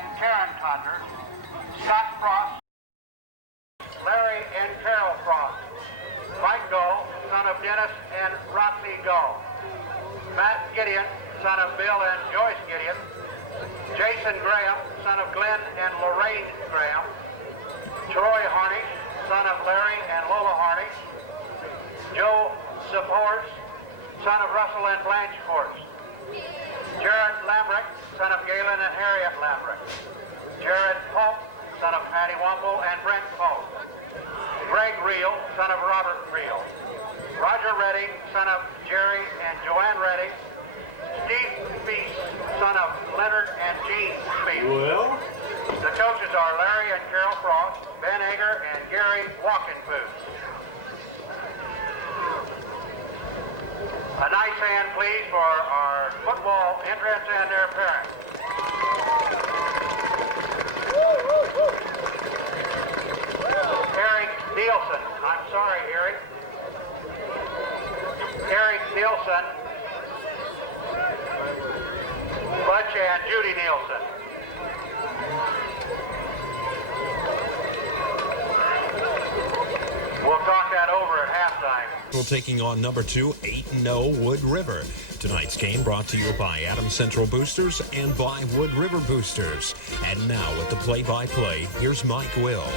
and Karen Tonder. Scott Frost. Larry and Carol Frost. Mike Goh, son of Dennis and Rodney Goh. Matt Gideon, son of Bill and Joyce Gideon. Jason Graham, son of Glenn and Lorraine Graham. Troy Harnish, son of Larry and Lola Harnish. Joe Sephors, son of Russell and Blanche Horst. Jared Lamrick, son of Galen and Harriet Lamrick. Jared Pope, son of Patty Womble and Brent Pope. Greg Reel, son of Robert Reel. Roger Reddy, son of Jerry and Joanne Reddy. Steve Spees, son of Leonard and Jean Spees. Well, the coaches are Larry and Carol Frost, Ben Hager and Gary Walkenfoos. A nice hand, please, for our football entrants and their parents. Eric Nielsen. I'm sorry, Eric. Eric Nielsen. Butch and Judy Nielsen. We'll talk that over at halftime. We're taking on number 2, 8-0 Wood River. Tonight's game brought to you by Adams Central Boosters and by Wood River Boosters. And now with the play-by-play, here's Mike Will.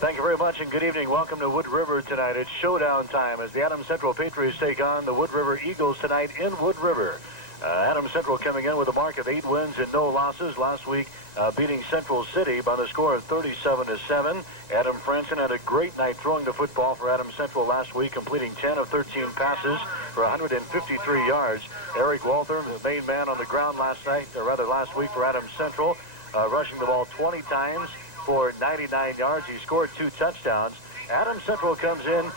Thank you very much and good evening. Welcome to Wood River tonight. It's showdown time as the Adams Central Patriots take on the Wood River Eagles tonight in Wood River. Adams Central coming in with a mark of 8 wins and no losses. Last week beating Central City by the score of 37-7. Adam Franson had a great night throwing the football for Adams Central last week, completing 10 of 13 passes for 153 yards. Eric Walther, the main man on the ground last week for Adams Central, rushing the ball 20 times for 99 yards. He scored 2 touchdowns. Adams Central comes in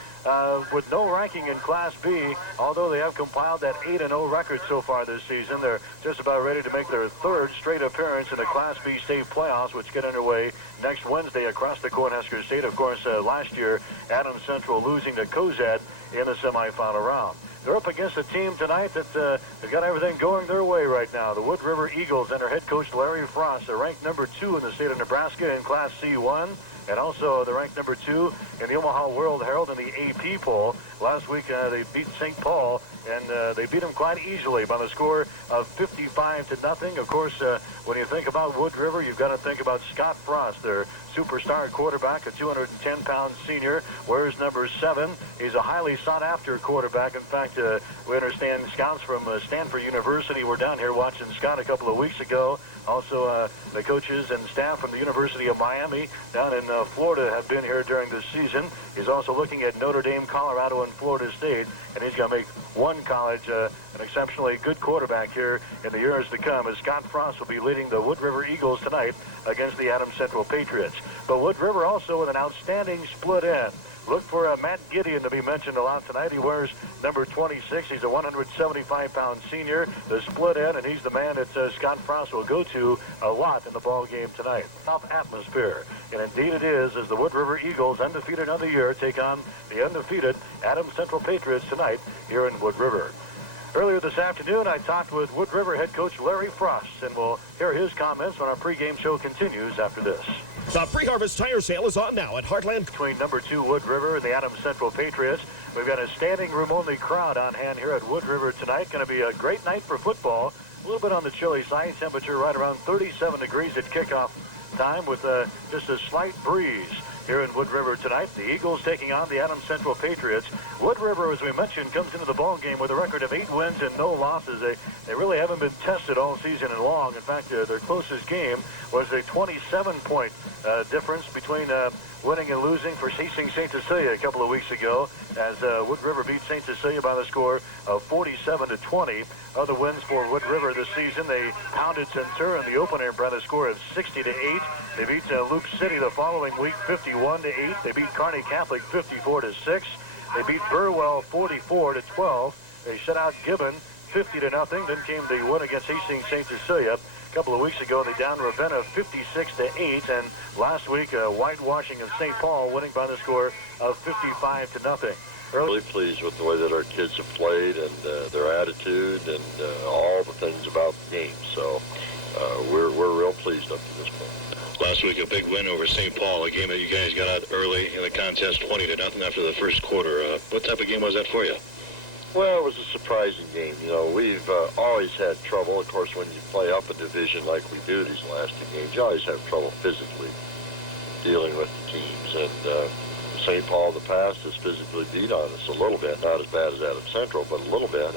with no ranking in Class B, although they have compiled that 8-0 record so far this season. They're just about ready to make their 3rd straight appearance in the Class B state playoffs, which get underway next Wednesday across the Cornhusker State. Of course, last year, Adams Central losing to Cozad in the semifinal round. They're up against a team tonight that has got everything going their way right now. The Wood River Eagles under head coach Larry Frost. They're ranked number 2 in the state of Nebraska in Class C1. And also, they're ranked number 2 in the Omaha World Herald in the AP poll. Last week, they beat St. Paul, and they beat them quite easily by the score of 55-0. Of course, when you think about Wood River, you've got to think about Scott Frost, their superstar quarterback, a 210-pound senior, wears number 7. He's a highly sought-after quarterback. In fact, we understand scouts from Stanford University were down here watching Scott a couple of weeks ago. Also, the coaches and staff from the University of Miami down in Florida have been here during this season. He's also looking at Notre Dame, Colorado, and Florida State, and he's going to make one college an exceptionally good quarterback here in the years to come, as Scott Frost will be leading the Wood River Eagles tonight against the Adams Central Patriots. But Wood River also with an outstanding split end. Look for Matt Gideon to be mentioned a lot tonight. He wears number 26. He's a 175-pound senior, the split end, and he's the man that Scott Frost will go to a lot in the ball game tonight. Tough atmosphere, and indeed it is, as the Wood River Eagles, undefeated another year, take on the undefeated Adams Central Patriots tonight here in Wood River. Earlier this afternoon, I talked with Wood River head coach Larry Frost, and we'll hear his comments when our pregame show continues after this. The pre-harvest tire sale is on now at Heartland. Between number 2 Wood River and the Adams Central Patriots, we've got a standing room-only crowd on hand here at Wood River tonight. Going to be a great night for football. A little bit on the chilly side. Temperature right around 37 degrees at kickoff time with just a slight breeze here in Wood River tonight. The Eagles taking on the Adams Central Patriots. Wood River, as we mentioned, comes into the ball game with a record of 8 wins and no losses. They really haven't been tested all season long. In fact, their closest game was a 27-point difference between winning and losing for Hastings St. Cecilia a couple of weeks ago, as Wood River beat St. Cecilia by the score of 47-20. Other wins for Wood River this season: they pounded Centura in the opener by the score of 60-8. They beat Loop City the following week 51-8. They beat Kearney Catholic 54-6. They beat Burwell 44-12. They shut out Gibbon 50-0. Then came the win against Hastings St. Cecilia a couple of weeks ago. They downed Ravenna 56-8. And last week, whitewashing of St. Paul, winning by the score of 55-0. Really pleased with the way that our kids have played and their attitude and all the things about the game. So we're real pleased up to this last week, a big win over St. Paul, a game that you guys got out early in the contest, 20-0 after the first quarter. What type of game was that for you? Well, it was a surprising game. You know, we've always had trouble. Of course, when you play up a division like we do these last two games, you always have trouble physically dealing with the teams. And St. Paul in the past has physically beat on us a little bit, not as bad as Adams Central, but a little bit.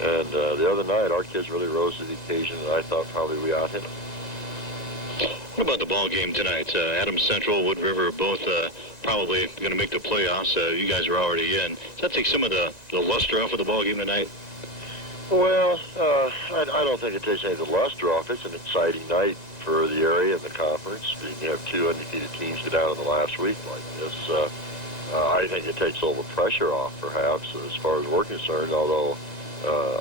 And the other night, our kids really rose to the occasion, and I thought probably we out-hit them. What about the ball game tonight? Adams Central, Wood River, both probably going to make the playoffs. You guys are already in. Does that take some of the luster off of the ball game tonight? Well, I don't think it takes any of the luster off. It's an exciting night for the area and the conference. You have two undefeated teams go down in the last week like this. I think it takes a little pressure off, perhaps, as far as we're concerned, although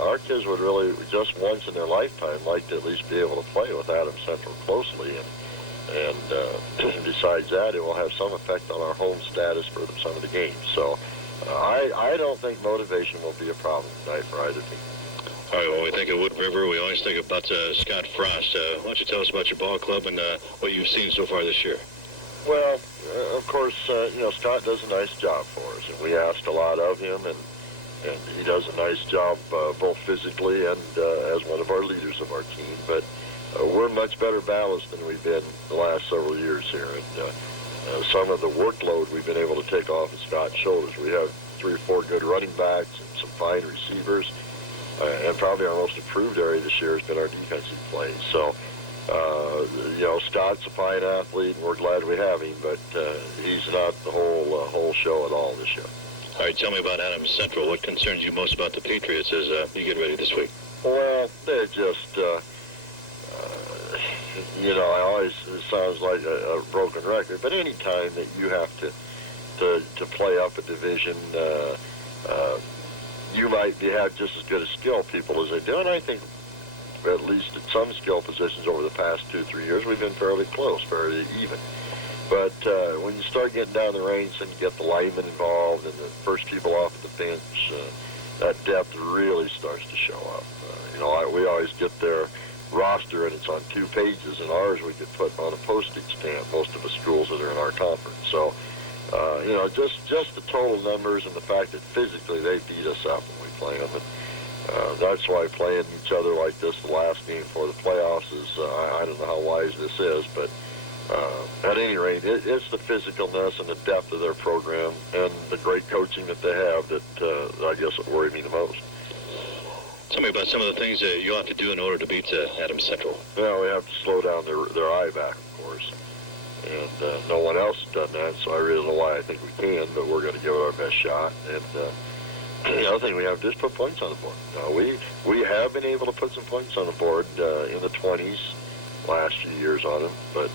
our kids would really, just once in their lifetime, like to at least be able to play with Adams Central closely. And besides that, it will have some effect on our home status for some of the games. So I don't think motivation will be a problem tonight for either team. All right, when we think of Wood River, we always think about Scott Frost. Why don't you tell us about your ball club and what you've seen so far this year? Well, of course, Scott does a nice job for us, and we asked a lot of him, and he does a nice job both physically and as one of our leaders of our team. But we're much better balanced than we've been the last several years here. And some of the workload we've been able to take off of Scott's shoulders. We have 3 or 4 good running backs and some fine receivers. And probably our most improved area this year has been our defensive play. So, Scott's a fine athlete, and we're glad we have him, but he's not the whole show at all this year. All right, tell me about Adams Central. What concerns you most about the Patriots as you get ready this week? Well, they're just, it sounds like a broken record, but any time that you have to play up a division, you might have just as good a skill people as they do, and I think at least at some skill positions over the past 2-3 years, we've been fairly close, fairly even. But when you start getting down the range and you get the linemen involved and the first people off the bench, that depth really starts to show up. We always get their roster and it's on 2 pages, and ours we could put on a postage stamp, most of the schools that are in our conference. So, just the total numbers and the fact that physically they beat us up when we play them. And that's why playing each other like this, the last game for the playoffs, is, I don't know how wise this is, but at any rate, it's the physicalness and the depth of their program and the great coaching that they have that I guess would worry me the most. Tell me about some of the things that you'll have to do in order to beat Adams Central. Well, we have to slow down their eye back, of course. And no one else has done that, so I really don't know why I think we can, but we're going to give it our best shot. And the other thing we have to do is put points on the board. We have been able to put some points on the board in the 20s last few years on them, but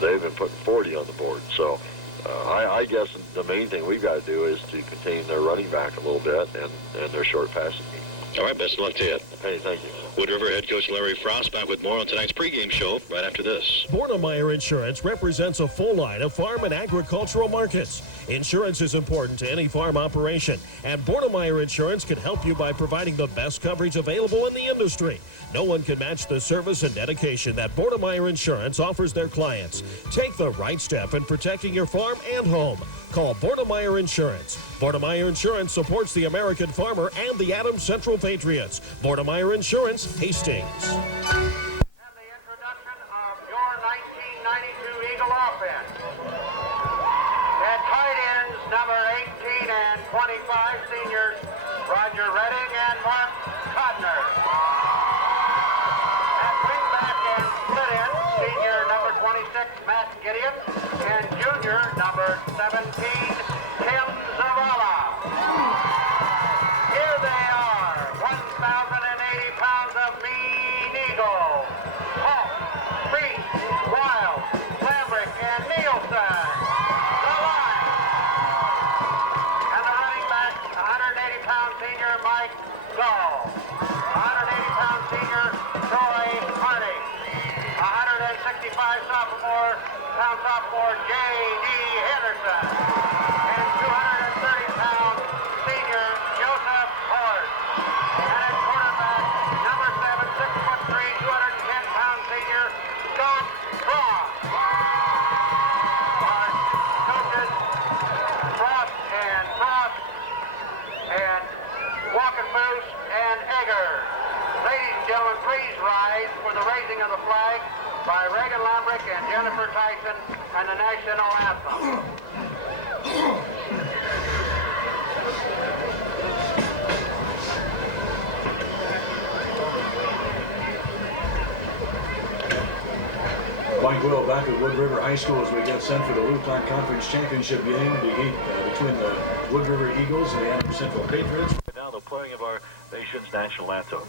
they've been putting 40 on the board. So I guess the main thing we've got to do is to contain their running back a little bit and their short passing game. All right, best of luck to you. Hey, thank you. Wood River head coach Larry Frost back with more on tonight's pregame show right after this. Bornemeyer Insurance represents a full line of farm and agricultural markets. Insurance is important to any farm operation, and Bornemeyer Insurance can help you by providing the best coverage available in the industry. No one can match the service and dedication that Bornemeyer Insurance offers their clients. Take the right step in protecting your farm and home. Call Bornemeyer Insurance. Bornemeyer Insurance supports the American farmer and the Adams Central Patriots. Bornemeyer Insurance, Hastings. And the introduction of your 1992 Eagle offense. At tight ends, number 18 and 25, seniors Roger Redding and Mark Codner. At wingback and split end, senior number 26, Matt Gideon, and junior number 17, Tim Zavala. Here they are, 1,080 pounds of mean eagle. Hulk, Freak, Wild, Lambrick, and Nielsen. The line. And the running back, 180-pound senior Mike Gull. 180-pound senior Troy Harding. 165 sophomore J.D. Henderson. And 230-pound senior Joseph Hort. And at quarterback, number 7, 6'3", 210-pound senior Scott Frost. Gentlemen, please rise for the raising of the flag by Reagan Lombrick and Jennifer Tyson and the national anthem. Mike Will back at Wood River High School as we get set for the Loup Platte Conference Championship game between the Wood River Eagles and the Adams Central Patriots. Now the playing of our nation's national anthem.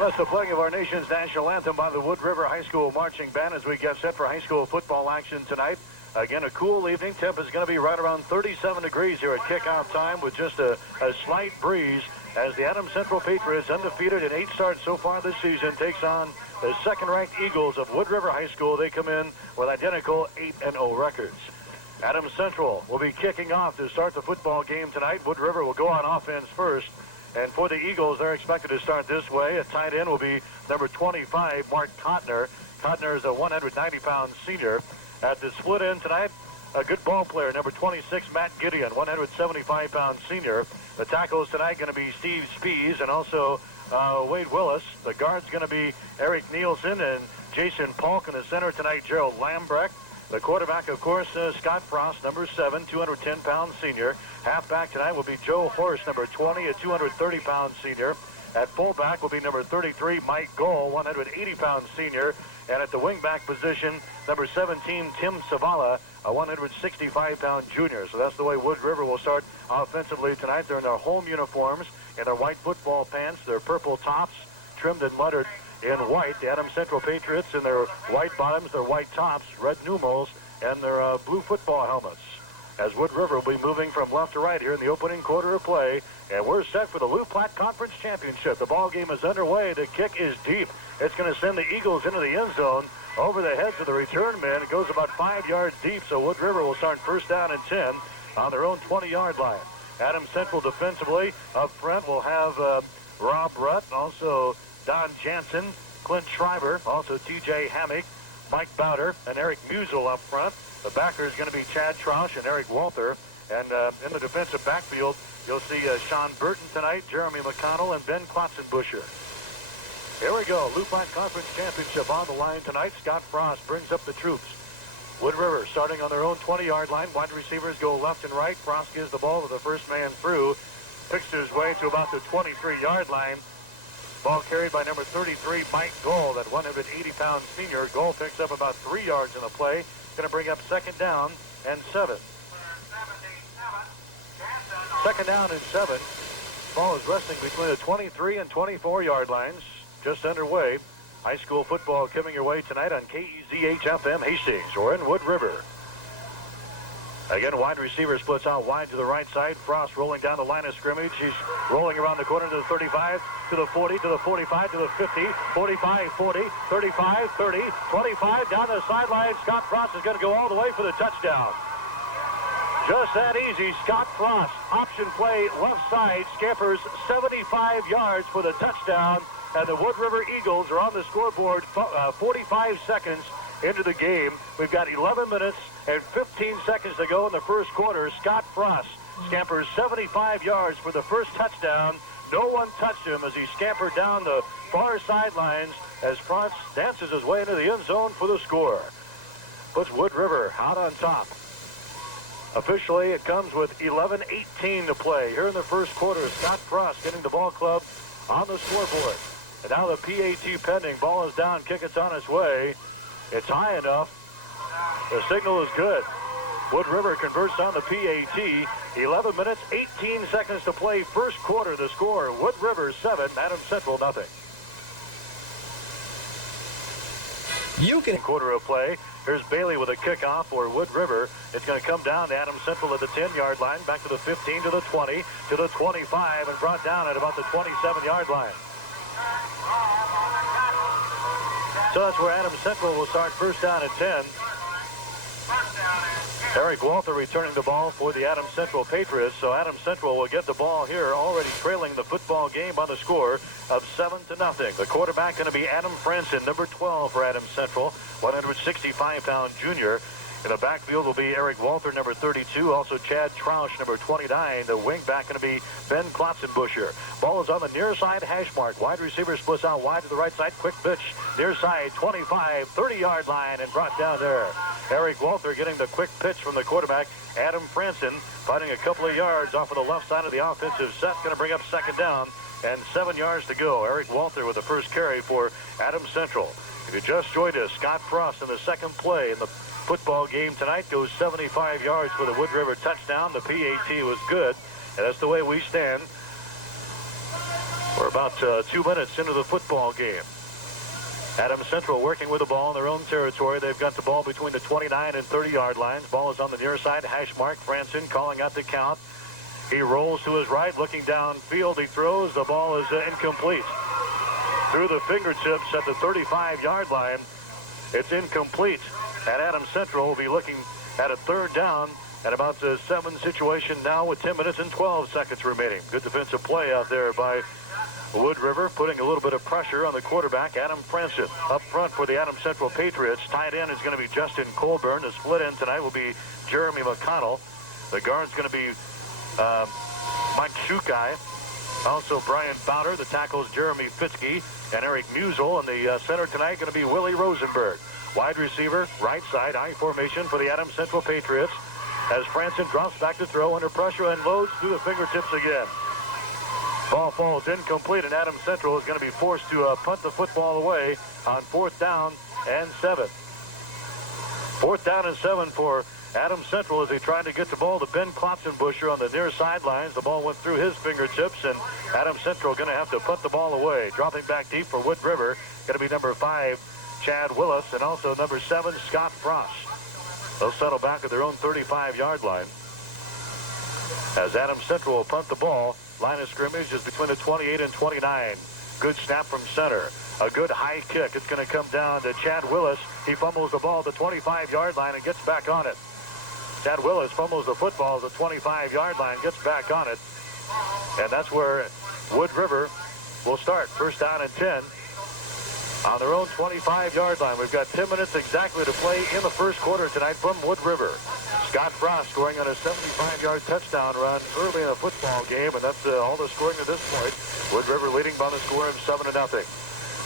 That's the playing of our nation's national anthem by the Wood River High School Marching Band as we get set for high school football action tonight. Again, a cool evening. Temp is going to be right around 37 degrees here at kickoff time with just a slight breeze as the Adams Central Patriots, undefeated in 8 starts so far this season, takes on the second-ranked Eagles of Wood River High School. They come in with identical 8-0 records. Adams Central will be kicking off to start the football game tonight. Wood River will go on offense first. And for the Eagles, they're expected to start this way. At tight end will be number 25, Mark Cotner. Cotner is a 190-pound senior. At the split end tonight, a good ball player, number 26, Matt Gideon, 175-pound senior. The tackles tonight going to be Steve Spees and also Wade Willis. The guard's going to be Eric Nielsen and Jason Polk. In the center tonight, Gerald Lambrecht. The quarterback, of course, Scott Frost, number 7, 210-pound senior. Halfback tonight will be Joe Horst, number 20, a 230-pound senior. At fullback will be number 33, Mike Goll, 180-pound senior. And at the wingback position, number 17, Tim Savala, a 165-pound junior. So that's the way Wood River will start offensively tonight. They're in their home uniforms, in their white football pants, their purple tops, trimmed and lettered in white. The Adams Central Patriots in their white bottoms, their white tops, red numerals, and their blue football helmets. As Wood River will be moving from left to right here in the opening quarter of play. And we're set for the Loup Platte Conference Championship. The ball game is underway. The kick is deep. It's going to send the Eagles into the end zone over the heads of the return men. It goes about 5 yards deep, so Wood River will start first down and 10 on their own 20-yard line. Adams Central defensively up front will have Rob Rutt, also Don Jansen, Clint Schreiber, also T.J. Hammock, Mike Bowder, and Eric Musel up front. The backer is going to be Chad Troush and Eric Walter. And in the defensive backfield, you'll see Sean Burton tonight, Jeremy McConnell, and Ben Klotzenbuscher. Here we go. Loup Platte Conference Championship on the line tonight. Scott Frost brings up the troops. Wood River starting on their own 20-yard line. Wide receivers go left and right. Frost gives the ball to the first man through. Picks his way to about the 23-yard line. Ball carried by number 33, Mike Goll, that 180-pound senior. Goll picks up about 3 yards in the play. Going to bring up second down and 7. Second down and 7. Ball is resting between the 23 and 24-yard lines. Just underway. High school football coming your way tonight on KEZH-FM Hastings or in Wood River. Again, wide receiver splits out wide to the right side. Frost rolling down the line of scrimmage. He's rolling around the corner to the 35, to the 40, to the 45, to the 50, 45, 40, 35, 30, 25, down the sideline. Scott Frost is going to go all the way for the touchdown. Just that easy. Scott Frost, option play, left side, scampers 75 yards for the touchdown. And the Wood River Eagles are on the scoreboard 45 seconds into the game. We've got 11 minutes and 15 seconds to go in the first quarter. Scott Frost scampers 75 yards for the first touchdown. No one touched him as he scampered down the far sidelines as Frost dances his way into the end zone for the score. Puts Wood River out on top. Officially, it comes with 11:18 to play here in the first quarter. Scott Frost getting the ball club on the scoreboard. And now the PAT pending. Ball is down. Kick it's on its way. It's high enough. The signal is good. Wood River converts on the PAT. 11 minutes, 18 seconds to play. First quarter, the score, Wood River 7, Adams Central nothing. You can Quarter of play. Here's Bailey with a kickoff for Wood River. It's going to come down to Adams Central at the 10-yard line, back to the 15, to the 20, to the 25, and brought down at about the 27-yard line. So that's where Adams Central will start first down at 10. Eric Walter returning the ball for the Adams Central Patriots. So Adams Central will get the ball here, already trailing the football game by the score of 7-0. The quarterback going to be Adam Franson, number 12 for Adams Central, 165-pound junior. In the backfield will be Eric Walter, number 32. Also Chad Troush, number 29. The wing back going to be Ben Klotzenbuscher. Ball is on the near side hash mark. Wide receiver splits out wide to the right side. Quick pitch. Near side, 25, 30-yard line, and brought down there. Eric Walter getting the quick pitch from the quarterback, Adam Franson, fighting a couple of yards off of the left side of the offensive set. Going to bring up second down and 7 yards to go. Eric Walter with the first carry for Adams Central. If you just joined us, Scott Frost in the second play in the football game tonight goes 75 yards for the Wood River touchdown. The PAT was good, and that's the way we stand. We're about 2 minutes into the football game. Adams Central working with the ball in their own territory. They've got the ball between the 29 and 30-yard lines. Ball is on the near side hash mark. Franson calling out the count. He rolls to his right, looking downfield. He throws. The ball is incomplete. Through the fingertips at the 35-yard line. It's incomplete. And Adams Central will be looking at a third down at about the 7 situation now with 10 minutes and 12 seconds remaining. Good defensive play out there by Wood River, putting a little bit of pressure on the quarterback, Adam Franson. Up front for the Adams Central Patriots, tight end is going to be Justin Colburn. The split end tonight will be Jeremy McConnell. The guard's going to be Mike Shukai. Also Brian Bowder. The tackles Jeremy Fitzke and Eric Musel. And the center tonight going to be Willie Rosenberg. Wide receiver, right side, I formation for the Adams Central Patriots. As Franson drops back to throw under pressure and loads through the fingertips again. Ball falls incomplete, and Adams Central is going to be forced to punt the football away on 4th down and 7. 4th down and 7 for Adams Central as they tried to get the ball to Ben Klotzenbuscher on the near sidelines. The ball went through his fingertips, and Adams Central going to have to punt the ball away. Dropping back deep for Wood River, going to be number 5, Chad Willis, and also number 7, Scott Frost. They'll settle back at their own 35-yard line. As Adams Central will punt the ball, line of scrimmage is between the 28 and 29. Good snap from center. A good high kick. It's going to come down to Chad Willis. He fumbles the ball at the 25-yard line and gets back on it. Chad Willis fumbles the football at the 25-yard line, gets back on it. And that's where Wood River will start. First down and 10 on their own 25-yard line. We've got 10 minutes exactly to play in the first quarter tonight from Wood River. Scott Frost scoring on a 75-yard touchdown run early in the football game, and that's all the scoring at this point. Wood River leading by the score of 7-0.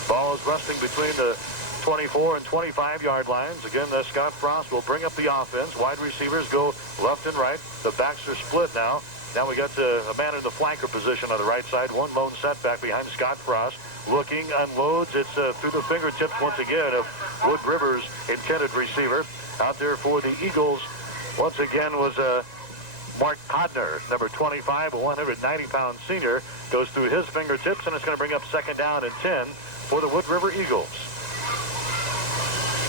Ball is resting between the 24 and 25-yard lines. Again, Scott Frost will bring up the offense. Wide receivers go left and right. The backs are split now. Now we got a man in the flanker position on the right side. One lone setback behind Scott Frost. Looking, unloads. It's through the fingertips once again of Wood River's intended receiver. Out there for the Eagles once again was Mark Podner, number 25, a 190-pound senior. Goes through his fingertips, and it's going to bring up second down and 10 for the Wood River Eagles.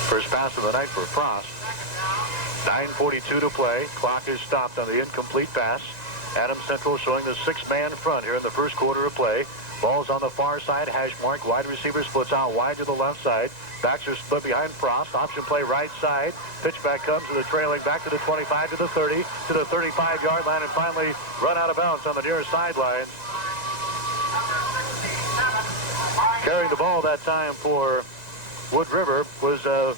First pass of the night for Frost. 9:42 to play. Clock is stopped on the incomplete pass. Adams Central showing the 6-man front here in the first quarter of play. Ball's on the far side, hash mark. Wide receiver splits out wide to the left side. Backs are split behind Frost. Option play right side. Pitch back comes to the trailing back to the 25, to the 30, to the 35-yard line, and finally run out of bounds on the near sidelines. Carrying the ball that time for Wood River was the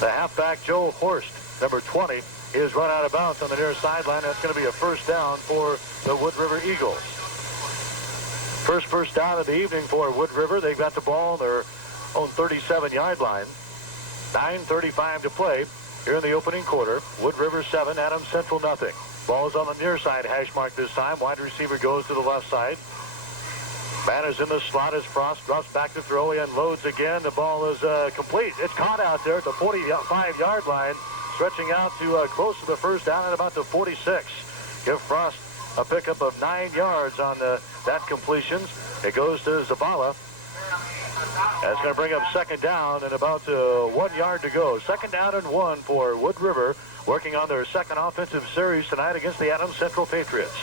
halfback Joe Horst, number 20. Is run out of bounds on the near sideline. That's going to be a first down for the Wood River Eagles. First down of the evening for Wood River. They've got the ball on their own 37-yard line. 9:35 to play here in the opening quarter. Wood River 7, Adams Central nothing. Ball's on the near side hash mark this time. Wide receiver goes to the left side. Man is in the slot as Frost drops back to throw. He unloads again. The ball is complete. It's caught out there at the 45-yard line. stretching out to close to the first down at about the 46. Give Frost a pickup of 9 yards on that completion. It goes to Zabala. That's going to bring up second down and about 1 yard to go. Second down and 1 for Wood River, working on their second offensive series tonight against the Adams Central Patriots.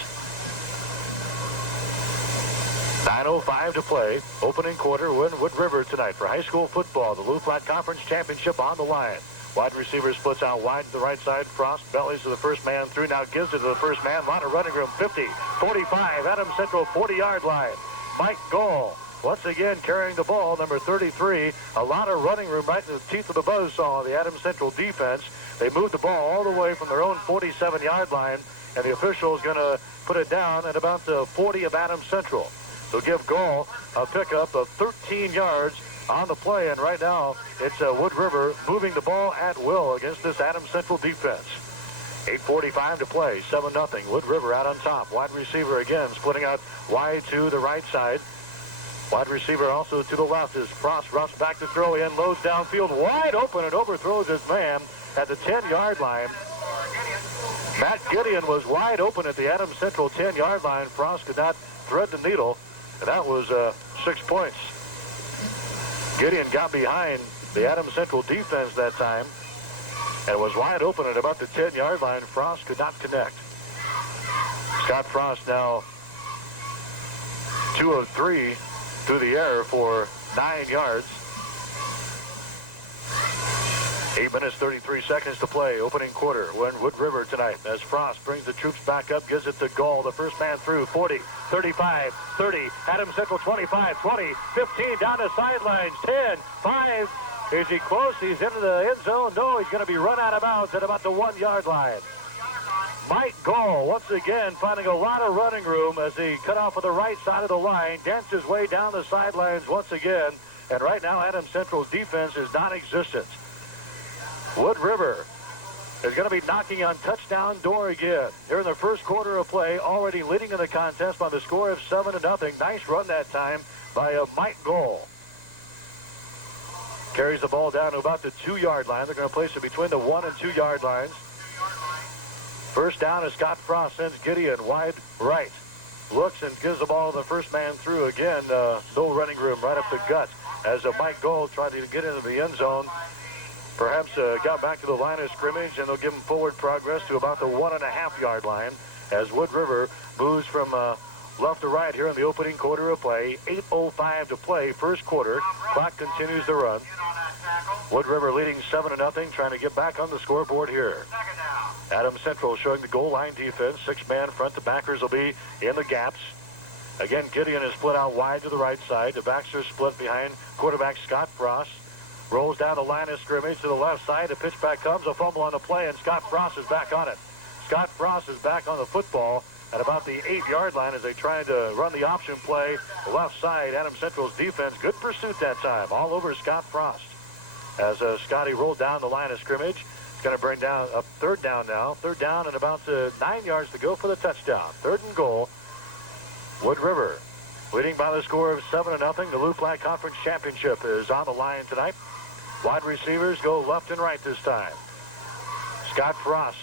9:05 to play. Opening quarter, win Wood River tonight for high school football. The Lou Flat Conference Championship on the line. Wide receiver splits out wide to the right side. Frost bellies to the first man through. Now gives it to the first man. A lot of running room. 50, 45. Adams Central 40-yard line. Mike Goll once again carrying the ball. Number 33. A lot of running room right in the teeth of the buzzsaw of the Adams Central defense. They moved the ball all the way from their own 47-yard line. And the official is going to put it down at about the 40 of Adams Central. So give Gall a pickup of 13 yards on the play. And right now, it's Wood River moving the ball at will against this Adams Central defense. 8:45 to play, 7-0. Wood River out on top. Wide receiver again, splitting out wide to the right side. Wide receiver also to the left as Frost runs back to throw in, loads downfield, wide open, and overthrows his man at the 10-yard line. Matt Gideon was wide open at the Adams Central 10-yard line. Frost could not thread the needle, and that was 6 points. Gideon got behind the Adams Central defense that time and was wide open at about the 10-yard line. Frost could not connect. Scott Frost now 2 of 3 through the air for 9 yards. 8 minutes, 33 seconds to play. Opening quarter. We're in Wood River tonight as Frost brings the troops back up, gives it to Gall. The first man through. 40, 35, 30. Adams Central 25, 20, 15. Down the sidelines. 10, 5. Is he close? He's into the end zone. No, he's going to be run out of bounds at about the 1-yard line. Mike Gall once again finding a lot of running room as he cut off of the right side of the line. Dents his way down the sidelines once again. And right now, Adams Central's defense is non-existent. Wood River is going to be knocking on touchdown door again. Here in the first quarter of play, already leading in the contest by the score of 7-0. Nice run that time by Mike Goll. Carries the ball down to about the 2-yard line. They're going to place it between the 1 and 2-yard lines. First down as Scott Frost sends Gideon wide right. Looks and gives the ball to the first man through again. No running room right up the gut as Mike Goll tried to get into the end zone. Perhaps got back to the line of scrimmage, and they'll give him forward progress to about the 1.5-yard line as Wood River moves from left to right here in the opening quarter of play. 8:05 to play, first quarter. Clock continues to run. Wood River leading 7-0, trying to get back on the scoreboard here. Adams Central showing the goal line defense. 6-man front. The backers will be in the gaps. Again, Gideon is split out wide to the right side. The backs are split behind quarterback Scott Frost. Rolls down the line of scrimmage to the left side. The pitch back comes, a fumble on the play, and Scott Frost is back on it. Scott Frost is back on the football at about the 8-yard line as they try to run the option play. The left side, Adams Central's defense, good pursuit that time, all over Scott Frost. As Scotty rolled down the line of scrimmage, it's going to bring down a third down now. Third down and about 9 yards to go for the touchdown. Third and goal. Wood River leading by the score of 7-0. The Lou Flat Conference Championship is on the line tonight. Wide receivers go left and right this time. Scott Frost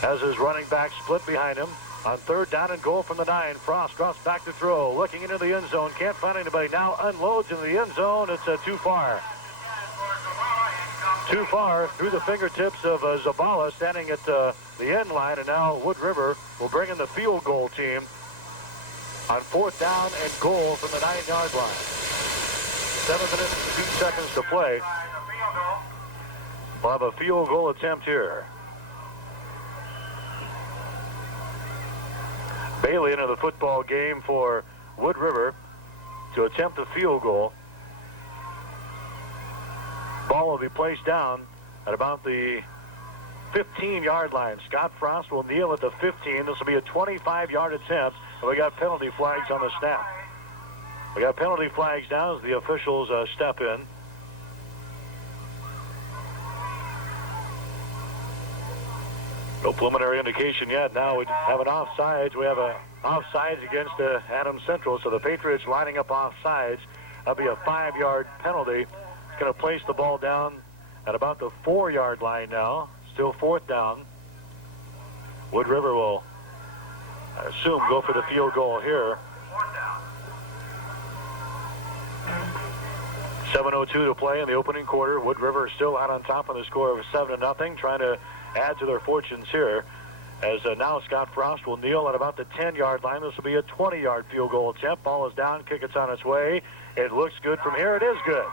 has his running back split behind him. On third down and goal from the 9, Frost drops back to throw. Looking into the end zone. Can't find anybody. Now unloads into the end zone. It's too far. Too far through the fingertips of Zabala standing at the end line. And now Wood River will bring in the field goal team on fourth down and goal from the 9-yard line. 7 minutes and 2 seconds to play. We'll have a field goal attempt here. Bailey into the football game for Wood River to attempt a field goal. Ball will be placed down at about the 15-yard line. Scott Frost will kneel at the 15. This will be a 25-yard attempt, and we got penalty flags on the snap. We got penalty flags down as the officials step in. No preliminary indication yet. Now we have an offsides. We have a offsides against Adams Central. So the Patriots lining up offsides. That'll be a 5-yard penalty. It's going to place the ball down at about the 4-yard line now. Still 4th down. Wood River will, I assume, go for the field goal here. 7:02 to play in the opening quarter. Wood River still out on top on the score of 7-0, trying to add to their fortunes here. As now Scott Frost will kneel at about the 10-yard line. This will be a 20-yard field goal attempt. Ball is down. Kick it's on its way. It looks good from here. It is good.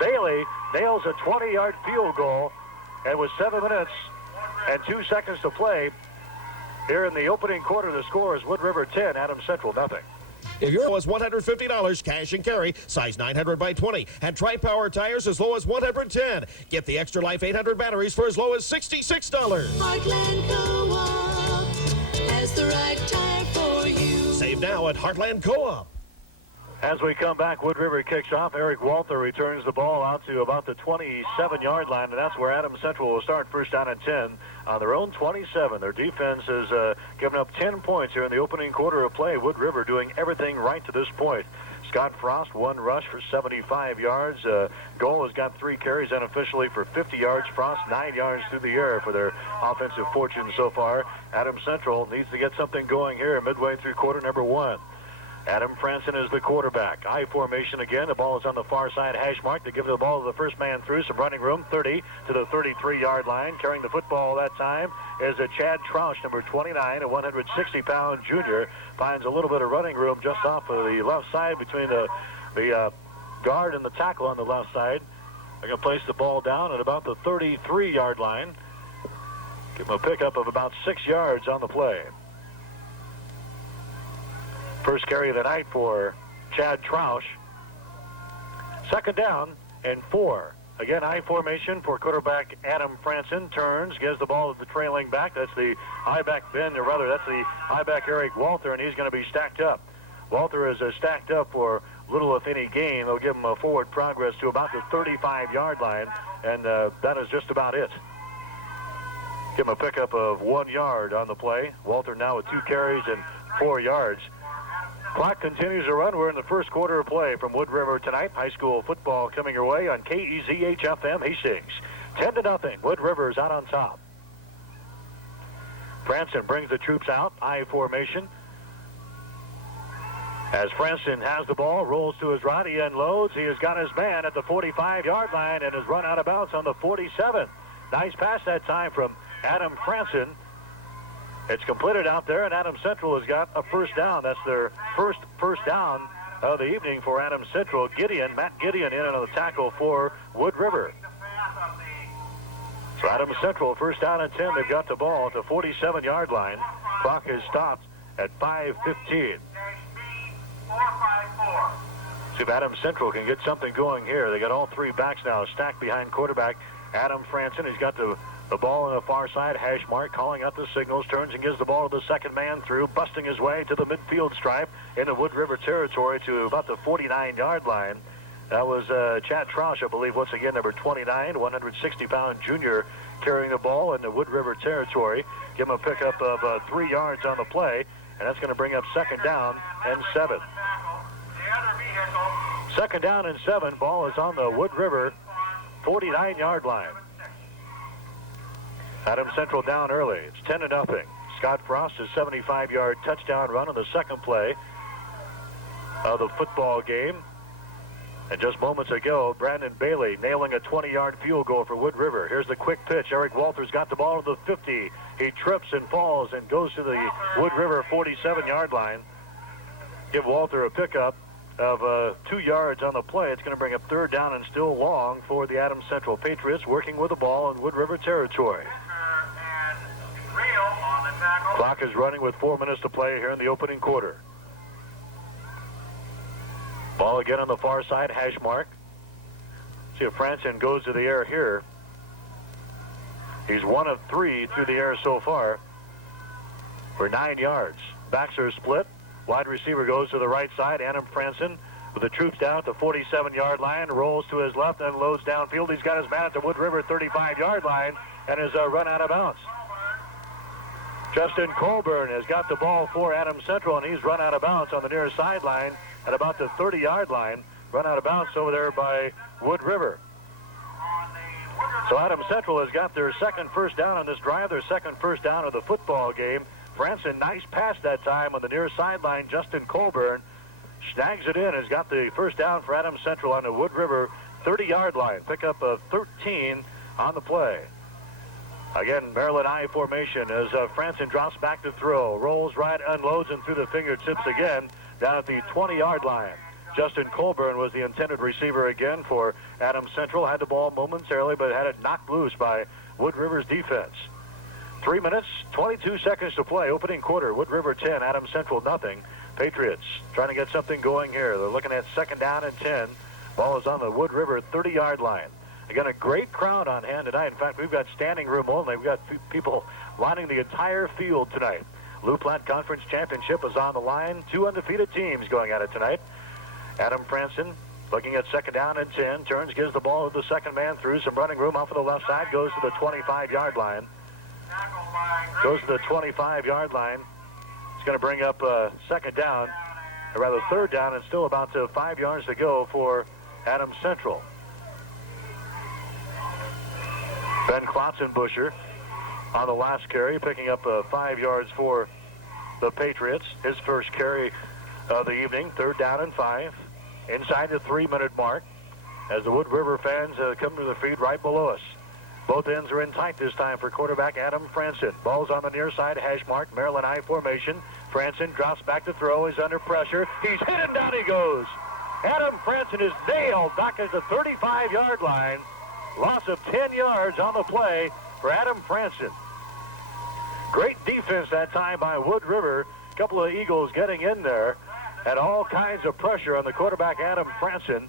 Bailey nails a 20-yard field goal. And with 7 minutes and 2 seconds to play here in the opening quarter, the score is Wood River 10, Adams Central nothing. If your was $150, cash and carry, size 900 by 20, and Tri-Power tires as low as $110. Get the Extra Life 800 batteries for as low as $66. Heartland Co-op has the right tire for you. Save now at Heartland Co-op. As we come back, Wood River kicks off. Eric Walter returns the ball out to about the 27-yard line, and that's where Adams Central will start, first down and 10 on their own 27. Their defense has given up 10 points here in the opening quarter of play. Wood River doing everything right to this point. Scott Frost, 1 rush for 75 yards. Goal has got 3 carries unofficially for 50 yards. Frost, 9 yards through the air for their offensive fortune so far. Adams Central needs to get something going here midway through quarter number 1. Adam Franson is the quarterback. I formation again. The ball is on the far side hash mark. They give the ball to the first man through. Some running room, 30 to the 33-yard line. Carrying the football that time is a Chad Troush, number 29, a 160-pound junior. Finds a little bit of running room just off of the left side between the guard and the tackle on the left side. They're going to place the ball down at about the 33-yard line. Give him a pickup of about 6 yards on the play. First carry of the night for Chad Troush. Second down and 4. Again, I formation for quarterback Adam Franson. Turns, gives the ball to the trailing back. That's the high-back Ben, or rather, that's the high-back Eric Walter, and he's going to be stacked up. Walter is stacked up for little if any gain. They'll give him a forward progress to about the 35-yard line, and that is just about it. Give him a pickup of 1 yard on the play. Walter now with 2 carries and 4 yards. Clock continues to run. We're in the first quarter of play from Wood River tonight. High school football coming your way on KEZH-FM Hastings. 10-0. Wood River's out on top. Franson brings the troops out. I formation. As Franson has the ball, rolls to his right, he unloads. He has got his man at the 45-yard line and has run out of bounds on the 47. Nice pass that time from Adam Franson. It's completed out there, and Adams Central has got a first down. That's their first down of the evening for Adams Central. Matt Gideon in on the tackle for Wood River. So Adams Central, first down and 10. They've got the ball at the 47-yard line. Clock is stopped at 5:15. See if Adams Central can get something going here. They got all 3 backs now stacked behind quarterback Adam Franson. He's got the ball on the far side, hash mark, calling out the signals, turns and gives the ball to the second man through, busting his way to the midfield stripe in the Wood River territory to about the 49-yard line. That was Chad Troush, I believe, once again, number 29, 160-pound junior, carrying the ball in the Wood River territory. Give him a pickup of 3 yards on the play, and that's going to bring up second down and 7. Second down and 7. Ball is on the Wood River 49-yard line. Adams Central down early. It's 10-0. Scott Frost's 75-yard touchdown run on the second play of the football game. And just moments ago, Brandon Bailey nailing a 20-yard field goal for Wood River. Here's the quick pitch. Eric Walters got the ball to the 50. He trips and falls and goes to the Wood River 47-yard line. Give Walter a pickup of 2 yards on the play. It's going to bring up third down and still long for the Adams Central Patriots, working with the ball in Wood River territory. Clock is running with 4 minutes to play here in the opening quarter. Ball again on the far side, hash mark. See if Franson goes to the air here. He's 1 of 3 through the air so far for 9 yards. Backs are split. Wide receiver goes to the right side. Adam Franson with the troops down at the 47-yard line, rolls to his left and loads downfield. He's got his man at the Wood River 35-yard line and is run out of bounds. Justin Colburn has got the ball for Adams Central, and he's run out of bounds on the near sideline at about the 30-yard line. Run out of bounds over there by Wood River. So Adams Central has got their second first down on this drive, their second first down of the football game. Franson, nice pass that time on the near sideline. Justin Colburn snags it in, has got the first down for Adams Central on the Wood River 30-yard line. Pickup of 13 on the play. Again, Maryland I formation as Franson drops back to throw. Rolls right, unloads, and through the fingertips again down at the 20-yard line. Justin Colburn was the intended receiver again for Adams Central. Had the ball momentarily, but had it knocked loose by Wood River's defense. 3 minutes, 22 seconds to play. Opening quarter, Wood River 10, Adams Central nothing. Patriots trying to get something going here. They're looking at second down and 10. Ball is on the Wood River 30-yard line. Again, a great crowd on hand tonight. In fact, we've got standing room only. We've got people lining the entire field tonight. Lou Platte Conference Championship is on the line. Two undefeated teams going at it tonight. Adam Franson looking at second down and 10. Turns, gives the ball to the second man through. Some running room off of the left side. Goes to the 25-yard line. Goes to the 25-yard line. It's going to bring up second down, or rather third down, and still about 5 yards to go for Adams Central. Ben Klotzenbuscher on the last carry, picking up 5 yards for the Patriots. His first carry of the evening, third down and 5. Inside the 3-minute mark as the Wood River fans come to their feet right below us. Both ends are in tight this time for quarterback Adam Franson. Ball's on the near side, hash mark, Maryland I formation. Franson drops back to throw. He's under pressure. He's hit and down he goes. Adam Franson is nailed back at the 35-yard line. Loss of 10 yards on the play for Adam Franson. Great defense that time by Wood River. A couple of Eagles getting in there. Had all kinds of pressure on the quarterback Adam Franson.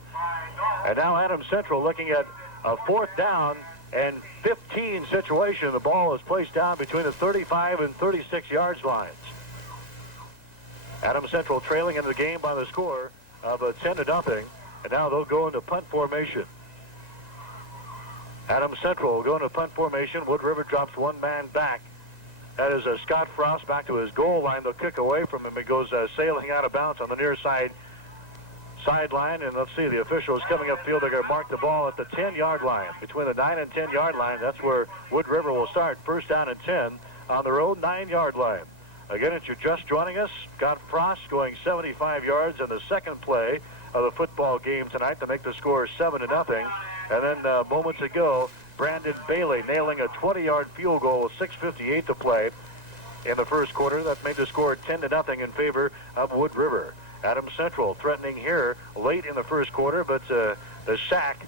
And now Adams Central looking at a fourth down and 15 situation. The ball is placed down between the 35 and 36 yards lines. Adams Central trailing into the game by the score of 10-0. And now they'll go into punt formation. Adams Central will go into punt formation. Wood River drops one man back. That is Scott Frost back to his goal line. They'll kick away from him. It goes sailing out of bounds on the near sideline. And let's see, the officials coming upfield. They're going to mark the ball at the 10-yard line. Between the 9 and 10-yard line, that's where Wood River will start. First down and 10 on their own 9-yard line. Again, if you're just joining us, Scott Frost going 75 yards in the second play of the football game tonight to make the score 7-0. And then moments ago, Brandon Bailey nailing a 20-yard field goal with 6:58 to play in the first quarter. That made the score 10-0 in favor of Wood River. Adams Central threatening here late in the first quarter, but the sack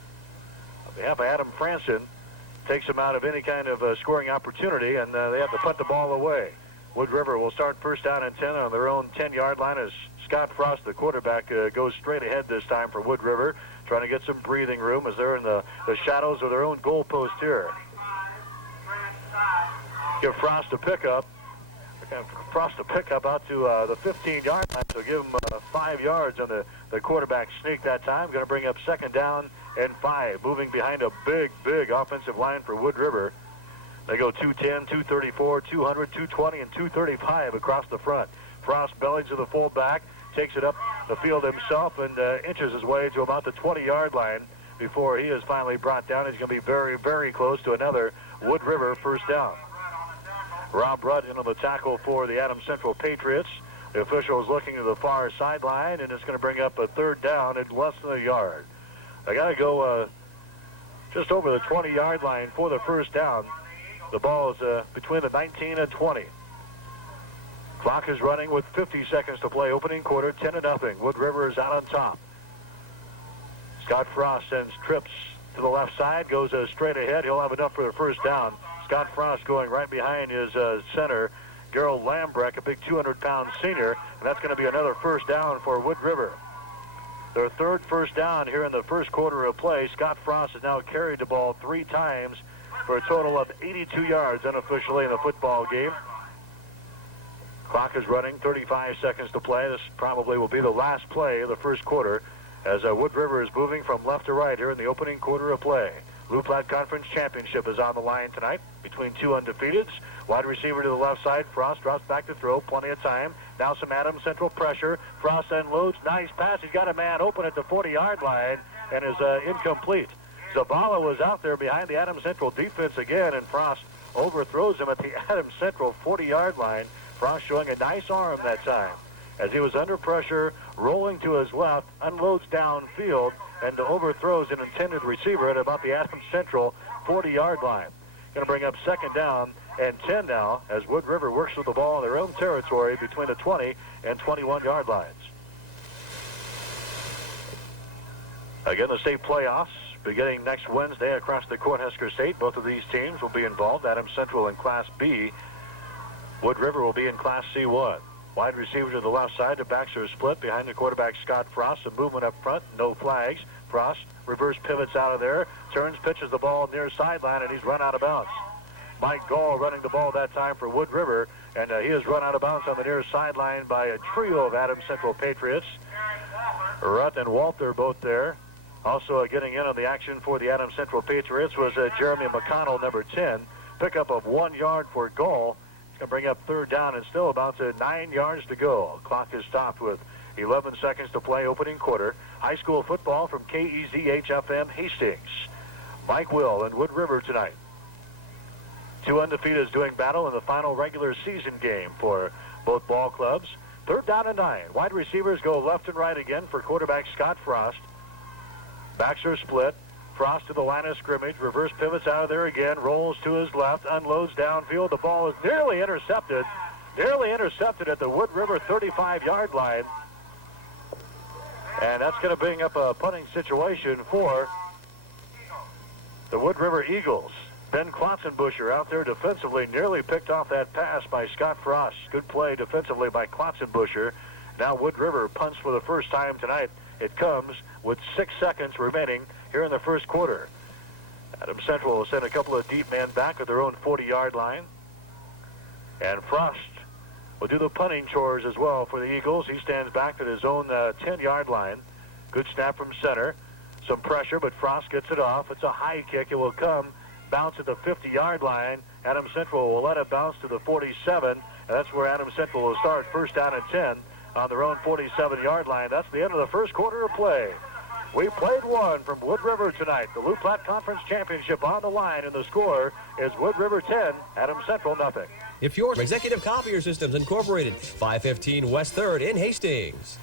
on behalf of Adam Franson takes them out of any kind of scoring opportunity, and they have to put the ball away. Wood River will start first down and 10 on their own 10-yard line as Scott Frost, the quarterback, goes straight ahead this time for Wood River, trying to get some breathing room as they're in the shadows of their own goalpost here. Give Frost a pickup. Frost a pickup out to the 15-yard line, so give him 5 yards on the quarterback sneak that time. Going to bring up second down and 5, moving behind a big offensive line for Wood River. They go 210, 234, 200, 220, and 235 across the front. Frost bellies to the fullback, takes it up the field himself, and inches his way to about the 20-yard line before he is finally brought down. He's going to be very close to another Wood River first down. Rob Rudd into the tackle for the Adams Central Patriots. The official is looking to the far sideline, and it's going to bring up a third down at less than a yard. They got to go just over the 20-yard line for the first down. The ball is between the 19 and 20. Clock is running with 50 seconds to play. Opening quarter, 10-0. Wood River is out on top. Scott Frost sends trips to the left side, goes straight ahead. He'll have enough for the first down. Scott Frost going right behind his center, Gerald Lambrecht, a big 200-pound senior, and that's going to be another first down for Wood River. Their third first down here in the first quarter of play. Scott Frost has now carried the ball 3 times for a total of 82 yards unofficially in the football game. Clock is running, 35 seconds to play. This probably will be the last play of the first quarter as Wood River is moving from left to right here in the opening quarter of play. Lou Platte Conference Championship is on the line tonight between two undefeateds. Wide receiver to the left side. Frost drops back to throw. Plenty of time. Now some Adams Central pressure. Frost unloads. Nice pass. He's got a man open at the 40-yard line and is incomplete. Zabala was out there behind the Adams Central defense again, and Frost overthrows him at the Adams Central 40-yard line. Frost showing a nice arm that time. As he was under pressure, rolling to his left, unloads downfield, and overthrows an intended receiver at about the Adams Central 40-yard line. Going to bring up 2nd down and 10 now as Wood River works with the ball in their own territory between the 20 and 21-yard lines. Again, the state playoffs beginning next Wednesday across the Cornhusker State. Both of these teams will be involved. Adams Central in Class B. Wood River will be in Class C1. Wide receiver to the left side. The backs are split behind the quarterback, Scott Frost. Some movement up front. No flags. Frost reverse pivots out of there. Turns, pitches the ball near sideline, and he's run out of bounds. Mike Gall running the ball that time for Wood River, and he is run out of bounds on the near sideline by a trio of Adams Central Patriots. Rutt and Walter both there. Also getting in on the action for the Adams Central Patriots was Jeremy McConnell, number 10. Pickup of 1 yard for Gall. It's going to bring up 3rd down and still about 9 yards to go. Clock is stopped with 11 seconds to play, opening quarter. High school football from KEZH-FM Hastings. Mike Will and Wood River tonight. 2 undefeateds doing battle in the final regular season game for both ball clubs. 3rd down and 9. Wide receivers go left and right again for quarterback Scott Frost. Backs are split. Frost to the line of scrimmage. Reverse pivots out of there again. Rolls to his left. Unloads downfield. The ball is nearly intercepted. Nearly intercepted at the Wood River 35-yard line. And that's going to bring up a punting situation for the Wood River Eagles. Ben Klotzenbuscher out there defensively, nearly picked off that pass by Scott Frost. Good play defensively by Klotzenbuscher. Now Wood River punts for the first time tonight. It comes with 6 seconds remaining here in the first quarter. Adams Central will send a couple of deep men back at their own 40-yard line. And Frost will do the punting chores as well for the Eagles. He stands back at his own 10-yard line. Good snap from center. Some pressure, but Frost gets it off. It's a high kick. It will come, bounce at the 50-yard line. Adams Central will let it bounce to the 47, and that's where Adams Central will start. 1st down and 10 on their own 47-yard line. That's the end of the first quarter of play. We played one from Wood River tonight. The Loup Platte Conference Championship on the line, and the score is Wood River 10, Adams Central nothing. If you're Executive Copier Systems Incorporated, 515 West 3rd in Hastings.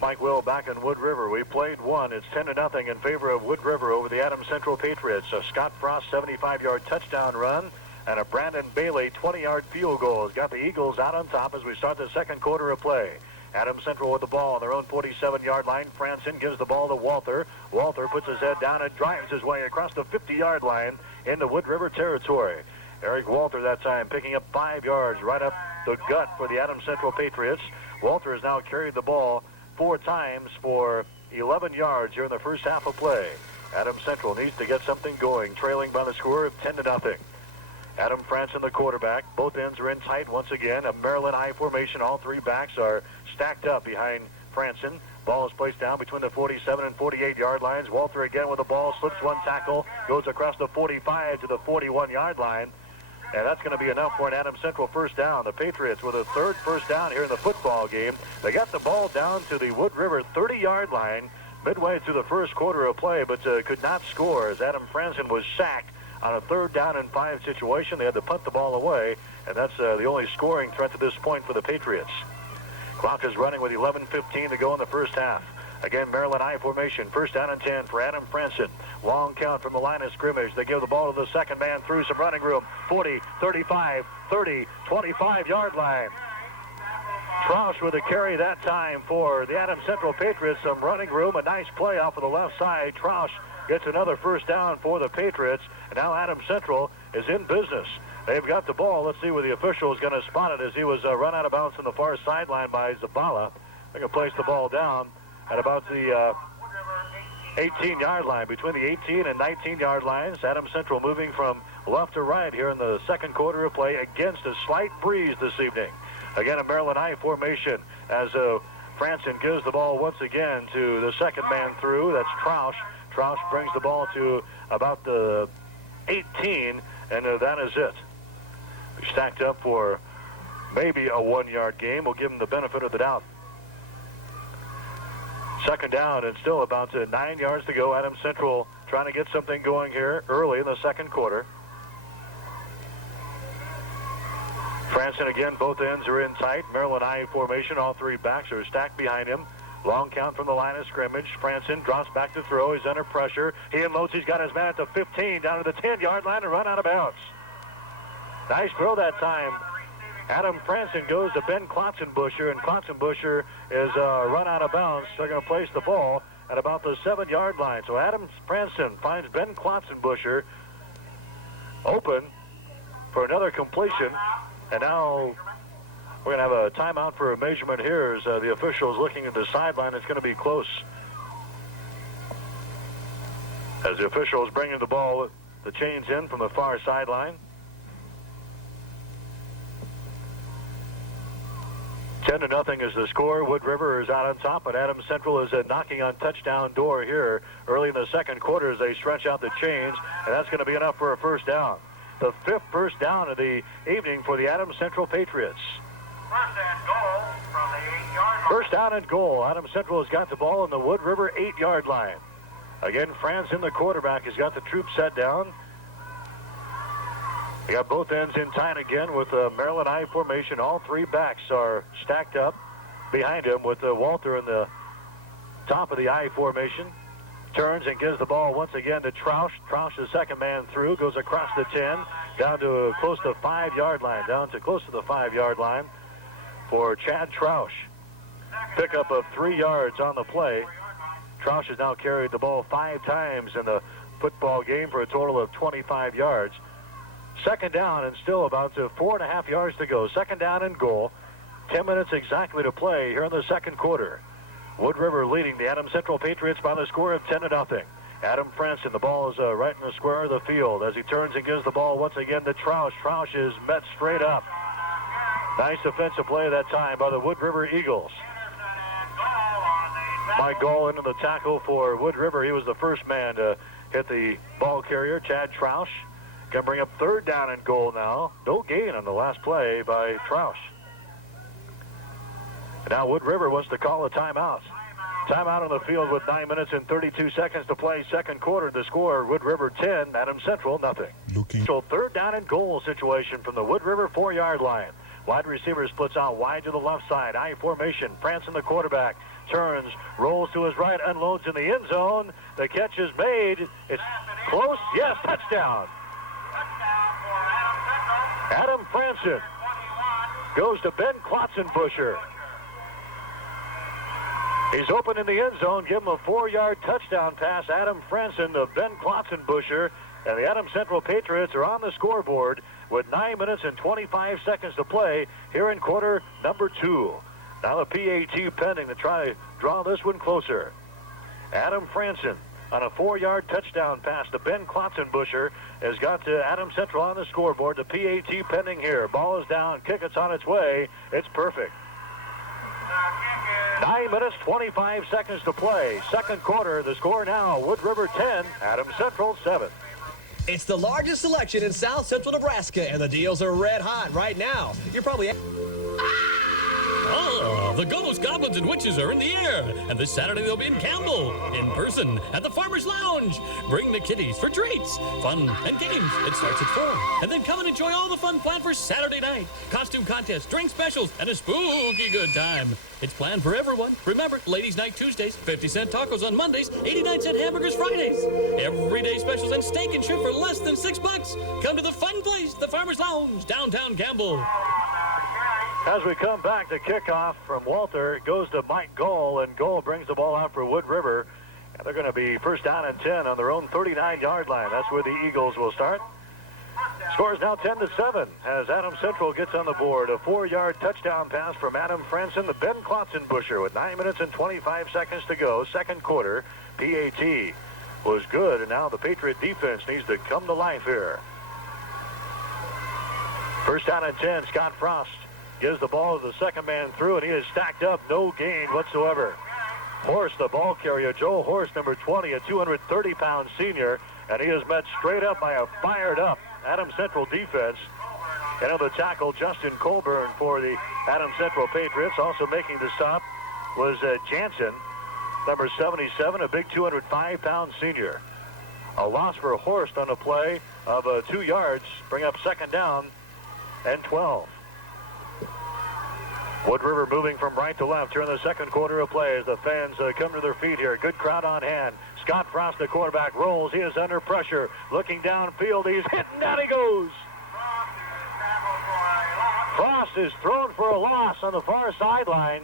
Mike Will back in Wood River. We played one. It's 10-0 in favor of Wood River over the Adams Central Patriots. A Scott Frost 75-yard touchdown run and a Brandon Bailey 20-yard field goal has got the Eagles out on top as we start the second quarter of play. Adams Central with the ball on their own 47-yard line. Franson gives the ball to Walter. Walter puts his head down and drives his way across the 50-yard line into Wood River territory. Eric Walter that time picking up 5 yards right up the gut for the Adams Central Patriots. Walter has now carried the ball 4 times for 11 yards here in the first half of play. Adams Central needs to get something going, trailing by the score of 10-0. Adam Franson, the quarterback. Both ends are in tight once again. A Maryland high formation. All 3 backs are stacked up behind Franson. Ball is placed down between the 47 and 48-yard lines. Walter again with the ball, slips 1 tackle, goes across the 45 to the 41-yard line. And that's going to be enough for an Adams Central first down. The Patriots with a 3rd first down here in the football game. They got the ball down to the Wood River 30-yard line midway through the first quarter of play, but could not score as Adam Franson was sacked on a 3rd down and 5 situation. They had to punt the ball away, and that's the only scoring threat to this point for the Patriots. Clock is running with 11:15 to go in the first half. Again, Maryland I formation. 1st down and 10 for Adam Franson. Long count from the line of scrimmage. They give the ball to the second man through some running room. 40, 35, 30, 25-yard line. Troush with a carry that time for the Adams Central Patriots. Some running room. A nice play off of the left side. Troush gets another first down for the Patriots. And now Adams Central is in business. They've got the ball. Let's see where the official is going to spot it as he was run out of bounds on the far sideline by Zabala. They're going to place the ball down at about the 18-yard line, between the 18 and 19-yard lines. Adams Central moving from left to right here in the second quarter of play against a slight breeze this evening. Again, a Maryland I formation as Franson gives the ball once again to the second man through. That's Troush. Troush brings the ball to about the 18, and that is it. Stacked up for maybe a 1-yard game. We'll give him the benefit of the doubt. Second down and still about 9 yards to go. Adams Central trying to get something going here early in the second quarter. Franson again, both ends are in tight. Maryland I formation. All three backs are stacked behind him. Long count from the line of scrimmage. Franson drops back to throw. He's under pressure. He unloads. He's got his man at the 15, down to the 10-yard line and run out of bounds. Nice throw that time. Adam Franson goes to Ben Klotzenbusher, and Klotzenbusher is run out of bounds. They're going to place the ball at about the 7-yard line. So Adam Franson finds Ben Klotzenbusher open for another completion. And now we're going to have a timeout for a measurement here as the officials looking at the sideline. It's going to be close. As the officials bringing the ball, the chains in from the far sideline. 10-0 is the score. Wood River is out on top, but Adams Central is knocking on touchdown door here early in the second quarter as they stretch out the chains, and that's going to be enough for a first down. The 5th first down of the evening for the Adams Central Patriots. First and goal from the 8-yard line. First down and goal. Adams Central has got the ball on the Wood River 8-yard line. Again, Franson, the quarterback, has got the troops set down. They got both ends in tight again with Maryland I formation. All three backs are stacked up behind him with Walter in the top of the I formation. Turns and gives the ball once again to Troush. Troush, the second man through, goes across the 10, down to close to the 5-yard line, down to close to the 5-yard line for Chad Troush. Pickup of 3 yards on the play. Troush has now carried the ball 5 times in the football game for a total of 25 yards. Second down and still about 4.5 yards to go. Second down and goal. 10 minutes exactly to play here in the second quarter. Wood River leading the Adams Central Patriots by the score of 10-0. Adam Franson, the ball is right in the square of the field as he turns and gives the ball once again to Troush. Troush is met straight up. Nice defensive play that time by the Wood River Eagles. Mike Gall into the tackle for Wood River. He was the first man to hit the ball carrier, Chad Troush. Going to bring up third down and goal now. No gain on the last play by Troush. And now Wood River wants to call a timeout. Timeout on the field with 9 minutes and 32 seconds to play. Second quarter, the score, Wood River 10, Adams Central nothing. So third down and goal situation from the Wood River 4-yard line. Wide receiver splits out wide to the left side. I formation. Franson, the quarterback, turns, rolls to his right, unloads in the end zone. The catch is made. It's close. Yes, touchdown. Adam Franson goes to Ben Klotzenbusher. He's open in the end zone. Give him a 4-yard touchdown pass. Adam Franson to Ben Klotzenbusher. And the Adams Central Patriots are on the scoreboard with 9 minutes and 25 seconds to play here in quarter number 2. Now the PAT pending to try to draw this one closer. Adam Franson on a 4-yard touchdown pass to Ben Klotzenbusher has got to Adams Central on the scoreboard. The PAT pending here. Ball is down. Kick, it's on its way. It's perfect. 9 minutes, 25 seconds to play. Second quarter, the score now, Wood River 10, Adams Central 7. It's the largest selection in South Central Nebraska, and the deals are red hot right now. You're probably... Ah, the Ghosts, Goblins, and Witches are in the air. And this Saturday they'll be in Campbell, in person, at the Farmers Lounge. Bring the kiddies for treats, fun, and games. It starts at 4. And then come and enjoy all the fun planned for Saturday night. Costume contests, drink specials, and a spooky good time. It's planned for everyone. Remember, Ladies' Night Tuesdays, 50-cent tacos on Mondays, 89-cent hamburgers Fridays. Everyday specials and steak and shrimp for less than $6. Come to the fun place, the Farmers Lounge, downtown Campbell. As we come back to kickoff from Walter, it goes to Mike Gall, and Gall brings the ball out for Wood River. And they're going to be first down and 10 on their own 39-yard line. That's where the Eagles will start. Score is now 10-7 as Adams Central gets on the board. A 4-yard touchdown pass from Adam Franson to Ben Klotzenbusher with 9 minutes and 25 seconds to go. Second quarter, PAT was good, and now the Patriot defense needs to come to life here. First down and 10, Scott Frost gives the ball to the second man through, and he is stacked up. No gain whatsoever. Horst, the ball carrier, Joe Horst, number 20, a 230-pound senior, and he is met straight up by a fired-up Adams Central defense. And on the tackle, Justin Colburn for the Adams Central Patriots. Also making the stop was Jansen, number 77, a big 205-pound senior. A loss for Horst on a play of 2 yards. Bring up second down and 12. Wood River moving from right to left here in the second quarter of play as the fans come to their feet here. Good crowd on hand. Scott Frost, the quarterback, rolls. He is under pressure. Looking downfield. He's hit and down he goes. Frost is thrown for a loss on the far sideline.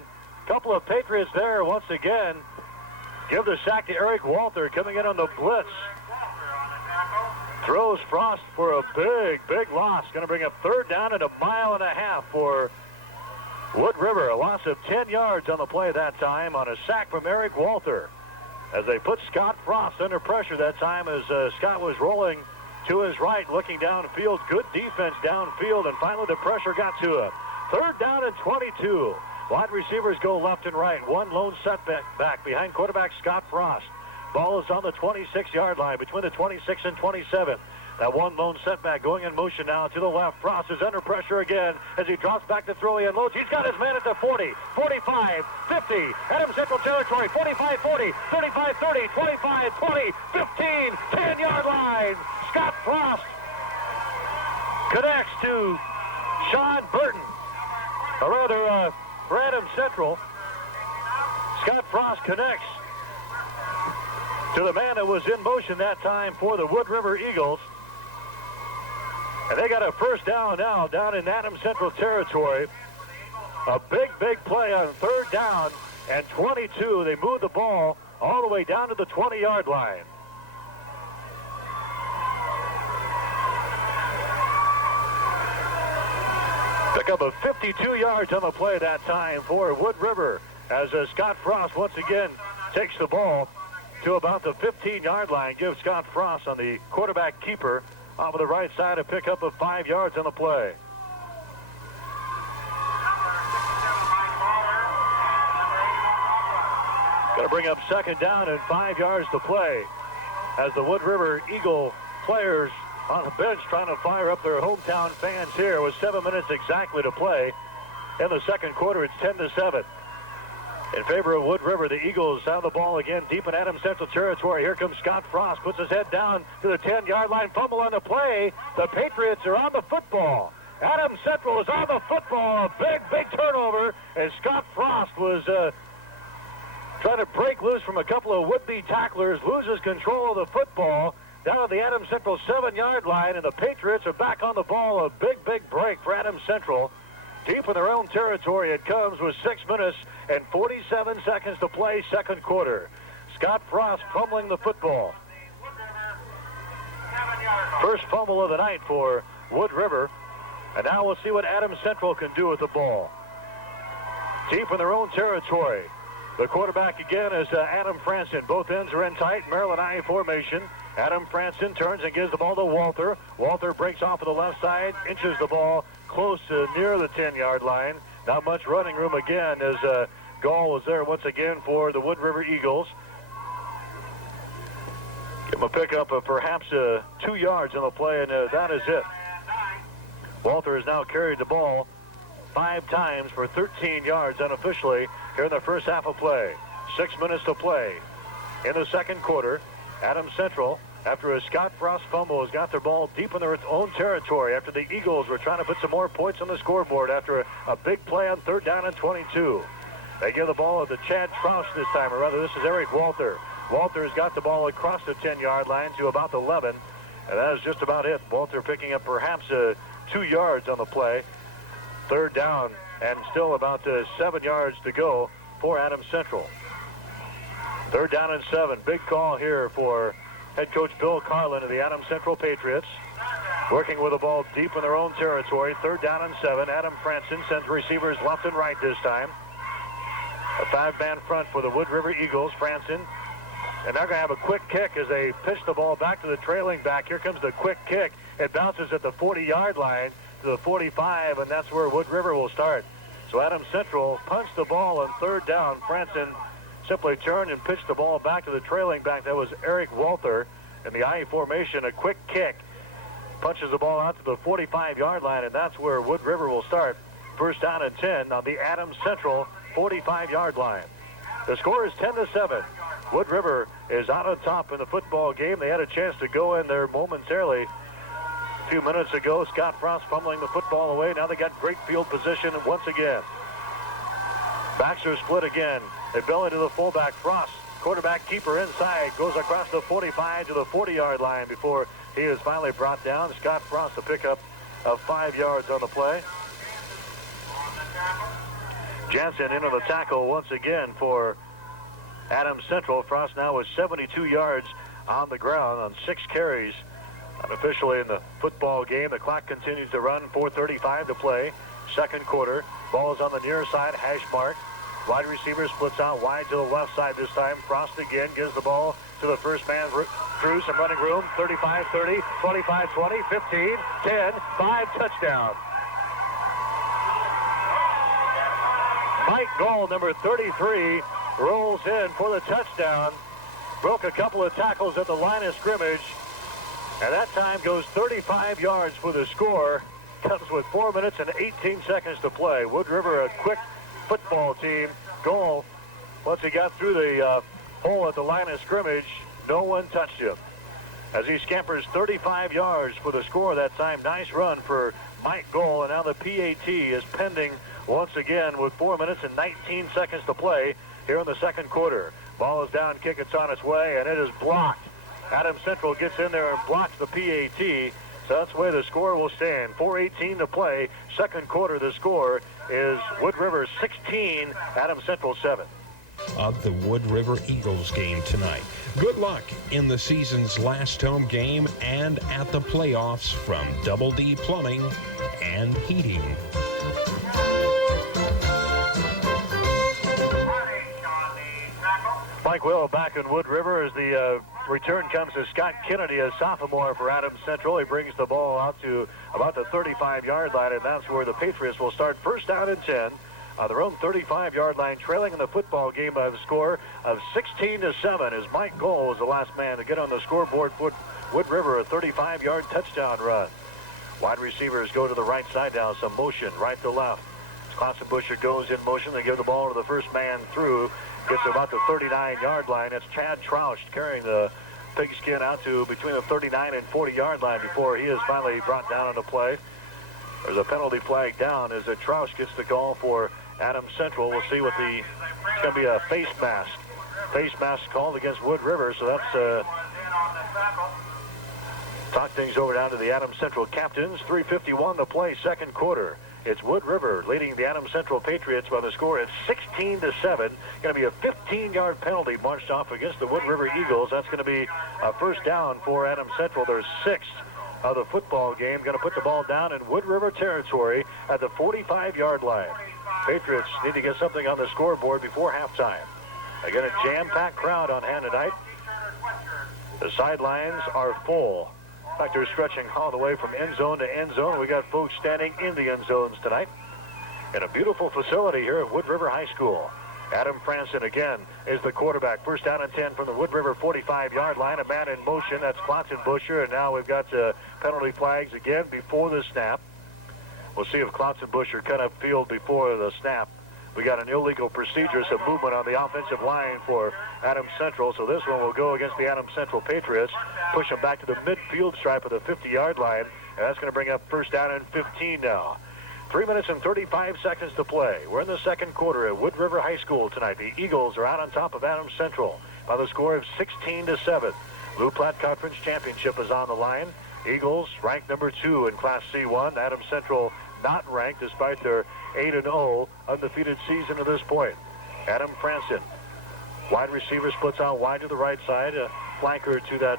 Couple of Patriots there once again. Give the sack to Eric Walter coming in on the blitz. Throws Frost for a big loss. Going to bring up third down and 1.5 miles for Wood River. A loss of 10 yards on the play that time on a sack from Eric Walter. As they put Scott Frost under pressure that time as Scott was rolling to his right, looking downfield. Good defense downfield, and finally the pressure got to him. Third down and 22. Wide receivers go left and right. One lone setback behind quarterback Scott Frost. Ball is on the 26-yard line between the 26 and 27. That one lone setback going in motion now to the left. Frost is under pressure again as he drops back to throw. He unloads. He's got his man at the 40, 45, 50. Adams Central territory, 45, 40, 35, 30, 25, 20, 15, 10-yard line. Scott Frost connects to Sean Burton. Or rather, for Adams Central, Scott Frost connects to the man that was in motion that time for the Wood River Eagles. And they got a first down now down in Adams Central territory. A big play on third down and 22. They moved the ball all the way down to the 20-yard line. Pick up of 52 yards on the play that time for Wood River as Scott Frost once again takes the ball to about the 15-yard line. Gives Scott Frost on the quarterback keeper off of the right side a pickup of 5 yards on the play. Going to bring up second down and 5 yards to play as the Wood River Eagle players on the bench trying to fire up their hometown fans here with 7 minutes exactly to play. In the second quarter, it's 10-7. In favor of Wood River, the Eagles have the ball again deep in Adams Central territory. Here comes Scott Frost, puts his head down to the 10-yard line. Fumble on the play. The Patriots are on the football. Adams Central is on the football. A big turnover as Scott Frost was trying to break loose from a couple of would-be tacklers, loses control of the football down at the Adams Central 7-yard line, and the Patriots are back on the ball. A big break for Adams Central. Deep in their own territory it comes with 6 minutes and 47 seconds to play second quarter. Scott Frost fumbling the football. First fumble of the night for Wood River. And now we'll see what Adams Central can do with the ball. Deep in their own territory. The quarterback again is Adam Franson. Both ends are in tight Maryland I formation. Adam Franson turns and gives the ball to Walter. Walter breaks off of the left side, inches the ball close to near the 10-yard line. Not much running room again as Gall was there once again for the Wood River Eagles. Give him a pickup of perhaps 2 yards on the play, and that is it. Walter has now carried the ball 5 times for 13 yards unofficially here in the first half of play. 6 minutes to play in the second quarter. Adams Central, after a Scott Frost fumble, has got their ball deep in their own territory after the Eagles were trying to put some more points on the scoreboard after a big play on third down and 22. They give the ball to Chad Troush this time, or rather this is Eric Walter. Walter has got the ball across the 10-yard line to about the 11, and that is just about it. Walter picking up perhaps 2 yards on the play. Third down and still about 7 yards to go for Adams Central. Third down and 7. Big call here for head coach Bill Carlin of the Adams Central Patriots. Working with the ball deep in their own territory. Third down and 7. Adam Franson sends receivers left and right this time. A 5-man front for the Wood River Eagles. Franson. And they're going to have a quick kick as they pitch the ball back to the trailing back. Here comes the quick kick. It bounces at the 40-yard line to the 45, and that's where Wood River will start. So Adams Central punched the ball on third down. Franson simply turned and pitched the ball back to the trailing back. That was Eric Walter in the I formation. A quick kick. Punches the ball out to the 45-yard line, and that's where Wood River will start. First down and 10 on the Adams Central 45-yard line. The score is 10-7. Wood River is out on top in the football game. They had a chance to go in there momentarily a few minutes ago. Scott Frost fumbling the football away. Now they got great field position once again. Backs are split again. They belly to the fullback. Frost, quarterback keeper inside, goes across the 45 to the 40-yard line before he is finally brought down. Scott Frost to pick up 5 yards on the play. Jansen into the tackle once again for Adams Central. Frost now with 72 yards on the ground on 6 carries. Unofficially in the football game, the clock continues to run. 4:35 to play. Second quarter. Ball is on the near side, hash mark. Wide receiver splits out wide to the left side this time. Frost again gives the ball to the first man. Through some running room. 35-30, 25-20, 15, 10, 5, touchdown. Mike Gall, number 33, rolls in for the touchdown. Broke a couple of tackles at the line of scrimmage. And that time goes 35 yards for the score. Comes with 4 minutes and 18 seconds to play. Wood River, a quick football team. Goal, once he got through the hole at the line of scrimmage, no one touched him. As he scampers 35 yards for the score that time. Nice run for Mike Goal. And now the PAT is pending once again with 4 minutes and 19 seconds to play here in the second quarter. Ball is down, kick, it's on its way, and it is blocked. Adams Central gets in there and blocks the PAT. So that's the way the score will stand. 4:18 to play. Second quarter, the score is Wood River 16, Adams Central 7. Of the Wood River Eagles game tonight. Good luck in the season's last home game and at the playoffs from Double D Plumbing and Heating. Mike Will back in Wood River as the return comes to Scott Kennedy, a sophomore for Adams Central. He brings the ball out to about the 35-yard line, and that's where the Patriots will start. First down and 10 on their own 35-yard line, trailing in the football game by a score of 16-7 as Mike Goal was the last man to get on the scoreboard for Wood River, a 35-yard touchdown run. Wide receivers go to the right side now, some motion right to left. Klotzenbuscher goes in motion. They give the ball to the first man through. Gets to about the 39-yard line. That's Chad Troush carrying the pigskin out to between the 39 and 40-yard line before he is finally brought down on the play. There's a penalty flag down as Troush gets the call for Adams Central. We'll see what it's going to be a face mask. Face mask called against Wood River, so that's talk things over down to the Adams Central captains. 3:51 to play, second quarter. It's Wood River leading the Adams Central Patriots by the score at 16-7. Going to be a 15-yard penalty marched off against the Wood River Eagles. That's going to be a first down for Adams Central. Their sixth of the football game. Going to put the ball down in Wood River territory at the 45-yard line. Patriots need to get something on the scoreboard before halftime. Again, a jam-packed crowd on hand tonight. The sidelines are full. In fact, they're stretching all the way from end zone to end zone. We got folks standing in the end zones tonight in a beautiful facility here at Wood River High School. Adam Franson again is the quarterback. First down and 10 from the Wood River 45-yard line. A man in motion. That's Klotzenbuscher. And now we've got penalty flags again before the snap. We'll see if Klotzenbuscher cut up field before the snap. We got an illegal procedure, some movement on the offensive line for Adams Central. So this one will go against the Adams Central Patriots. Push them back to the midfield stripe of the 50-yard line. And that's going to bring up first down and 15 now. 3 minutes and 35 seconds to play. We're in the second quarter at Wood River High School tonight. The Eagles are out on top of Adams Central by the score of 16-7. Blue Platte Conference Championship is on the line. Eagles ranked number 2 in Class C1. Adams Central not ranked despite their 8-0 undefeated season to this point. Adam Franson, wide receiver, splits out wide to the right side. A flanker to that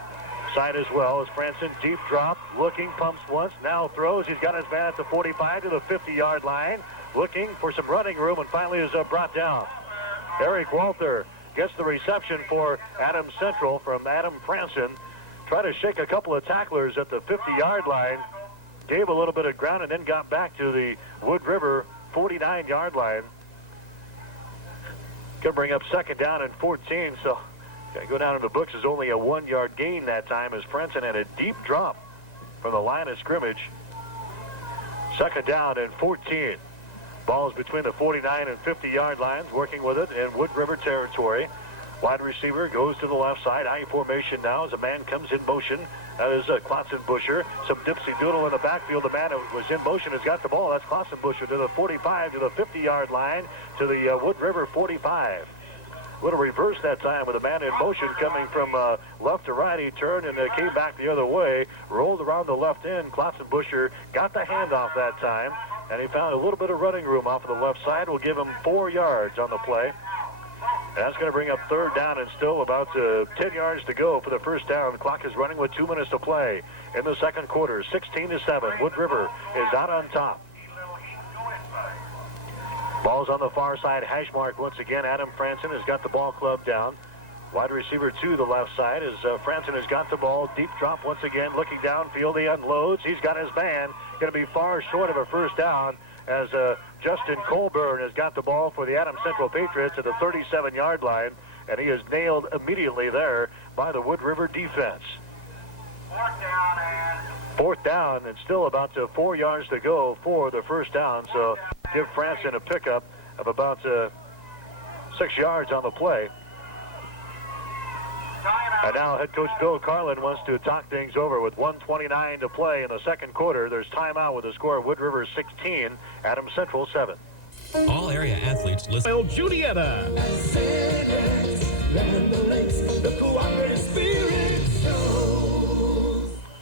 side as well as Franson. Deep drop, looking, pumps once, now throws. He's got his man at the 45 to the 50-yard line, looking for some running room, and finally is brought down. Eric Walter gets the reception for Adams Central from Adam Franson. Tried to shake a couple of tacklers at the 50-yard line. Gave a little bit of ground and then got back to the Wood River 49-yard line. Going to bring up second down and 14, so going to go down in the books as only a 1-yard gain that time as Franson had a deep drop from the line of scrimmage. Second down and 14. Ball is between the 49 and 50-yard lines, working with it in Wood River territory. Wide receiver goes to the left side. I formation now as a man comes in motion. That is Klotzenbuscher. Some dipsy doodle in the backfield. The man who was in motion has got the ball. That's Klotzenbuscher to the 45, to the 50-yard line, to the Wood River 45. Would have reversed that time with a man in motion coming from left to right. He turned and came back the other way, rolled around the left end. Klotzenbuscher got the handoff that time, and he found a little bit of running room off of the left side. Will give him 4 yards on the play. That's going to bring up third down and still about 10 yards to go for the first down. The clock is running with 2 minutes to play in the second quarter. 16-7. Wood River is out on top. Ball's on the far side. Hash mark once again. Adam Franson has got the ball clubbed down. Wide receiver to the left side as Franson has got the ball. Deep drop once again. Looking downfield. He unloads. He's got his man. Going to be far short of a first down as Justin Colburn has got the ball for the Adams Central Patriots at the 37-yard line, and he is nailed immediately there by the Wood River defense. Fourth down and still about 4 yards to go for the first down, so give Franson a pickup of about 6 yards on the play. And now head coach Bill Carlin wants to talk things over with 1:29 to play in the second quarter. There's timeout with a score of Wood River 16, Adams Central 7. All area athletes listen. El Julieta.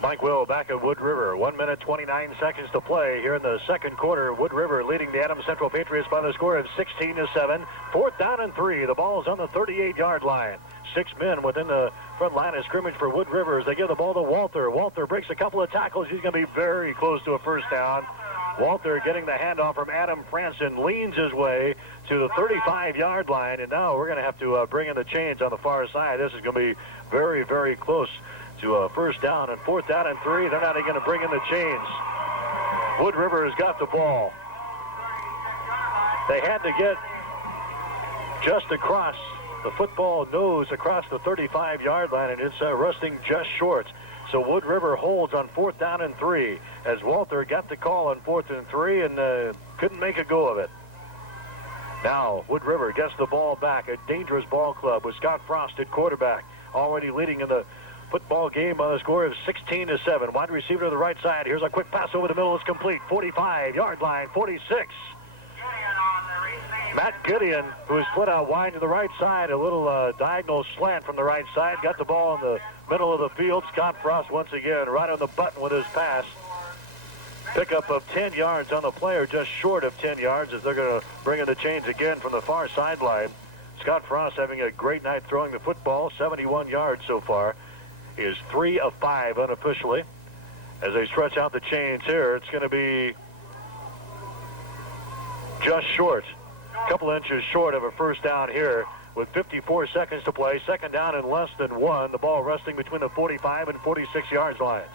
Mike Will back at Wood River. 1 minute, 29 seconds to play here in the second quarter. Wood River leading the Adams Central Patriots by the score of 16-7. Fourth down and 3. The ball is on the 38-yard line. 6 men within the front line of scrimmage for Wood River as they give the ball to Walter. Walter breaks a couple of tackles. He's going to be very close to a first down. Walter getting the handoff from Adam Franson, leans his way to the 35-yard line, and now we're going to have to bring in the chains on the far side. This is going to be very, very close to a first down. And fourth down and 3, they're not going to bring in the chains. Wood River has got the ball. They had to get just across the football nose across the 35-yard line, and it's rusting just short. So Wood River holds on fourth down and 3 as Walter got the call on 4th and 3 and couldn't make a go of it. Now Wood River gets the ball back. A dangerous ball club with Scott Frost at quarterback, already leading in the football game by a score of 16-7. Wide receiver to the right side. Here's a quick pass over the middle. It's complete. 45-yard line, 46. Matt Gideon, who is split out wide to the right side, a little diagonal slant from the right side, got the ball in the middle of the field. Scott Frost once again right on the button with his pass. Pickup of 10 yards on the play, or just short of 10 yards, as they're going to bring in the chains again from the far sideline. Scott Frost having a great night throwing the football, 71 yards so far. He is 3 of 5 unofficially. As they stretch out the chains here, it's going to be just short. A couple inches short of a first down here with 54 seconds to play. Second down and less than 1. The ball resting between the 45 and 46 yards lines.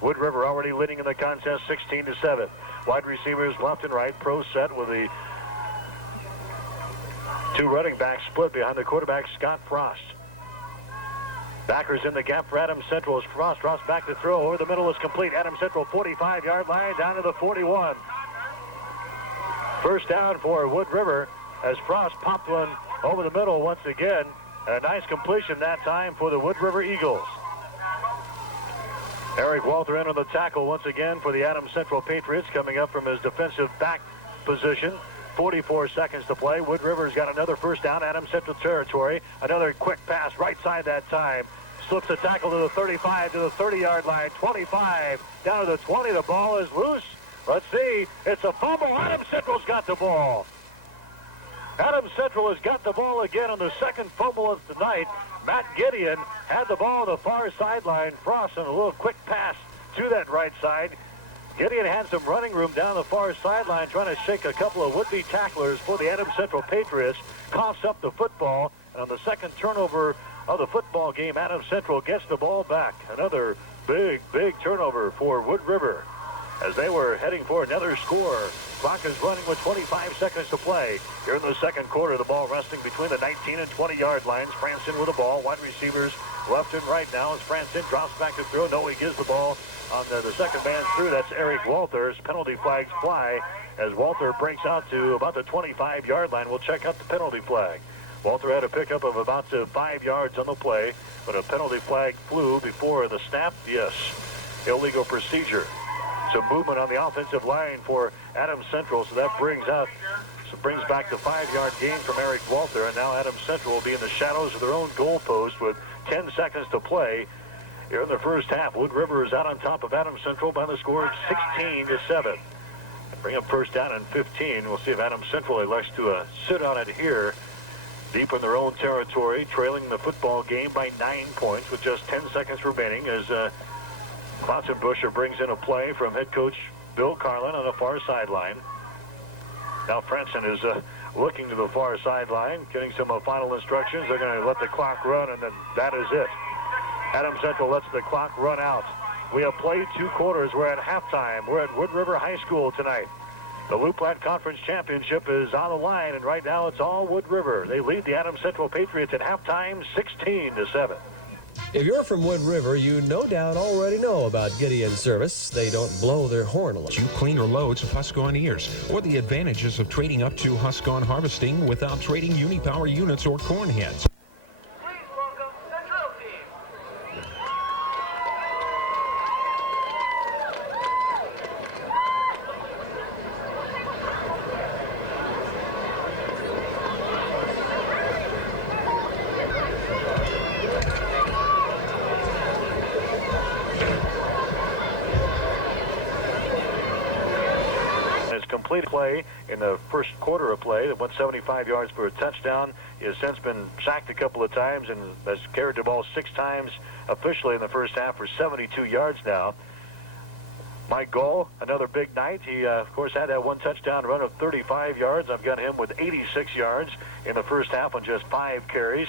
Wood River already leading in the contest 16-7. Wide receivers left and right. Pro set with the 2 running backs split behind the quarterback, Scott Frost. Backers in the gap for Adams Central as Frost drops back to throw. Over the middle is complete. Adams Central 45-yard line down to the 41. First down for Wood River as Frost popped one over the middle once again. And a nice completion that time for the Wood River Eagles. Eric Walter in on the tackle once again for the Adams Central Patriots, coming up from his defensive back position. 44 seconds to play. Wood River's got another first down, Adams Central territory. Another quick pass right side that time. Slips the tackle to the 35, to the 30-yard line. 25, down to the 20. The ball is loose. Let's see. It's a fumble. Adams Central's got the ball. Adams Central has got the ball again on the second fumble of the night. Matt Gideon had the ball on the far sideline. Frost and a little quick pass to that right side. Gideon had some running room down the far sideline, trying to shake a couple of would-be tacklers for the Adams Central Patriots. Coughs up the football, and on the second turnover of the football game, Adams Central gets the ball back. Another big, big turnover for Wood River as they were heading for another score. Clock is running with 25 seconds to play. Here in the second quarter, the ball resting between the 19 and 20-yard lines. Franson with the ball. Wide receivers left and right now as Franson drops back to throw. No, he gives the ball on the second man through. That's Eric Walters. Penalty flags fly as Walter breaks out to about the 25-yard line. We'll check out the penalty flag. Walter had a pickup of about 5 yards on the play, but a penalty flag flew before the snap. Yes, illegal procedure. Some movement on the offensive line for Adams Central, so that brings back the 5-yard gain from Eric Walter, and now Adams Central will be in the shadows of their own goalpost with 10 seconds to play here in the first half. Wood River is out on top of Adams Central by the score of 16-7. Bring up first down and 15. We'll see if Adams Central elects to sit on it here, deep in their own territory, trailing the football game by 9 points with just 10 seconds remaining as Klotzenbuscher brings in a play from head coach Bill Carlin on the far sideline. Now Franson is looking to the far sideline, getting some final instructions. They're going to let the clock run, and then that is it. Adams Central lets the clock run out. We have played 2 quarters. We're at halftime. We're at Wood River High School tonight. The Loup Platte Conference Championship is on the line, and right now it's all Wood River. They lead the Adams Central Patriots at halftime 16-7. If you're from Wood River, you no doubt already know about Gideon Service. They don't blow their horn a lot. 2 cleaner loads of Husqvarna ears, or the advantages of trading up to Husqvarna harvesting without trading Unipower units or corn heads. Please welcome the drill team. Complete play in the first quarter of play that went 75 yards for a touchdown. He has since been sacked a couple of times and has carried the ball 6 times officially in the first half for 72 yards now. Mike Gall, another big night. He, of course, had that 1 touchdown run of 35 yards. I've got him with 86 yards in the first half on just 5 carries.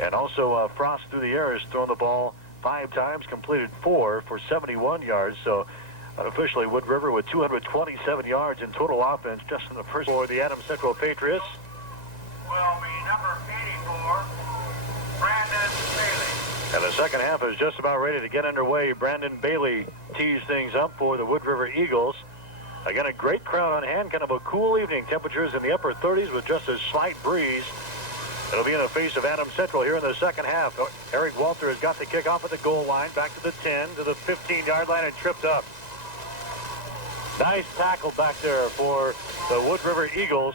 And also Frost through the air has thrown the ball 5 times, completed 4 for 71 yards. So unofficially, Wood River with 227 yards in total offense just in the first for the Adams Central Patriots. Will be number 84, Brandon Bailey. And the second half is just about ready to get underway. Brandon Bailey tees things up for the Wood River Eagles. Again, a great crowd on hand, kind of a cool evening. Temperatures in the upper 30s with just a slight breeze. It'll be in the face of Adams Central here in the second half. Eric Walter has got the kickoff at the goal line, back to the 10, to the 15-yard line, and tripped up. Nice tackle back there for the Wood River Eagles.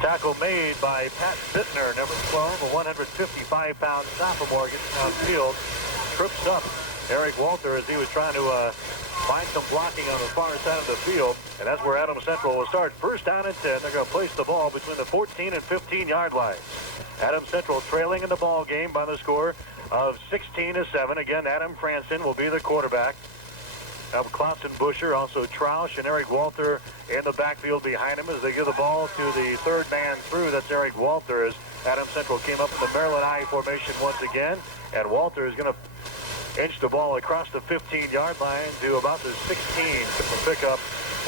Tackle made by Pat Bittner, number 12, a 155-pound sophomore, getting downfield. Trips up Eric Walter as he was trying to find some blocking on the far side of the field. And that's where Adams Central will start. First down and 10. They're going to place the ball between the 14 and 15-yard lines. Adams Central trailing in the ball game by the score of 16-7. Again, Adam Franson will be the quarterback. Of Klotzenbuscher, also Troush and Eric Walter in the backfield behind him as they give the ball to the third man through. That's Eric Walter as Adams Central came up with the Maryland I formation once again. And Walter is going to inch the ball across the 15-yard line to about the 16 for pickup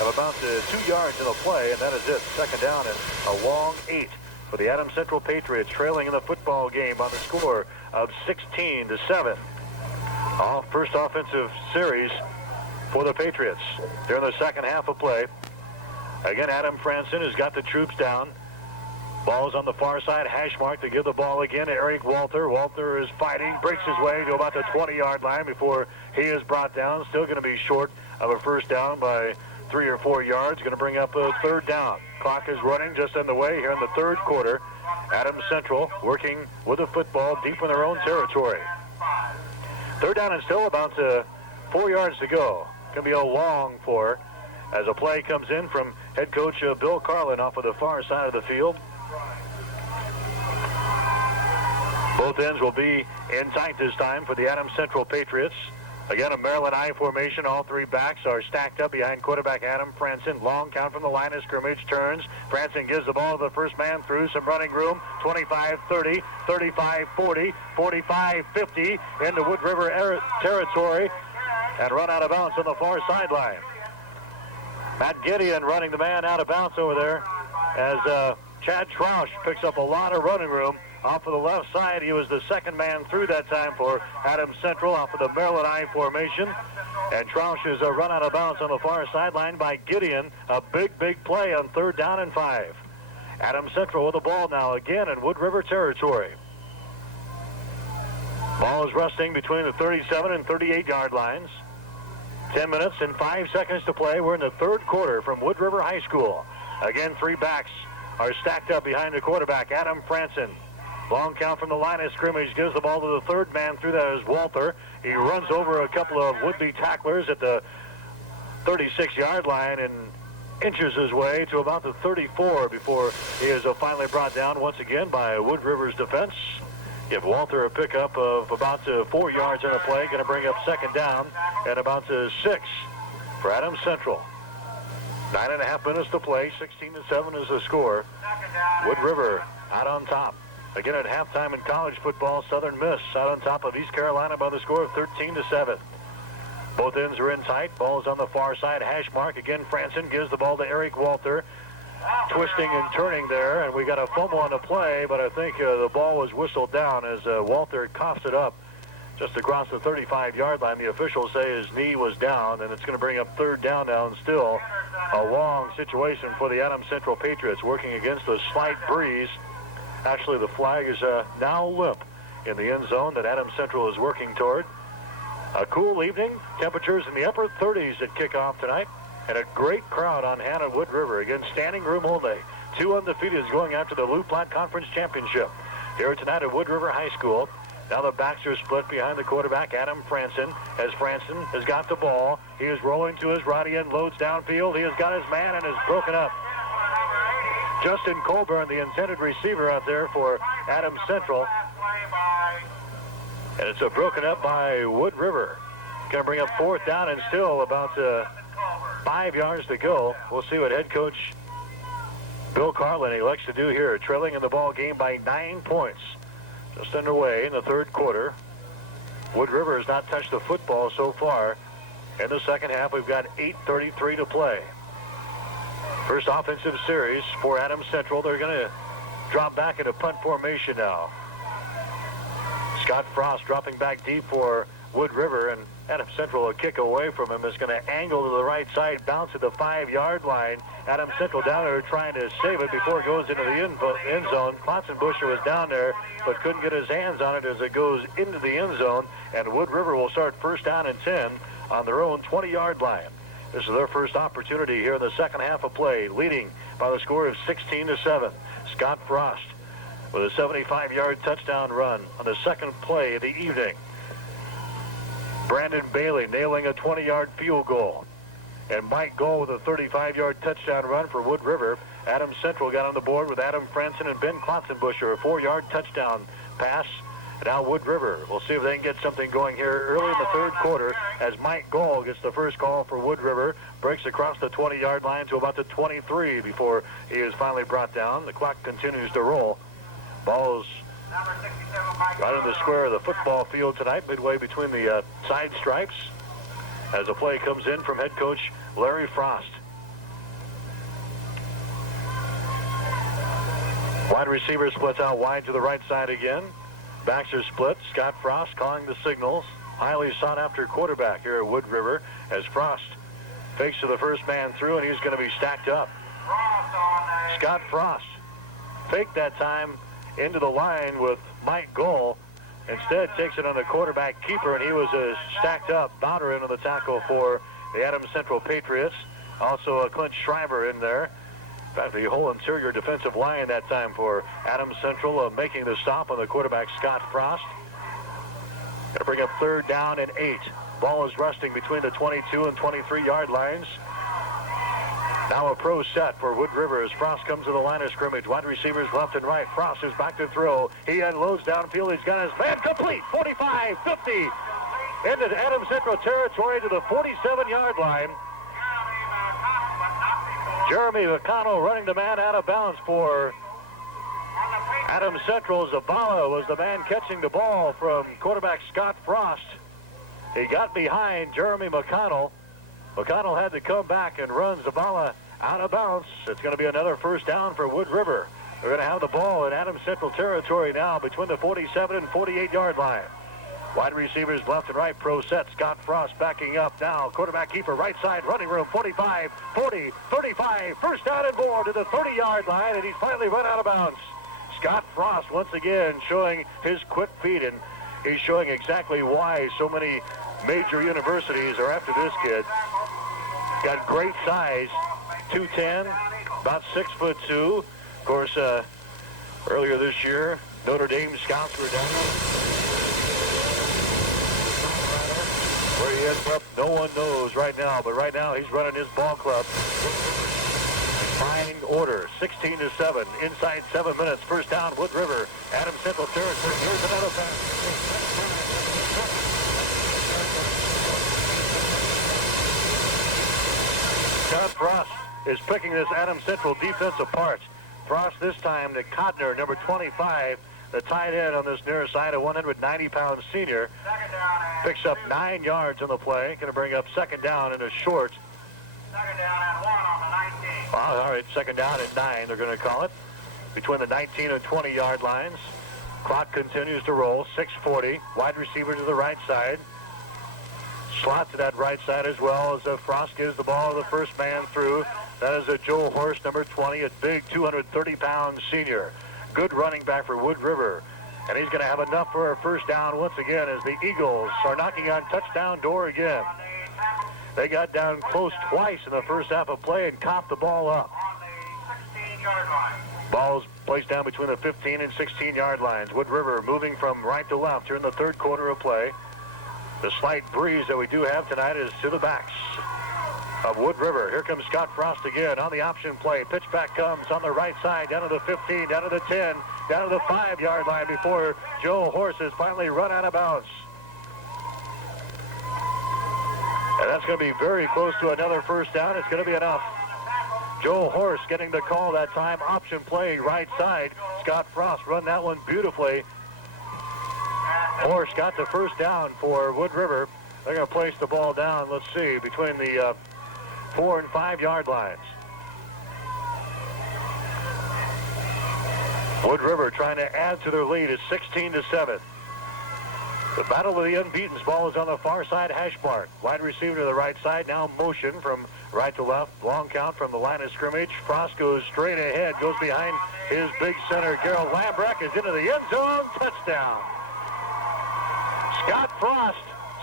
of about 2 yards in the play. And that is it. Second down and a long 8 for the Adams Central Patriots, trailing in the football game on the score of 16-7. First offensive series for the Patriots during the second half of play. Again, Adam Franson has got the troops down. Ball's on the far side, hash mark to give the ball again to Eric Walter. Walter is fighting, breaks his way to about the 20-yard line before he is brought down. Still going to be short of a first down by 3 or 4 yards. Going to bring up a third down. Clock is running just on the way here in the third quarter. Adams Central working with the football deep in their own territory. Third down and still about 4 yards to go. Going to be a long 4 as a play comes in from head coach Bill Carlin off of the far side of the field. Both ends will be in tight this time for the Adams Central Patriots. Again, a Maryland I formation. All 3 backs are stacked up behind quarterback Adam Franson. Long count from the line of scrimmage. Turns. Franson gives the ball to the first man through. Some running room. 25-30, 35-40, 45-50 into Wood River territory. And run out of bounds on the far sideline. Matt Gideon running the man out of bounds over there as Chad Troush picks up a lot of running room. Off of the left side, he was the second man through that time for Adams Central off of the Maryland I formation. And Troush is run out of bounds on the far sideline by Gideon. A big play on third down and 5. Adams Central with the ball now again in Wood River territory. Ball is resting between the 37 and 38-yard lines. 10 minutes and 5 seconds to play. We're in the third quarter from Wood River High School. Again, three backs are stacked up behind the quarterback, Adam Franson. Long count from the line of scrimmage, gives the ball to the third man. Through that is Walther. He runs over a couple of would-be tacklers at the 36-yard line and inches his way to about the 34 before he is finally brought down once again by Wood River's defense. Give Walther a pickup of about 4 yards on the play. Going to bring up second down and about 6 for Adams Central. 9.5 minutes to play. 16-7 is the score. Wood River out on top. Again at halftime in college football, Southern Miss out on top of East Carolina by the score of 13-7. Both ends are in tight. Ball is on the far side. Hash mark. Again, Franson gives the ball to Eric Walther. Twisting and turning there, and we got a fumble on the play, but I think the ball was whistled down as Walther coughs it up just across the 35-yard line. The officials say his knee was down, and it's going to bring up third down now, and still a long situation for the Adams Central Patriots, working against a slight breeze. Actually, the flag is now limp in the end zone that Adams Central is working toward. A cool evening, temperatures in the upper 30s at kickoff tonight, and a great crowd on hand at Wood River. Again, standing room only. 2 undefeateds going after the Lou Platte Conference Championship here tonight at Wood River High School. Now the backs are split behind the quarterback, Adam Franson, as Franson has got the ball. He is rolling to his right end, loads downfield. He has got his man and is broken up. Justin Colburn, the intended receiver out there for Adams Central. And it's broken up by Wood River. Going to bring up fourth down and still about 5 yards to go. We'll see what head coach Bill Carlin elects to do here. Trailing in the ball game by 9 points. Just underway in the third quarter. Wood River has not touched the football so far. In the second half, we've got 8:33 to play. First offensive series for Adams Central. They're going to drop back into punt formation now. Scott Frost dropping back deep for Wood River, and Adams Central, a kick away from him, is going to angle to the right side, bounce at the 5-yard line. Adams Central down there trying to save it before it goes into the end zone. Klotzenbuscher was down there, but couldn't get his hands on it as it goes into the end zone, and Wood River will start first down and 10 on their own 20-yard line. This is their first opportunity here in the second half of play, leading by the score of 16-7. Scott Frost with a 75-yard touchdown run on the second play of the evening. Brandon Bailey nailing a 20-yard field goal. And Mike Gold with a 35-yard touchdown run for Wood River. Adams Central got on the board with Adam Franson and Ben Klotzenbuscher, a 4-yard touchdown pass. And now Wood River. We'll see if they can get something going here early in the third quarter as Mike Gold gets the first call for Wood River. Breaks across the 20-yard line to about the 23 before he is finally brought down. The clock continues to roll. Ball's right in the square of the football field tonight, midway between the side stripes, as a play comes in from head coach Larry Frost. Wide receiver splits out wide to the right side again. Backs are split. Scott Frost calling the signals. Highly sought after quarterback here at Wood River as Frost fakes to the first man through, and he's going to be stacked up. Scott Frost faked that time into the line with Mike Goal. Instead takes it on the quarterback keeper, and he was stacked up. Bowder into the tackle for the Adams Central Patriots. Also Clint Schreiber in there. In fact, the whole interior defensive line that time for Adams Central making the stop on the quarterback Scott Frost. Going to bring up third down and 8. Ball is resting between the 22 and 23-yard lines. Now a pro set for Wood River as Frost comes to the line of scrimmage. Wide receivers left and right. Frost is back to throw. He unloads downfield. He's got his man complete. 45, 50. Into Adams Central territory to the 47-yard line. Jeremy McConnell running the man out of bounds for Adams Central. Zavala was the man catching the ball from quarterback Scott Frost. He got behind Jeremy McConnell. McConnell had to come back and run Zavala out of bounds. It's going to be another first down for Wood River. They're going to have the ball in Adams Central territory now between the 47 and 48-yard line. Wide receivers left and right, pro set. Scott Frost backing up now. Quarterback keeper right side, running room, 45, 40, 35. First down and more to the 30-yard line, and he's finally run out of bounds. Scott Frost once again showing his quick feet, and he's showing exactly why so many major universities are after this kid. Got great size, 210, about 6'2". Of course, earlier this year, Notre Dame scouts were down. Where he ends up, no one knows right now, but right now he's running his ball club. Fine order, 16-7, inside 7 minutes, first down, Wood River, Adams Central territory. Here's another pass. Scott Frost is picking this Adams Central defense apart. Frost this time to Codner, number 25, the tight end on this near side, a 190-pound senior. Picks up 9 yards on the play. Going to bring up second down and a short. Second down and 1 on the 19. All right, second down and 9, they're going to call it. Between the 19 and 20-yard lines. Clock continues to roll, 6:40. Wide receiver to the right side. Slot to that right side as well as Frost gives the ball to the first man through. That is a Joel Horst, number 20, a big 230-pound senior. Good running back for Wood River. And he's going to have enough for a first down once again as the Eagles are knocking on touchdown door again. They got down close twice in the first half of play and copped the ball up. On the 16-yard line. Ball's placed down between the 15 and 16-yard lines. Wood River moving from right to left here in the third quarter of play. The slight breeze that we do have tonight is to the backs of Wood River. Here comes Scott Frost again on the option play. Pitch back comes on the right side, down to the 15, down to the 10, down to the 5-yard line before Joe Horst has finally run out of bounds. And that's going to be very close to another first down. It's going to be enough. Joe Horst getting the call that time. Option play right side. Scott Frost run that one beautifully. Horst got the first down for Wood River. They're going to place the ball down, let's see, between the 4 and 5-yard lines. Wood River trying to add to their lead. It's 16-7. The battle with the unbeaten's ball is on the far side hash mark. Wide receiver to the right side, now motion from right to left. Long count from the line of scrimmage. Frost goes straight ahead, goes behind his big center. Gerald Lambrecht is into the end zone. Touchdown. Scott Frost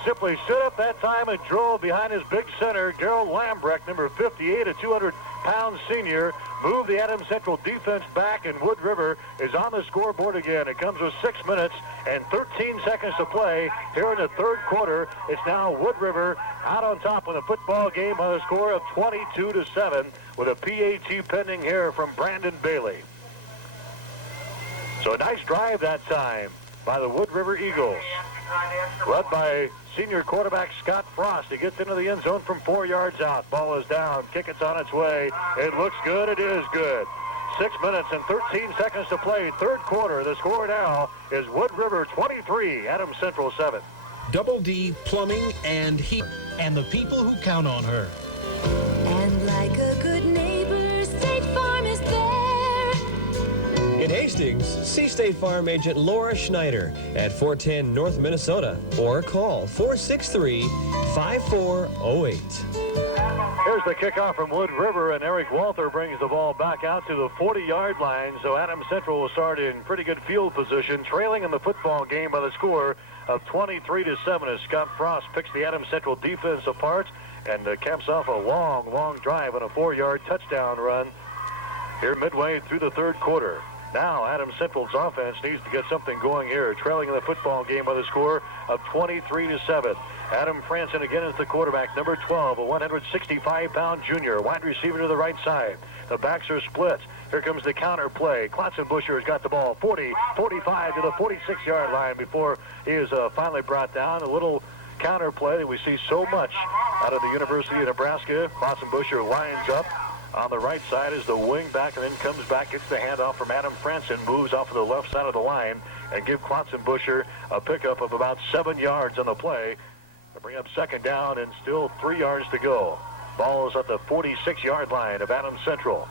simply stood up that time and drove behind his big center. Gerald Lambrecht, number 58, a 200-pound senior, moved the Adams Central defense back, and Wood River is on the scoreboard again. It comes with 6 minutes and 13 seconds to play here in the third quarter. It's now Wood River out on top of the football game by the score of 22-7 with a PAT pending here from Brandon Bailey. So a nice drive that time by the Wood River Eagles, led by senior quarterback Scott Frost. He gets into the end zone from 4 yards out. Ball is down. Kick it's on its way. It looks good. It is good. 6 minutes and 13 seconds to play. Third quarter. The score now is Wood River 23, Adams Central 7. Double D Plumbing and Heat, and the people who count on her. And like a good neighbor, State Farm is there. In Hastings, see State Farm agent Laura Schneider at 410 North Minnesota or call 463-5408. Here's the kickoff from Wood River, and Eric Walther brings the ball back out to the 40-yard line. So Adams Central will start in pretty good field position, trailing in the football game by the score of 23-7 as Scott Frost picks the Adams Central defense apart and caps off a long drive on a 4-yard touchdown run here midway through the third quarter. Now Adams Central's offense needs to get something going here, trailing in the football game by the score of 23-7. Adam Franson again is the quarterback, number 12, a 165-pound junior, wide receiver to the right side. The backs are split. Here comes the counter play. Klotzenbuscher has got the ball 40, 45 to the 46-yard line before he is finally brought down. A little counter play that we see so much out of the University of Nebraska. Klotzenbuscher lines up on the right side as the wing back and then comes back, gets the handoff from Adam Franson, moves off of the left side of the line and give Klotzenbuscher a pickup of about 7 yards on the play. To bring up second down and still 3 yards to go. Ball is at the 46-yard line of Adams Central.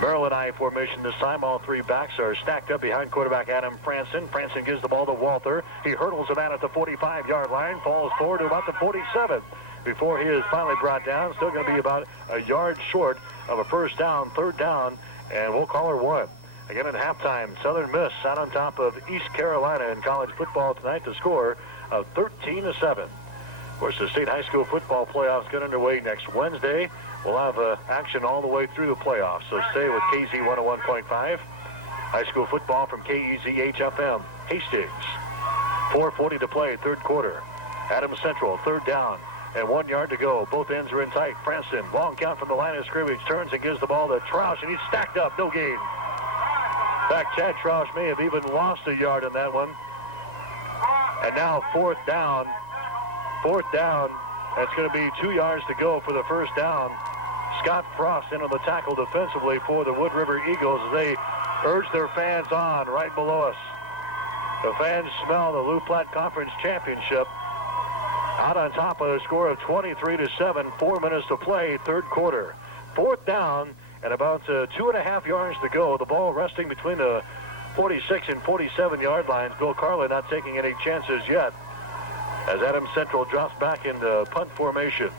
Maryland I formation this time. All three backs are stacked up behind quarterback Adam Franson. Franson gives the ball to Walther. He hurdles a man at the 45-yard line, falls forward to about the 47 before he is finally brought down. Still going to be about a yard short of a first down, third down, and we'll call her one. Again at halftime, Southern Miss out on top of East Carolina in college football tonight. The score of 13-7. Of course, the state high school football playoffs get underway next Wednesday. We'll have action all the way through the playoffs, so stay with KZ 101.5. High school football from KEZH FM, Hastings. 4:40 to play, third quarter. Adams Central, third down, and 1 yard to go. Both ends are in tight. Franson, long count from the line of scrimmage, turns and gives the ball to Troush, and he's stacked up, no gain. In fact, Chad Troush may have even lost a yard in that one. And now fourth down. That's going to be 2 yards to go for the first down. Scott Frost into the tackle defensively for the Wood River Eagles as they urge their fans on right below us. The fans smell the Lou Platte Conference Championship. Out on top of a score of 23-7, 4 minutes to play, third quarter. Fourth down and about 2.5 yards to go. The ball resting between the 46 and 47 yard lines. Bill Carlin not taking any chances yet as Adams Central drops back into punt formation.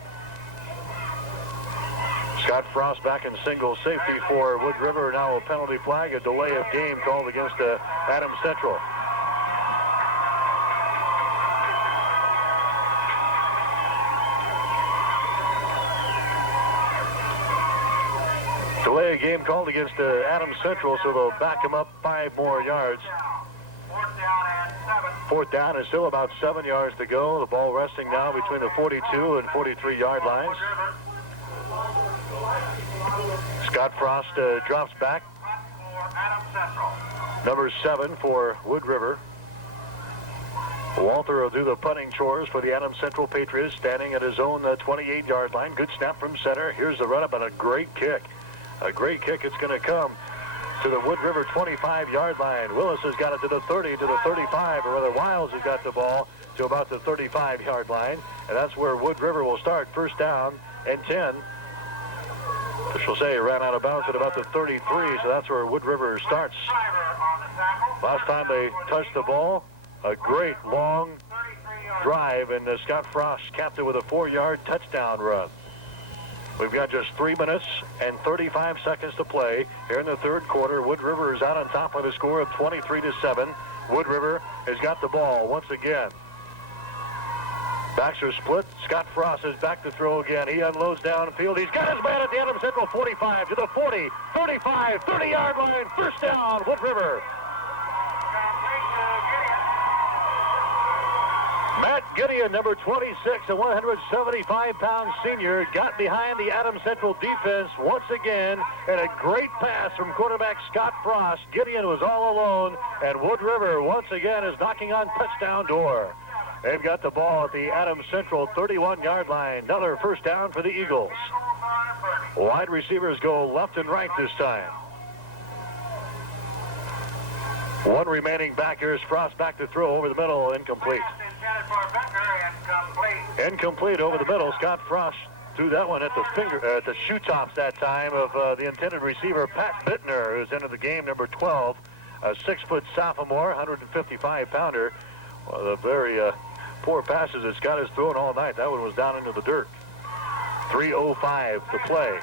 Scott Frost back in single safety for Wood River. Now a penalty flag, a delay of game called against Adams Central. Delay of game called against Adams Central, so they'll back him up 5 more yards. Fourth down is still about 7 yards to go. The ball resting now between the 42 and 43 yard lines. Scott Frost drops back. Number 7 for Wood River. Walter will do the punting chores for the Adams Central Patriots, standing at his own 28 yard line. Good snap from center. Here's the run up and a great kick. A great kick. It's going to come to the Wood River 25 yard line. Willis has got it to the 30, to the 35, or rather Wiles has got the ball to about the 35 yard line. And that's where Wood River will start. First down and 10. Officials say it ran out of bounds at about the 33, so that's where Wood River starts. Last time they touched the ball, a great long drive, and Scott Frost capped it with a 4-yard touchdown run. We've got just 3 minutes and 35 seconds to play here in the third quarter. Wood River is out on top with a score of 23-7. Wood River has got the ball once again. Backs are split. Scott Frost is back to throw again. He unloads downfield. He's got his man at the Adams Central 45 to the 40, 35, 30-yard line. First down, Wood River. Matt Gideon, number 26, a 175-pound senior, got behind the Adams Central defense once again, and a great pass from quarterback Scott Frost. Gideon was all alone, and Wood River once again is knocking on touchdown door. They've got the ball at the Adams Central 31-yard line. Another first down for the Eagles. Wide receivers go left and right this time. One remaining back. Here's Frost back to throw over the middle. Incomplete. Incomplete over the middle. Scott Frost threw that one at the shoe tops that time of the intended receiver, Pat Bittner, who's into the game, number 12. A 6-foot sophomore, 155-pounder. One of the very poor passes that Scott has thrown all night. That one was down into the dirt. 3:05 to play.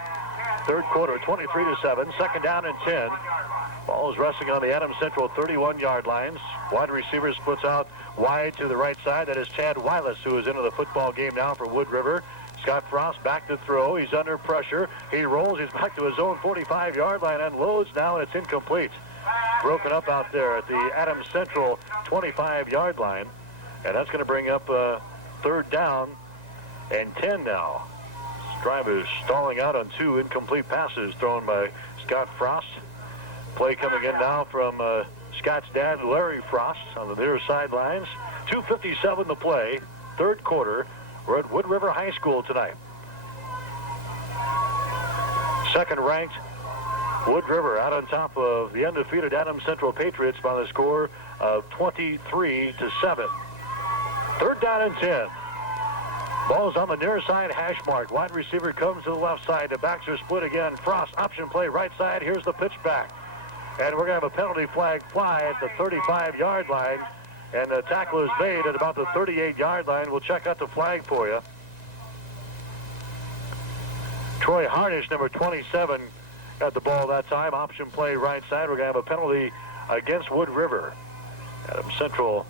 Third quarter, 23-7. Second down and 10. Ball is resting on the Adams Central 31-yard lines. Wide receiver splits out wide to the right side. That is Chad Wiles, who is into the football game now for Wood River. Scott Frost back to throw. He's under pressure. He rolls. He's back to his own 45-yard line. Unloads now, and it's incomplete. Broken up out there at the Adams Central 25-yard line. And that's going to bring up third down and 10 now. This drive is stalling out on 2 incomplete passes thrown by Scott Frost. Play coming in now from Scott's dad, Larry Frost, on the near sidelines. 2:57 to play, third quarter. We're at Wood River High School tonight. Second-ranked Wood River out on top of the undefeated Adams Central Patriots by the score of 23-7. Third down and 10. Ball's on the near side, hash mark. Wide receiver comes to the left side. The backs are split again. Frost, option play, right side. Here's the pitch back. And we're going to have a penalty flag fly at the 35-yard line. And the tackle is made at about the 38-yard line. We'll check out the flag for you. Troy Harnish, number 27, got the ball that time. Option play, right side. We're going to have a penalty against Wood River. Adams Central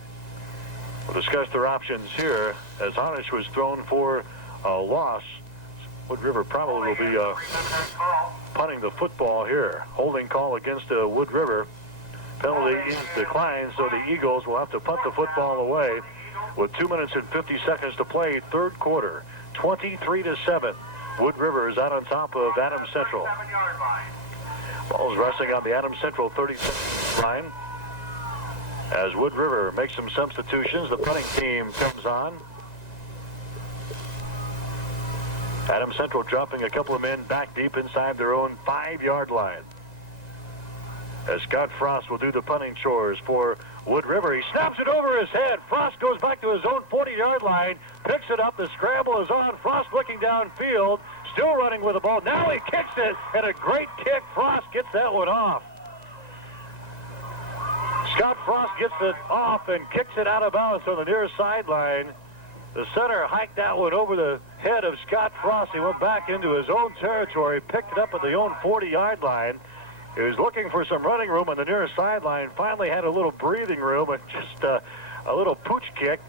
will discuss their options here as Harnish was thrown for a loss. Wood River probably will be punting the football here. Holding call against Wood River. Penalty is declined, so the Eagles will have to punt the football away with 2 minutes and 50 seconds to play, third quarter. 23-7. Wood River is out on top of Adams Central. Ball's resting on the Adams Central 36 line. As Wood River makes some substitutions, the punting team comes on. Adams Central dropping a couple of men back deep inside their own 5-yard line. As Scott Frost will do the punting chores for Wood River. He snaps it over his head. Frost goes back to his own 40-yard line, picks it up. The scramble is on. Frost looking downfield, still running with the ball. Now he kicks it, and a great kick. Frost gets that one off. Scott Frost gets it off and kicks it out of bounds on the near sideline. The center hiked that one over the head of Scott Frost. He went back into his own territory, picked it up at the own 40-yard line. He was looking for some running room on the near sideline, finally had a little breathing room, and just a little pooch kick.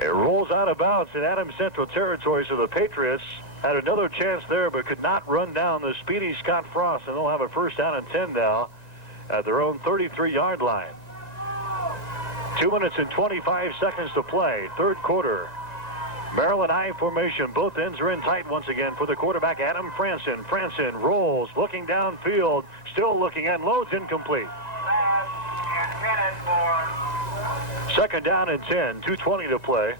It rolls out of bounds in Adams Central territory, so the Patriots had another chance there but could not run down the speedy Scott Frost, and they'll have a first down and 10 now at their own 33-yard line. 2 minutes and 25 seconds to play, third quarter. Maryland I formation. Both ends are in tight once again for the quarterback, Adam Franson. Franson rolls, looking downfield, still looking, and loads incomplete. Second down and 10, 2:20 to play.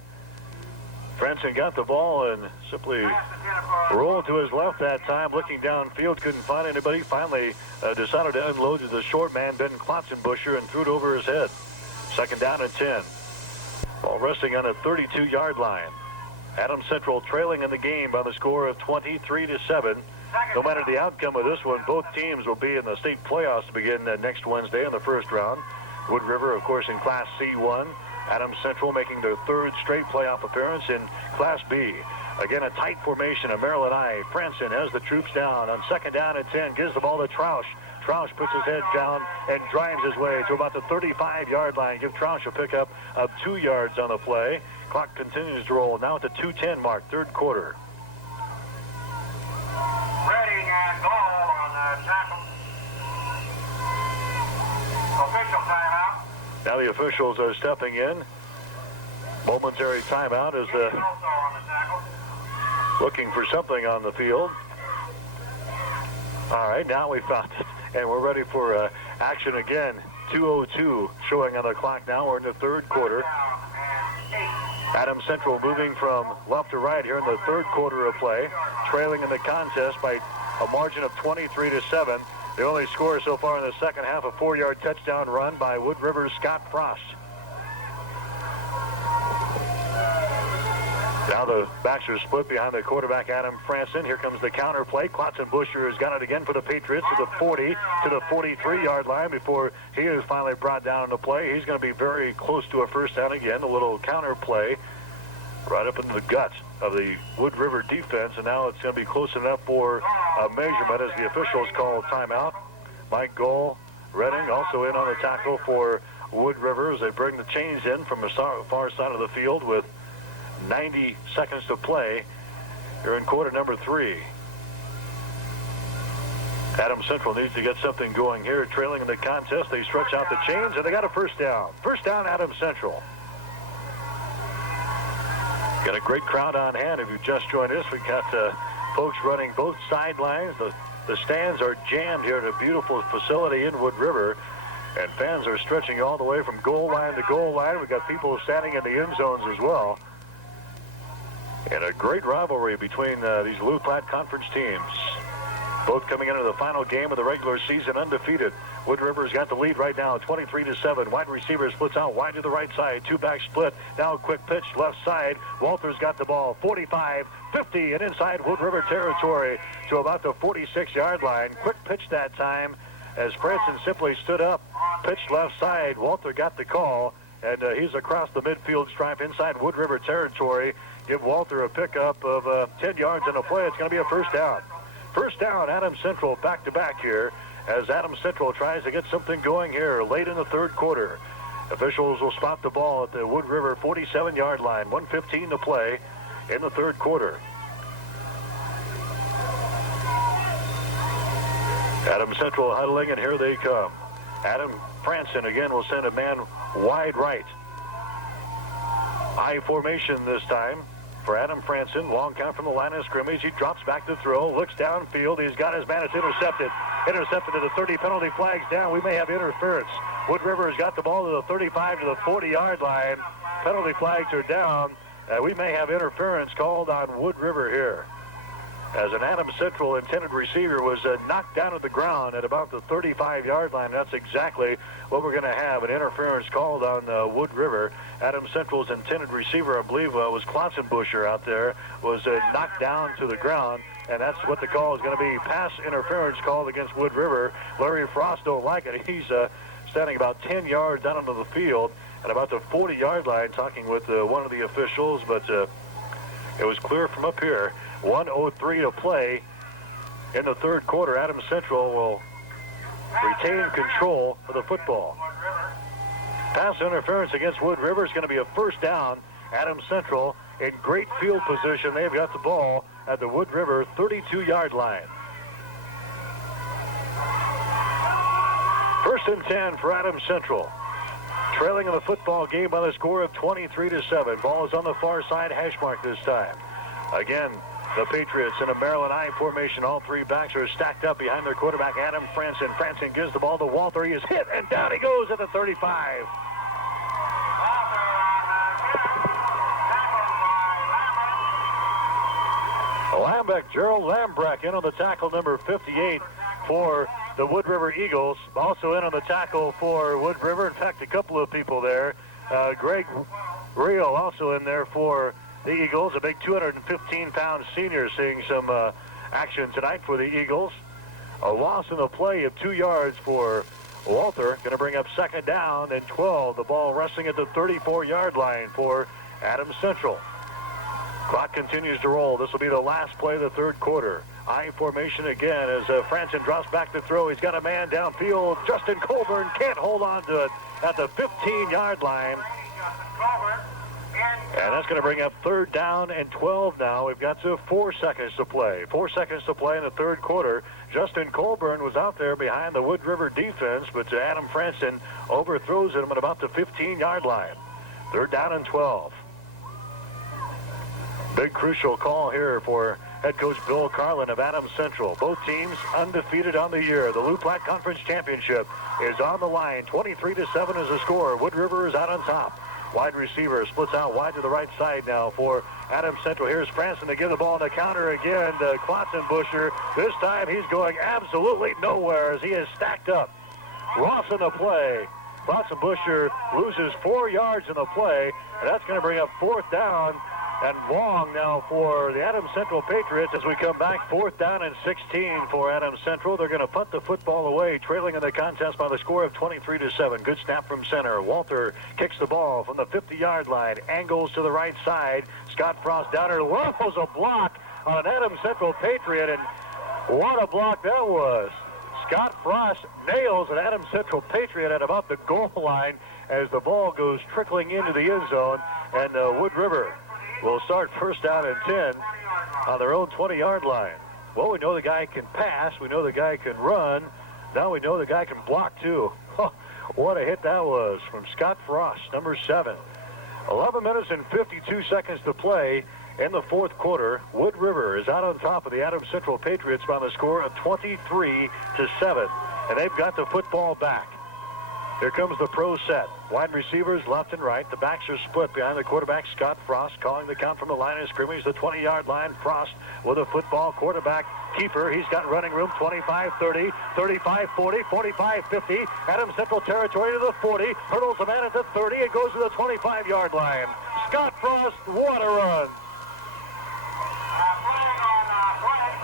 Franson got the ball and simply rolled to his left that time, looking downfield, couldn't find anybody. Finally decided to unload to the short man, Ben Klotzenbuscher, and threw it over his head. Second down and 10. Ball resting on a 32-yard line. Adams Central trailing in the game by the score of 23-7. No matter the outcome of this one, both teams will be in the state playoffs to begin next Wednesday in the first round. Wood River, of course, in Class C1. Adams Central making their third straight playoff appearance in Class B. Again, a tight formation of Maryland I. Franson has the troops down on second down and 10. Gives the ball to Troush. Troush puts his head down and drives his way to about the 35-yard line. Give Troush a pickup of 2 yards on the play. Clock continues to roll now at the 2:10 mark, third quarter. Ready and goal on the tackle. Official timeout. Now the officials are stepping in. Momentary timeout as Also on the tackle. looking for something on the field. All right, now we found it, and we're ready for action again. 2:02 showing on the clock now. We're in the third quarter. Adams Central moving from left to right here in the third quarter of play, trailing in the contest by a margin of 23-7. The only score so far in the second half, a 4-yard touchdown run by Wood River's Scott Frost. Now the backs are split behind the quarterback, Adam Franson. Here comes the counter play. Klotzenbuscher has got it again for the Patriots to the 40, to the 43-yard line before he is finally brought down in the play. He's going to be very close to a first down again. A little counter play right up into the gut of the Wood River defense, and now it's going to be close enough for a measurement as the officials call timeout. Mike Goal, Redding also in on the tackle for Wood River as they bring the chains in from the far side of the field with 90 seconds to play here in quarter number 3. Adams Central needs to get something going here. Trailing in the contest, they stretch out the chains, and they got a first down. First down, Adams Central. Got a great crowd on hand. If you just joined us, we got folks running both sidelines. The stands are jammed here at a beautiful facility in Wood River, and fans are stretching all the way from goal line to goal line. We've got people standing in the end zones as well. And a great rivalry between these Loup Platte Conference teams. Both coming into the final game of the regular season undefeated. Wood River's got the lead right now, 23-7. Wide receiver splits out wide to the right side. Two-back split. Now a quick pitch left side. Walter's got the ball. 45, 50, and inside Wood River territory to about the 46-yard line. Quick pitch that time as Franson simply stood up. Pitched left side. Walter got the call, and he's across the midfield stripe inside Wood River territory. Give Walter a pickup of 10 yards and a play. It's going to be a first down. First down, Adams Central back-to-back here as Adams Central tries to get something going here late in the third quarter. Officials will spot the ball at the Wood River 47-yard line. 1:15 to play in the third quarter. Adams Central huddling, and here they come. Adam Franson again will send a man wide right. I formation this time for Adam Franson. Long count from the line of scrimmage. He drops back to throw, looks downfield. He's got his man. It's intercepted. Intercepted to the 30. Penalty flags down. We may have interference. Wood River has got the ball to the 35 to the 40-yard line. Penalty flags are down. We may have interference called on Wood River here, as an Adams Central intended receiver was knocked down at the ground at about the 35-yard line. That's exactly what we're going to have, an interference called on Wood River. Adams Central's intended receiver, I believe, was Klotzenbuscher out there, was knocked down to the ground, and that's what the call is going to be. Pass interference called against Wood River. Larry Frost don't like it. He's standing about 10 yards down onto the field at about the 40-yard line talking with one of the officials, but it was clear from up here. 1:03 to play in the third quarter. Adams Central will retain control of the football. Pass interference against Wood River is going to be a first down. Adams Central in great field position. They've got the ball at the Wood River 32-yard line. First and 10 for Adams Central. Trailing in the football game by the score of 23-7. Ball is on the far side, hash mark this time. Again, the Patriots in a Maryland I formation. All three backs are stacked up behind their quarterback, Adam Franson. Franson gives the ball to Walter. He is hit, and down he goes at the 35. Gerald Lambrecht in on the tackle, number 58 for the Wood River Eagles. Also in on the tackle for Wood River. In fact, a couple of people there. Greg Rio also in there for the Eagles, a big 215-pound senior, seeing some action tonight for the Eagles. A loss in the play of 2 yards for Walter. Going to bring up second down and 12. The ball resting at the 34-yard line for Adams Central. Clock continues to roll. This will be the last play of the third quarter. I formation again as Franson drops back to throw. He's got a man downfield. Justin Colburn can't hold on to it at the 15-yard line. And that's going to bring up third down and 12 now. We've got 4 seconds to play. 4 seconds to play in the third quarter. Justin Colburn was out there behind the Wood River defense, but Adam Franson overthrows him at about the 15-yard line. Third down and 12. Big crucial call here for head coach Bill Carlin of Adams Central. Both teams undefeated on the year. The Lou Platte Conference Championship is on the line. 23-7 is the score. Wood River is out on top. Wide receiver splits out wide to the right side now for Adams Central. Here's Franson to give the ball in the counter again to Klotzenbuscher. This time he's going absolutely nowhere as he is stacked up. Ross in the play. Klotzenbuscher loses 4 yards in the play, and that's going to bring up fourth down and long now for the Adams Central Patriots as we come back. Fourth down and 16 for Adams Central. They're going to punt the football away, trailing in the contest by the score of 23-7. Good snap from center. Walter kicks the ball from the 50-yard line, angles to the right side. Scott Frost down there, lows a block on an Adams Central Patriot, and what a block that was. Scott Frost nails an Adams Central Patriot at about the goal line as the ball goes trickling into the end zone, and Wood River will start first down and 10 on their own 20-yard line. Well, we know the guy can pass. We know the guy can run. Now we know the guy can block, too. What a hit that was from Scott Frost, number 7. 11 minutes and 52 seconds to play in the fourth quarter. Wood River is out on top of the Adams Central Patriots by the score of 23-7, and they've got the football back. Here comes the pro set. Wide receivers left and right. The backs are split behind the quarterback, Scott Frost, calling the count from the line of scrimmage, the 20-yard line. Frost with a football. Quarterback keeper. He's got running room. 25-30, 35-40, 45-50. Adams Central territory to the 40. Hurdles a man at the 30. It goes to the 25-yard line. Scott Frost, what a run.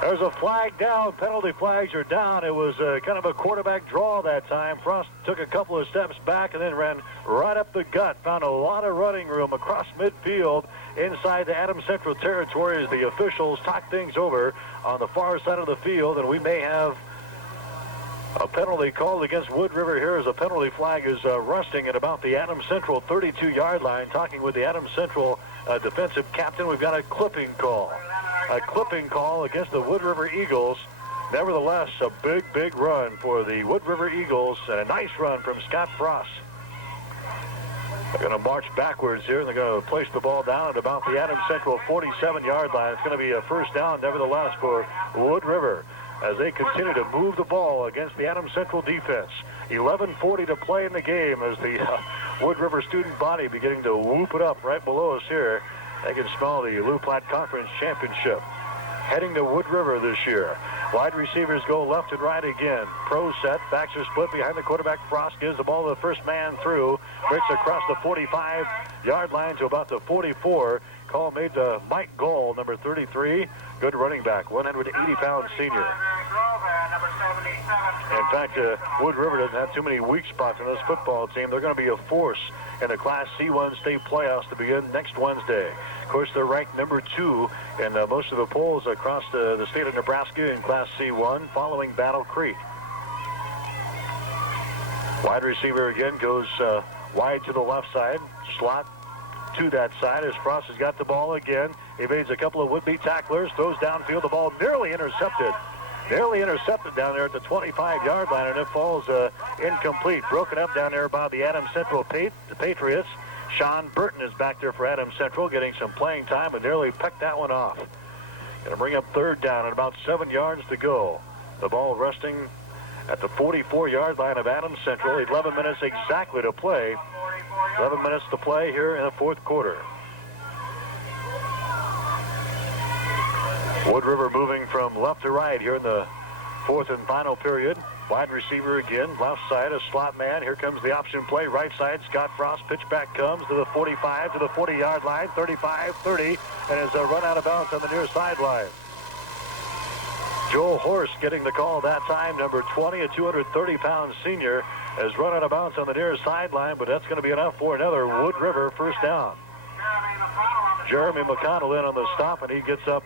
There's a flag down. Penalty flags are down. It was kind of a quarterback draw that time. Frost took a couple of steps back and then ran right up the gut. Found a lot of running room across midfield inside the Adams Central territory as the officials talk things over on the far side of the field. And we may have a penalty called against Wood River here as a penalty flag is rusting at about the Adams Central 32-yard line. Talking with the Adams Central defensive captain, we've got a clipping call. A clipping call against the Wood River Eagles. Nevertheless, a big run for the Wood River Eagles and a nice run from Scott Frost. They're going to march backwards here, and they're going to place the ball down at about the Adams Central 47-yard line. It's going to be a first down, nevertheless, for Wood River as they continue to move the ball against the Adams Central defense. 11:40 to play in the game as the Wood River student body beginning to whoop it up right below us here. They can smell the Lou Platte Conference Championship heading to Wood River this year. Wide receivers go left and right again. Pro set. Backs are split behind the quarterback. Frost gives the ball to the first man through. Breaks across the 45-yard line to about the 44. Call made to Mike Goll, number 33. Good running back, 180-pound senior. In fact, Wood River doesn't have too many weak spots in this football team. They're going to be a force in the Class C1 state playoffs to begin next Wednesday. Of course, they're ranked number 2 in most of the polls across the state of Nebraska in Class C1, following Battle Creek. Wide receiver again goes wide to the left side, slot to that side as Frost has got the ball again. Evades a couple of would-be tacklers, throws downfield, the ball nearly intercepted down there at the 25-yard line, and it falls incomplete. Broken up down there by the Adams Central Patriots. Sean Burton is back there for Adams Central, getting some playing time, and nearly pecked that one off. Going to bring up third down and about 7 yards to go. The ball resting at the 44-yard line of Adams Central. 11 minutes exactly to play. 11 minutes to play here in the fourth quarter. Wood River moving from left to right here in the fourth and final period. Wide receiver again, left side, a slot man. Here comes the option play, right side. Scott Frost, pitch back comes to the 45, to the 40-yard line, 35, 30, and is run out of bounds on the near sideline. Joel Horst getting the call that time, number 20, a 230-pound senior, has run out of bounds on the near sideline, but that's going to be enough for another Wood River first down. Jeremy McConnell in on the stop, and he gets up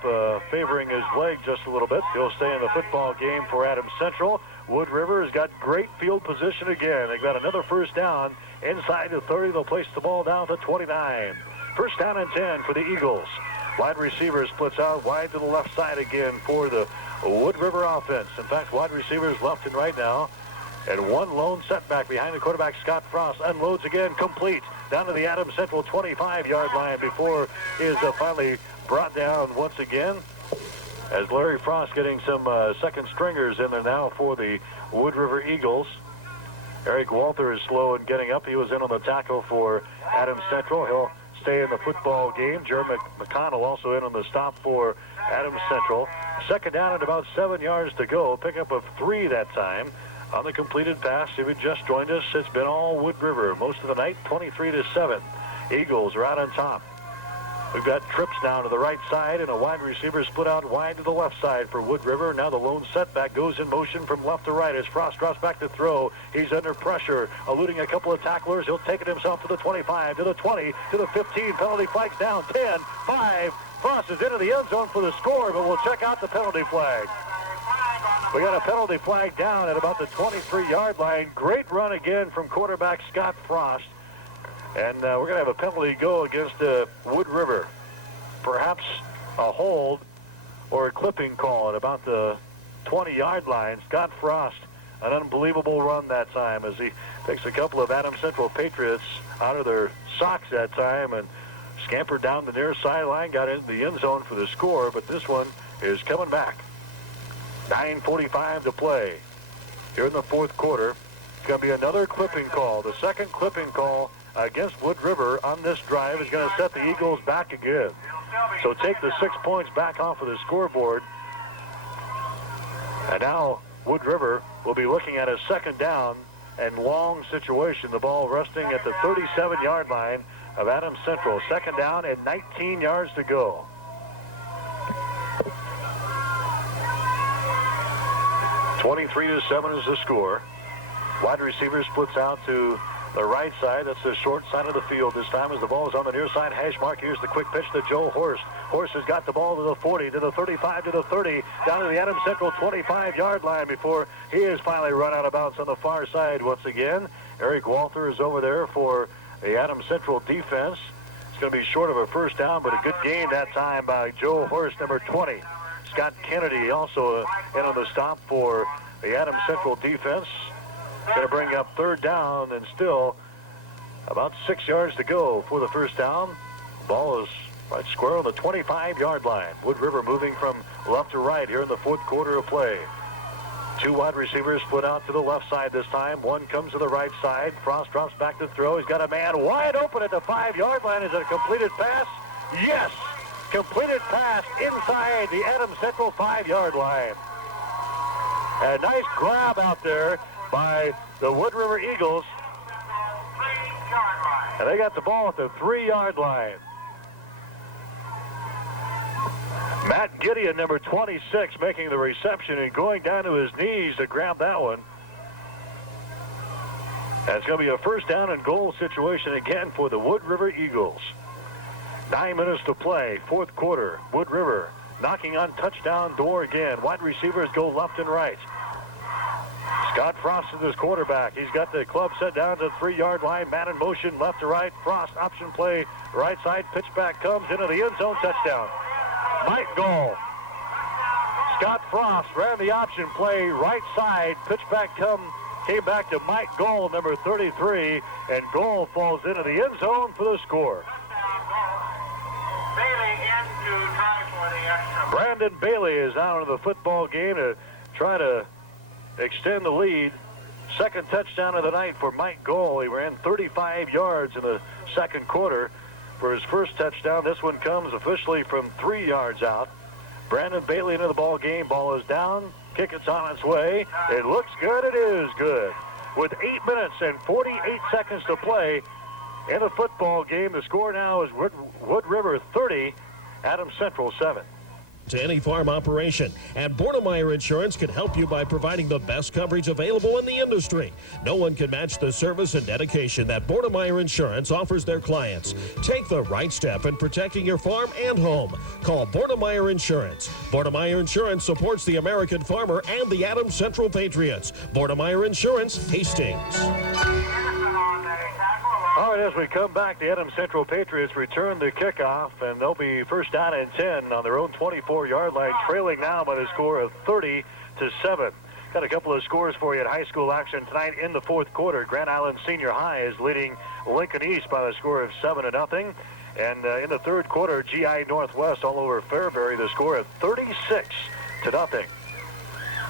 favoring his leg just a little bit. He'll stay in the football game for Adams Central. Wood River has got great field position again. They've got another first down inside the 30. They'll place the ball down to 29. First down and 10 for the Eagles. Wide receiver splits out wide to the left side again for the Wood River offense. In fact, wide receivers left and right now. And one lone setback behind the quarterback, Scott Frost, unloads again, complete, down to the Adams Central 25-yard line before he is finally brought down once again. As Larry Frost getting some second stringers in there now for the Wood River Eagles. Eric Walter is slow in getting up. He was in on the tackle for Adams Central. He'll stay in the football game. Jeremy McConnell also in on the stop for Adams Central. Second down at about 7 yards to go. Pickup of 3 that time. On the completed pass, if you just joined us, it's been all Wood River most of the night, 23-7. Eagles are out on top. We've got trips down to the right side and a wide receiver split out wide to the left side for Wood River. Now the lone setback goes in motion from left to right as Frost drops back to throw. He's under pressure, eluding a couple of tacklers. He'll take it himself to the 25, to the 20, to the 15. Penalty flags down, 10, 5. Frost is into the end zone for the score, but we'll check out the penalty flag. We got a penalty flag down at about the 23-yard line. Great run again from quarterback Scott Frost. And we're going to have a penalty go against Wood River. Perhaps a hold or a clipping call at about the 20-yard line. Scott Frost, an unbelievable run that time as he takes a couple of Adams Central Patriots out of their socks that time and scampered down the near sideline, got into the end zone for the score, but this one is coming back. 9:45 to play here in the fourth quarter. It's going to be another clipping call. The second clipping call against Wood River on this drive is going to set the Eagles back again. So take the 6 points back off of the scoreboard. And now Wood River will be looking at a second down and long situation. The ball resting at the 37-yard line of Adams Central. Second down and 19 yards to go. (23-7) is the score. Wide receiver splits out to the right side. That's the short side of the field this time as the ball is on the near side hash mark. Here's the quick pitch to Joe Horst. Horst has got the ball to the 40, to the 35, to the 30, down to the Adams Central 25-yard line before he is finally run out of bounds on the far side once again. Eric Walther is over there for the Adams Central defense. It's going to be short of a first down, but a good gain that time by Joe Horst, number 20. Scott Kennedy also in on the stop for the Adams Central defense. Going to bring up third down and still about 6 yards to go for the first down. Ball is right square on the 25-yard line. Wood River moving from left to right here in the fourth quarter of play. Two wide receivers split out to the left side this time. One comes to the right side. Frost drops back to throw. He's got a man wide open at the 5-yard line. Is it a completed pass? Yes! Completed pass inside the Adams Central 5-yard line. A nice grab out there by the Wood River Eagles. And they got the ball at the 3-yard line. Matt Gideon, number 26, making the reception and going down to his knees to grab that one. And it's going to be a first down and goal situation again for the Wood River Eagles. 9 minutes to play, fourth quarter. Wood River knocking on touchdown door again. Wide receivers go left and right. Scott Frost is his quarterback. He's got the club set down to the 3-yard line. Man in motion, left to right. Frost, option play, right side. Pitch back comes into the end zone, touchdown. Mike Goal. Scott Frost ran the option play, right side. Pitch back came back to Mike Goal, number 33. And Goal falls into the end zone for the score. Brandon Bailey is out of the football game to try to extend the lead. Second touchdown of the night for Mike Goal. He ran 35 yards in the second quarter for his first touchdown. This one comes officially from 3 yards out. Brandon Bailey into the ball game. Ball is down. Kick is on its way. It looks good. It is good. With 8 minutes and 48 seconds to play in the football game, the score now is Wood River 30, Adams Central 7. To any farm operation, and Bornemeyer Insurance can help you by providing the best coverage available in the industry. No one can match the service and dedication that Bornemeyer Insurance offers their clients. Take the right step in protecting your farm and home. Call Bornemeyer Insurance. Bornemeyer Insurance supports the American farmer and the Adams Central Patriots. Bornemeyer Insurance, Hastings. All right, as we come back, the Adams Central Patriots return the kickoff, and they'll be first down and 10 on their own 24-yard line, trailing now by the score of 30-7. Got a couple of scores for you at high school action tonight in the fourth quarter. Grand Island Senior High is leading Lincoln East by the score of 7-0. And in the third quarter, GI Northwest all over Fairbury, the score of 36-0.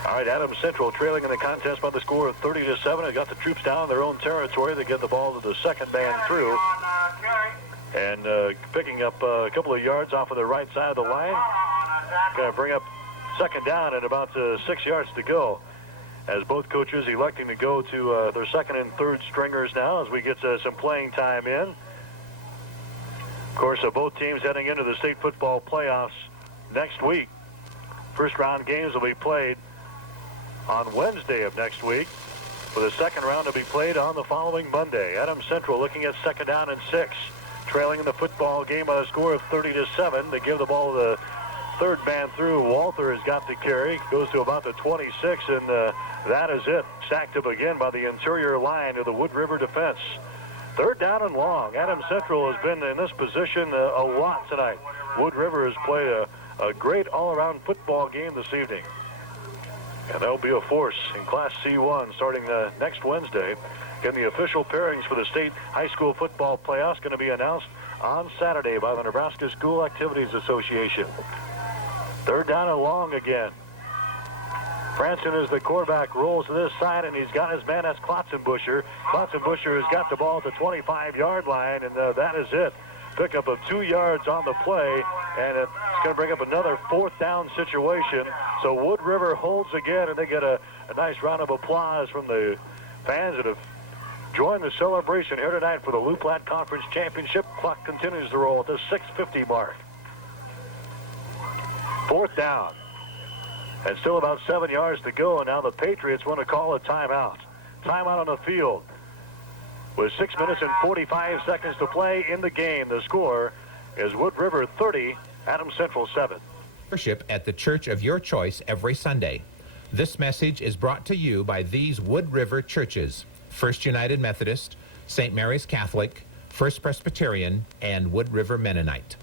All right, Adams Central trailing in the contest by the score of 30-7. They got the troops down in their own territory. They get the ball to the second man through. And picking up a couple of yards off of the right side of the line. Going to bring up second down and about 6 yards to go. As both coaches electing to go to their second and third stringers now as we get some playing time in. Of course, both teams heading into the state football playoffs next week. First round games will be played on Wednesday of next week, for the second round to be played on the following Monday. Adams Central looking at second down and 6, trailing in the football game by a score of 30-7. They give the ball to the third man through. Walther has got the carry, goes to about the 26, and that is it. Sacked up again by the interior line of the Wood River defense. Third down and long. Adams Central has been in this position a lot tonight. Wood River has played a great all-around football game this evening. And there'll be a force in Class C1 starting next Wednesday. Again, the official pairings for the state high school football playoffs going to be announced on Saturday by the Nebraska School Activities Association. Third down and long again. Branson is the quarterback, rolls to this side, and he's got his man. That's Klotzenbuscher. Klotzenbuscher has got the ball at the 25-yard line, and that is it. Pickup of 2 yards on the play, and it's going to bring up another fourth down situation. So Wood River holds again, and they get a nice round of applause from the fans that have joined the celebration here tonight for the Loup Platte Conference Championship. Clock continues to roll at the 6:50 mark. Fourth down. And still about 7 yards to go, and now the Patriots want to call a timeout. Timeout on the field. With 6 minutes and 45 seconds to play in the game, the score is Wood River 30, Adams Central 7. Worship at the church of your choice every Sunday. This message is brought to you by these Wood River churches: First United Methodist, St. Mary's Catholic, First Presbyterian, and Wood River Mennonite.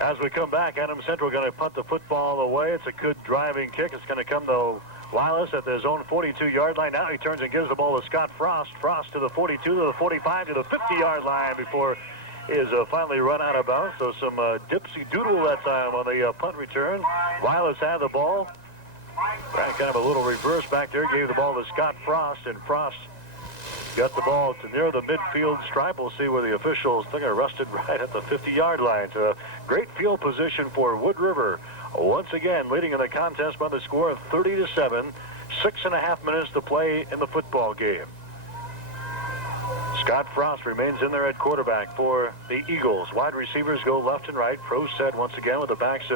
As we come back, Adams Central going to punt the football away. It's a good driving kick. It's going to come to Wiles at his own 42-yard line. Now he turns and gives the ball to Scott Frost. Frost to the 42, to the 45, to the 50-yard line before he is finally run out of bounds. So some dipsy-doodle that time on the punt return. Wiles had the ball. Kind of a little reverse back there. Gave the ball to Scott Frost, and Frost got the ball to near the midfield stripe. We'll see where the officials think are arrested right at the 50-yard line. So great field position for Wood River. Once again, leading in the contest by the score of 30-7. 6.5 minutes to play in the football game. Scott Frost remains in there at quarterback for the Eagles. Wide receivers go left and right. Pro set once again with the backs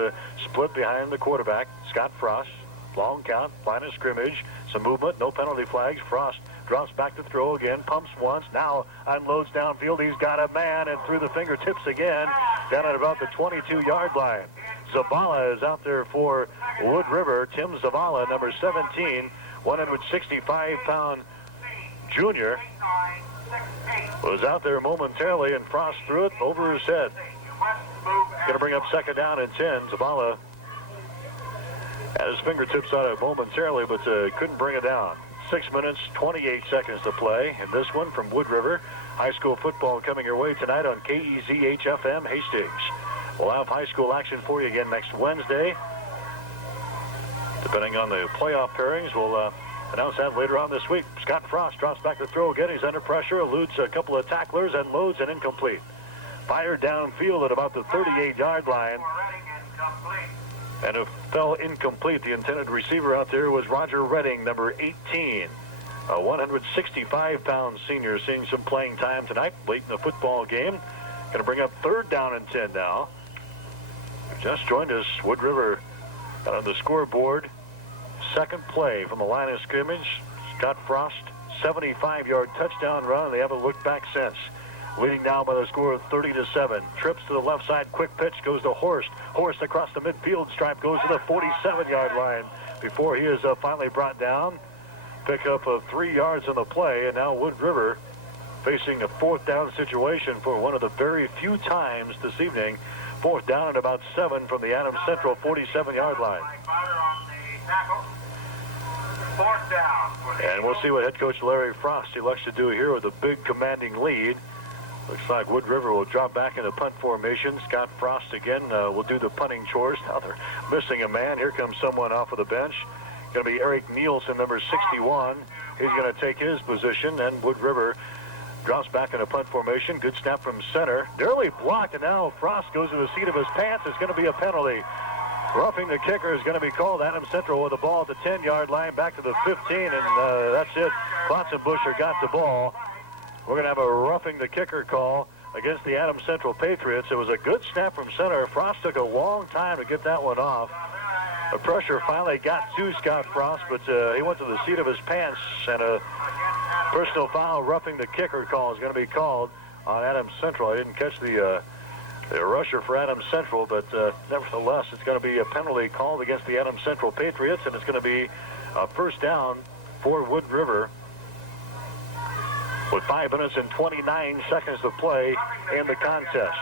split behind the quarterback. Scott Frost, long count, line of scrimmage, some movement, no penalty flags. Frost drops back to throw again, pumps once, now unloads downfield. He's got a man and through the fingertips again, down at about the 22-yard line. Zavala is out there for Wood River. Tim Zavala, number 17, 165-pound junior, was out there momentarily, and Frost threw it over his head. Going to bring up second down and 10. Zavala had his fingertips on it momentarily, but couldn't bring it down. 6 minutes, 28 seconds to play. And this one from Wood River. High school football coming your way tonight on KEZH-FM Hastings. We'll have high school action for you again next Wednesday. Depending on the playoff pairings, we'll announce that later on this week. Scott Frost drops back to throw again. He's under pressure, eludes a couple of tacklers, and loads an incomplete. Fired downfield at about the 38-yard line. And it fell incomplete. The intended receiver out there was Roger Redding, number 18. A 165-pound senior seeing some playing time tonight, late in the football game. Going to bring up third down and 10 now. Just joined us, Wood River on the scoreboard. Second play from the line of scrimmage. Scott Frost, 75-yard touchdown run, and they haven't looked back since. Leading now by the score of 30-7. Trips to the left side, quick pitch goes to Horst. Horst across the midfield stripe goes to the 47-yard line before he is finally brought down. Pickup of 3 yards on the play, and now Wood River facing a fourth down situation for one of the very few times this evening. Fourth down and about 7 from the Adams Central 47-yard line. Fourth down. And we'll see what head coach Larry Frost elects to do here with a big commanding lead. Looks like Wood River will drop back into punt formation. Scott Frost again will do the punting chores. Now they're missing a man. Here comes someone off of the bench. Going to be Eric Nielsen, number 61. He's going to take his position, and Wood River drops back into punt formation. Good snap from center. Nearly blocked, and now Frost goes to the seat of his pants. It's going to be a penalty. Roughing the kicker is going to be called. Adams Central with the ball at the 10-yard line, back to the 15, and that's it. Klotzenbuscher got the ball. We're going to have a roughing the kicker call against the Adams Central Patriots. It was a good snap from center. Frost took a long time to get that one off. The pressure finally got to Scott Frost, but he went to the seat of his pants, and a personal foul roughing the kicker call is going to be called on Adams Central. I didn't catch the rusher for Adams Central, but nevertheless, it's going to be a penalty called against the Adams Central Patriots, and it's going to be a first down for Wood River with 5 minutes and 29 seconds to play in the contest.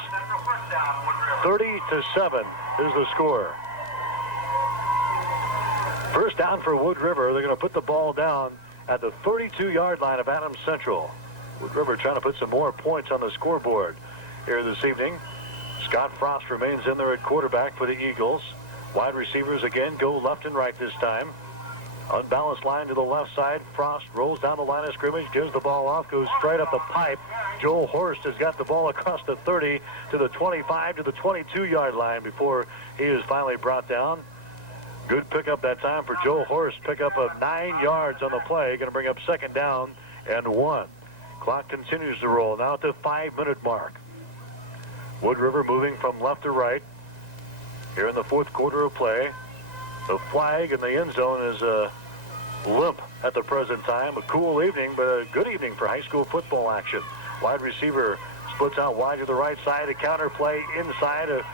30-7 is the score. First down for Wood River. They're going to put the ball down at the 32-yard line of Adams Central. Wood River trying to put some more points on the scoreboard here this evening. Scott Frost remains in there at quarterback for the Eagles. Wide receivers again go left and right this time. Unbalanced line to the left side. Frost rolls down the line of scrimmage, gives the ball off, goes straight up the pipe. Joel Horst has got the ball across the 30 to the 25 to the 22-yard line before he is finally brought down. Good pickup that time for Joel Horst. Pickup of 9 yards on the play. Going to bring up 2nd down and 1. Clock continues to roll now at the 5-minute mark. Wood River moving from left to right here in the 4th quarter of play. The flag in the end zone is limp at the present time. A cool evening, but a good evening for high school football action. Wide receiver splits out wide to the right side. A counter play inside. A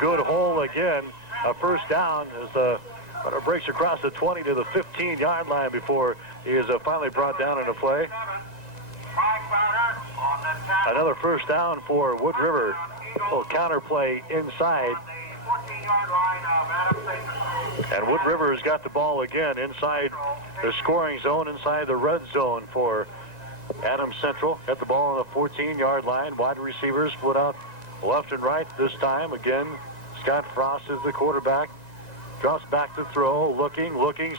good hole again. A first down as the runner breaks across the 20 to the 15-yard line before he is finally brought down in a play. Another first down for Wood River. A little counter play inside. And Wood River has got the ball again inside the scoring zone, inside the red zone for Adams Central. Got the ball on the 14-yard line. Wide receivers split out left and right this time. Again, Scott Frost is the quarterback. Drops back to throw, looking,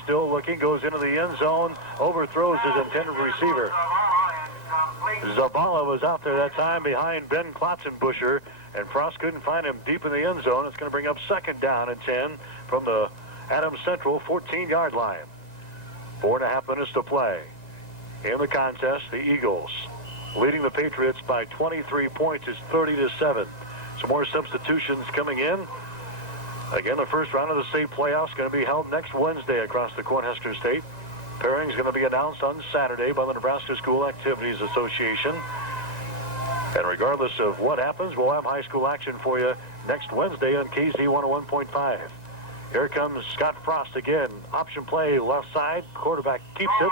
still looking, goes into the end zone, overthrows his intended receiver. Zabala was out there that time behind Ben Klotzenbuscher, and Frost couldn't find him deep in the end zone. It's going to bring up 2nd down and 10 from the Adams Central 14-yard line. 4.5 minutes to play. In the contest, the Eagles leading the Patriots by 23 points. It's 30-7. Some more substitutions coming in. Again, the first round of the state playoffs is going to be held next Wednesday across the Cornhusker State. Pairing is going to be announced on Saturday by the Nebraska School Activities Association. And regardless of what happens, we'll have high school action for you next Wednesday on KZ 101.5. Here comes Scott Frost again. Option play left side. Quarterback keeps it.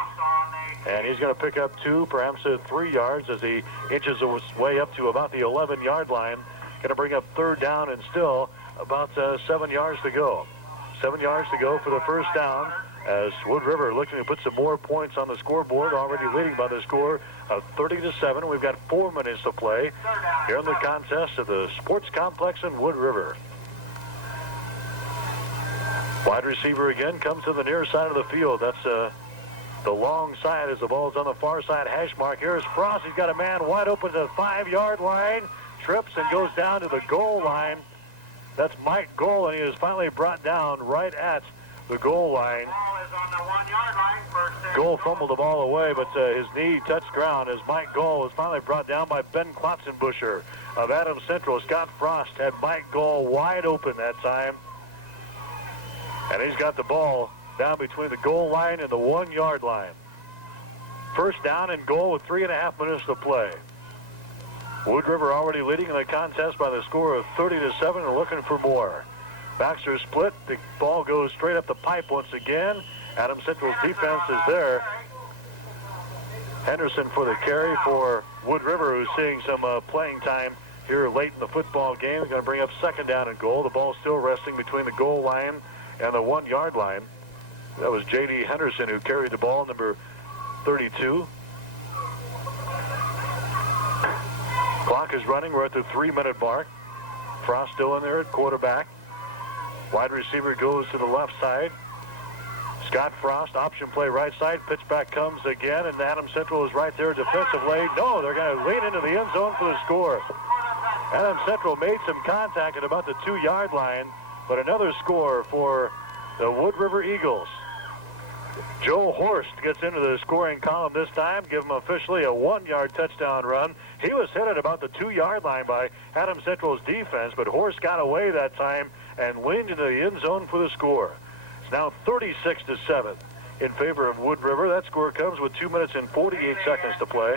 And he's going to pick up 2, perhaps 3 yards as he inches his way up to about the 11-yard line. Going to bring up 3rd down and still about 7 yards to go. 7 yards to go for the first down as Wood River looking to put some more points on the scoreboard, already leading by the score of 30-7. We've got 4 minutes to play here in the contest of the Sports Complex in Wood River. Wide receiver again comes to the near side of the field. That's the long side as the ball's on the far side hash mark. Here's Frost. He's got a man wide open to the 5-yard line. Trips and goes down to the goal line. That's Mike Goal, and he is finally brought down right at the goal line. Goal fumbled the ball away, but his knee touched ground as Mike Goal is finally brought down by Ben Klotzenbuscher of Adams Central. Scott Frost had Mike Goal wide open that time. And he's got the ball down between the goal line and the 1-yard line. First down and goal with 3.5 minutes to play. Wood River already leading in the contest by the score of 30-7 and looking for more. Baxter split. The ball goes straight up the pipe once again. Adams Central's defense is there. Henderson for the carry for Wood River, who's seeing some playing time here late in the football game. They're going to bring up 2nd down and goal. The ball still resting between the goal line and the 1-yard line. That was J.D. Henderson who carried the ball, number 32. Clock is running. We're at the 3-minute mark. Frost still in there at quarterback. Wide receiver goes to the left side. Scott Frost, option play right side. Pitch back comes again, and Adams Central is right there defensively. No, they're going to lean into the end zone for the score. Adams Central made some contact at about the 2-yard line, but another score for the Wood River Eagles. Joe Horst gets into the scoring column this time. Give him officially a 1-yard touchdown run. He was hit at about the 2-yard line by Adams Central's defense, but Horst got away that time and leaned into the end zone for the score. It's now 36-7 in favor of Wood River. That score comes with 2 minutes and 48 seconds to play.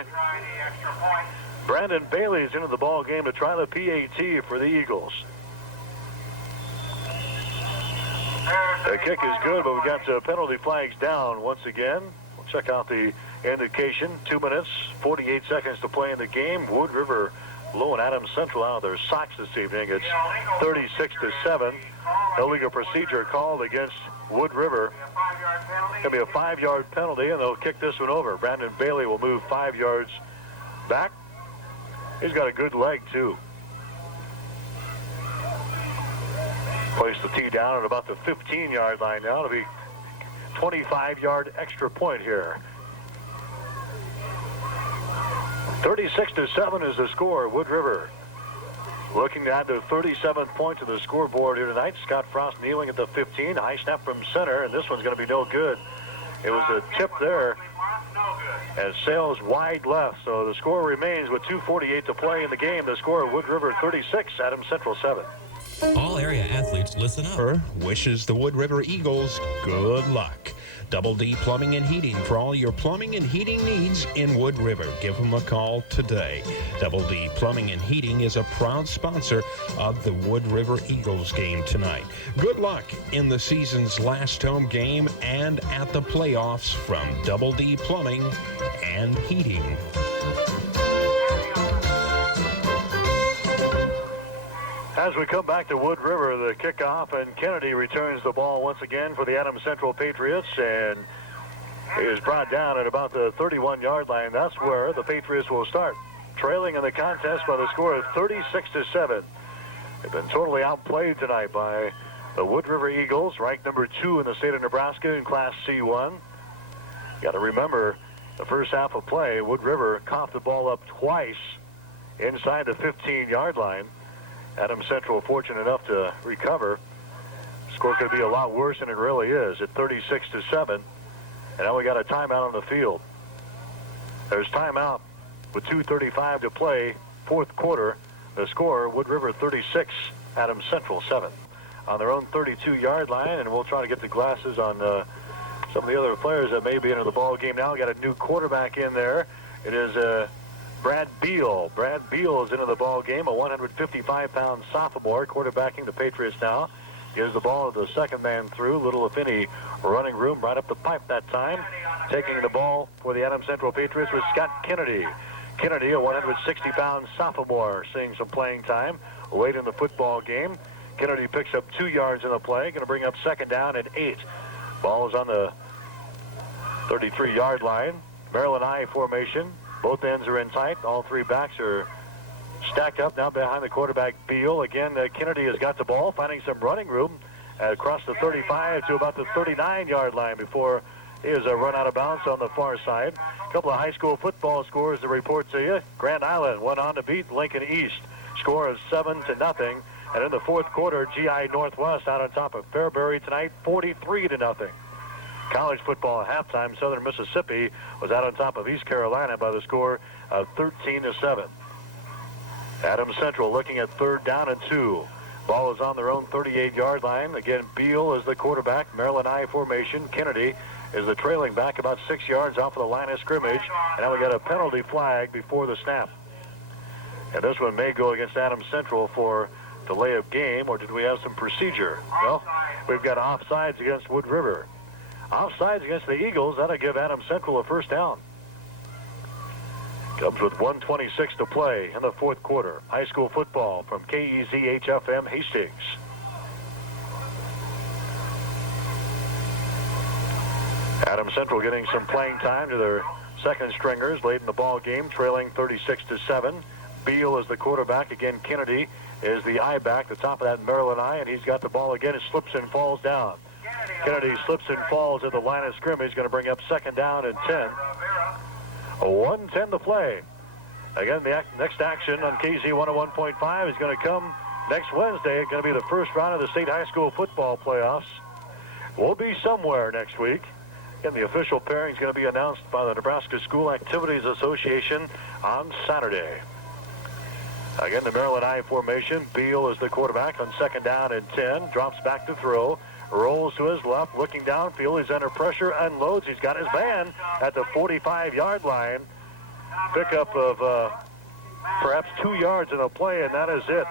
Brandon Bailey is into the ball game to try the PAT for the Eagles. The kick is good, but we got penalty flags down once again. We'll check out the indication. 2 minutes, 48 seconds to play in the game. Wood River blowing Adams Central out of their socks this evening. It's 36-7. Illegal procedure called against Wood River. It's going to be a 5-yard penalty, and they'll kick this one over. Brandon Bailey will move 5 yards back. He's got a good leg, too. Place the tee down at about the 15-yard line now. It'll be 25-yard extra point here. 36-7 is the score. Wood River looking to add their 37th point to the scoreboard here tonight. Scott Frost kneeling at the 15. High snap from center, and this one's going to be no good. It was a tip there as sails wide left. So the score remains with 2:48 to play in the game. The score, Wood River 36, Adams Central 7. All area athletes, listen up. Wishes the Wood River Eagles good luck. Double D Plumbing and Heating for all your plumbing and heating needs in Wood River. Give them a call today. Double D Plumbing and Heating is a proud sponsor of the Wood River Eagles game tonight. Good luck in the season's last home game and at the playoffs from Double D Plumbing and Heating. As we come back to Wood River, the kickoff, and Kennedy returns the ball once again for the Adams Central Patriots, and is brought down at about the 31-yard line. That's where the Patriots will start, trailing in the contest by the score of 36-7. They've been totally outplayed tonight by the Wood River Eagles, ranked number 2 in the state of Nebraska in Class C1. You got to remember, the first half of play, Wood River coughed the ball up twice inside the 15-yard line. Adams Central fortunate enough to recover. Score could be a lot worse than it really is at 36-7. And now we got a timeout on the field. There's timeout with 2:35 to play, fourth quarter. The score, Wood River 36, Adams Central 7. On their own 32-yard line, and we'll try to get the glasses on some of the other players that may be into the ball game now. We got a new quarterback in there. It is Brad Beal. Brad Beal is into the ball game, a 155-pound sophomore quarterbacking the Patriots now. Gives the ball to the second man through. Little, if any, running room right up the pipe that time. Taking the ball for the Adams Central Patriots was Scott Kennedy. Kennedy, a 160-pound sophomore, seeing some playing time late in the football game. Kennedy picks up 2 yards in the play. Going to bring up second down at 8. Ball is on the 33-yard line. Maryland I formation. Both ends are in tight. All 3 backs are stacked up now behind the quarterback, Beal. Again, Kennedy has got the ball, finding some running room across the 35 to about the 39-yard line before he is run out of bounds on the far side. A couple of high school football scores to report to you. Grand Island went on to beat Lincoln East. Score of 7-0. And in the fourth quarter, GI Northwest out on top of Fairbury tonight, 43-0. College football at halftime, Southern Mississippi was out on top of East Carolina by the score of 13-7. Adams Central looking at third down and 2. Ball is on their own 38-yard line. Again, Beal is the quarterback. Maryland I formation. Kennedy is the trailing back about 6 yards off of the line of scrimmage. And now we got a penalty flag before the snap. And this one may go against Adams Central for delay of game, or did we have some procedure? Well, we've got offsides against Wood River. Offsides against the Eagles, that'll give Adams Central a first down. Cubs with 1:26 to play in the fourth quarter. High school football from KEZH-FM Hastings. Adams Central getting some playing time to their second stringers late in the ball game, trailing 36-7. Beal is the quarterback. Again, Kennedy is the I back, the top of that Maryland I, and he's got the ball again. It slips and falls down. Kennedy slips and falls at the line of scrimmage. Going to bring up second down and 10. A 1:10 to play. Again, the next action on KZ 101.5 is going to come next Wednesday. It's going to be the first round of the state high school football playoffs. We'll be somewhere next week. Again, the official pairing is going to be announced by the Nebraska School Activities Association on Saturday. Again, the Maryland I formation. Beal is the quarterback on second down and 10. Drops back to throw. Rolls to his left, looking downfield. He's under pressure, unloads. He's got his man at the 45-yard line. Pickup of perhaps 2 yards in a play, and that is it.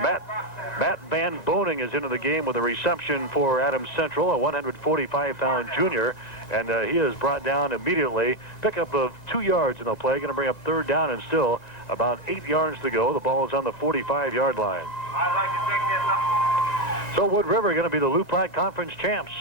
Matt Van Boning is into the game with a reception for Adams Central, a 145-pound junior, and he is brought down immediately. Pickup of 2 yards in the play, going to bring up third down and still about 8 yards to go. The ball is on the 45-yard line. So Wood River going to be the Loup Platte Conference champs,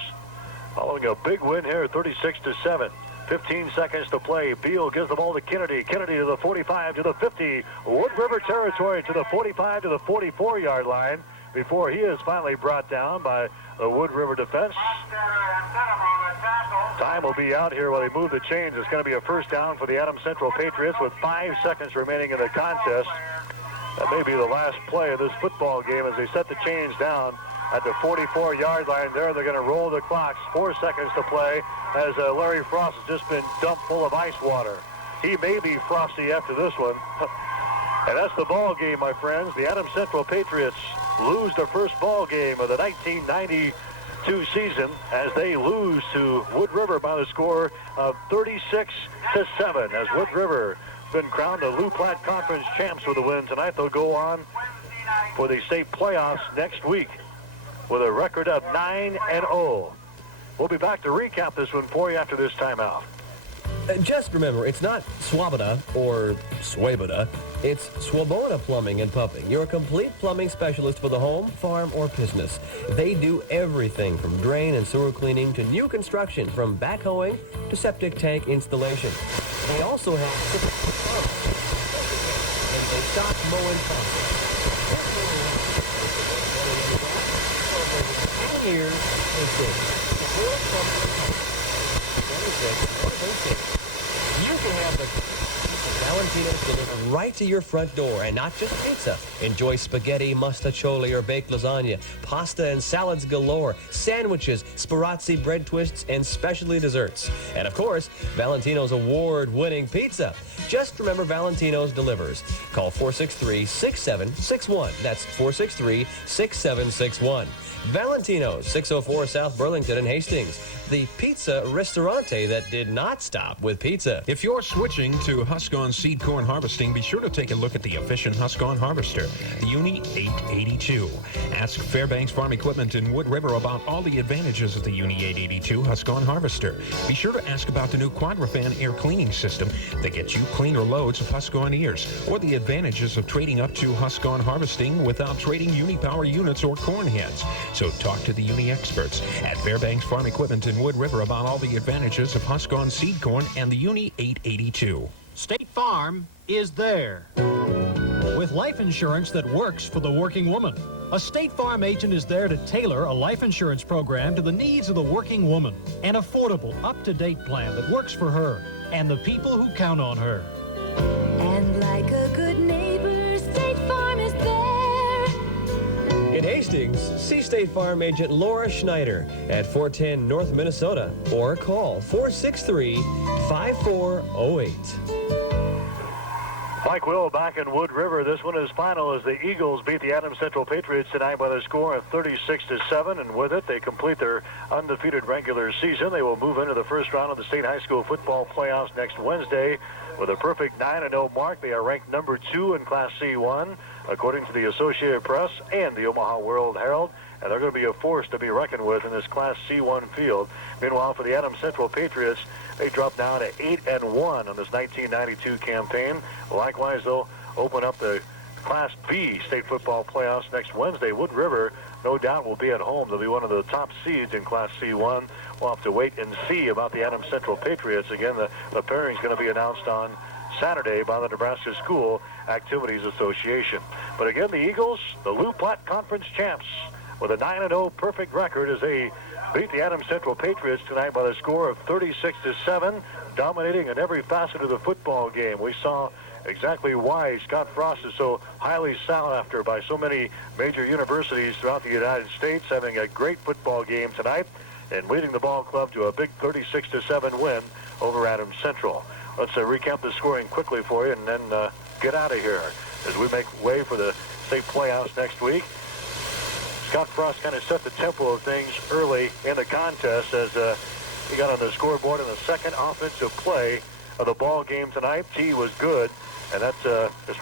following a big win here, 36-7. 15 seconds to play. Beal gives the ball to Kennedy. Kennedy to the 45, to the 50. Wood River territory to the 45, to the 44-yard line before he is finally brought down by the Wood River defense. Time will be out here while they move the chains. It's going to be a first down for the Adams Central Patriots with 5 seconds remaining in the contest. That may be the last play of this football game as they set the chains down at the 44-yard line there. They're going to roll the clocks. 4 seconds to play as Larry Frost has just been dumped full of ice water. He may be frosty after this one. And that's the ball game, my friends. The Adams Central Patriots lose their first ball game of the 1992 season as they lose to Wood River by the score of 36-7 as Wood River been crowned the Lou Platte Conference champs with a win tonight. They'll go on for the state playoffs next week with a record of 9-0. We'll be back to recap this one for you after this timeout. Just remember, it's not Swabada or Swabada. It's Swabona Plumbing and Pumping, your complete plumbing specialist for the home, farm, or business. They do everything from drain and sewer cleaning to new construction, from backhoeing to septic tank installation. They also have pumps, and they stock mowing pumps. 10 years in You can have the Valentino's delivered right to your front door, and not just pizza. Enjoy spaghetti, mustacholi, or baked lasagna, pasta and salads galore, sandwiches, Sparazzi bread twists, and specialty desserts. And of course, Valentino's award-winning pizza. Just remember Valentino's delivers. Call 463-6761. That's 463-6761. Valentino's, 604 South Burlington in Hastings. The pizza ristorante that did not stop with pizza. If you're switching to Husk-On seed corn harvesting, be sure to take a look at the efficient Husk-On harvester, the Uni 882. Ask Fairbanks Farm Equipment in Wood River about all the advantages of the Uni 882 Husk-On harvester. Be sure to ask about the new Quadrafan air cleaning system that gets you cleaner loads of Husk-On ears, or the advantages of trading up to Husk-On harvesting without trading Uni-Power units or corn heads. So talk to the Uni experts at Fairbanks Farm Equipment in Wood River about all the advantages of Husk-On seed corn and the Uni 882. State Farm is there with life insurance that works for the working woman. A State Farm agent is there to tailor a life insurance program to the needs of the working woman. An affordable, up-to-date plan that works for her and the people who count on her. And like a good neighbor, State Farm is there. In Hastings, see State Farm agent Laura Schneider at 410 North Minnesota or call 463-5408. Mike Will back in Wood River. This one is final as the Eagles beat the Adams Central Patriots tonight by the score of 36-7, and with it they complete their undefeated regular season. They will move into the first round of the state high school football playoffs next Wednesday with a perfect 9-0 mark. They are ranked number 2 in Class C1 according to the Associated Press and the Omaha World Herald, and they're going to be a force to be reckoned with in this Class C1 field. Meanwhile, for the Adams Central Patriots, they dropped down to 8-1 on this 1992 campaign. Likewise, they'll open up the Class B state football playoffs next Wednesday. Wood River, no doubt, will be at home. They'll be one of the top seeds in Class C1. We'll have to wait and see about the Adams Central Patriots. Again, the pairing is going to be announced on Saturday by the Nebraska School Activities Association. But again, the Eagles, the Lou Platte Conference champs, with a 9-0 perfect record as they beat the Adams Central Patriots tonight by the score of 36-7, dominating in every facet of the football game. We saw exactly why Scott Frost is so highly sought after by so many major universities throughout the United States, having a great football game tonight and leading the ball club to a big 36-7 win over Adams Central. Let's recap the scoring quickly for you and then get out of here as we make way for the state playoffs next week. Scott Frost kind of set the tempo of things early in the contest as he got on the scoreboard in the second offensive play of the ball game tonight. T was good, and that's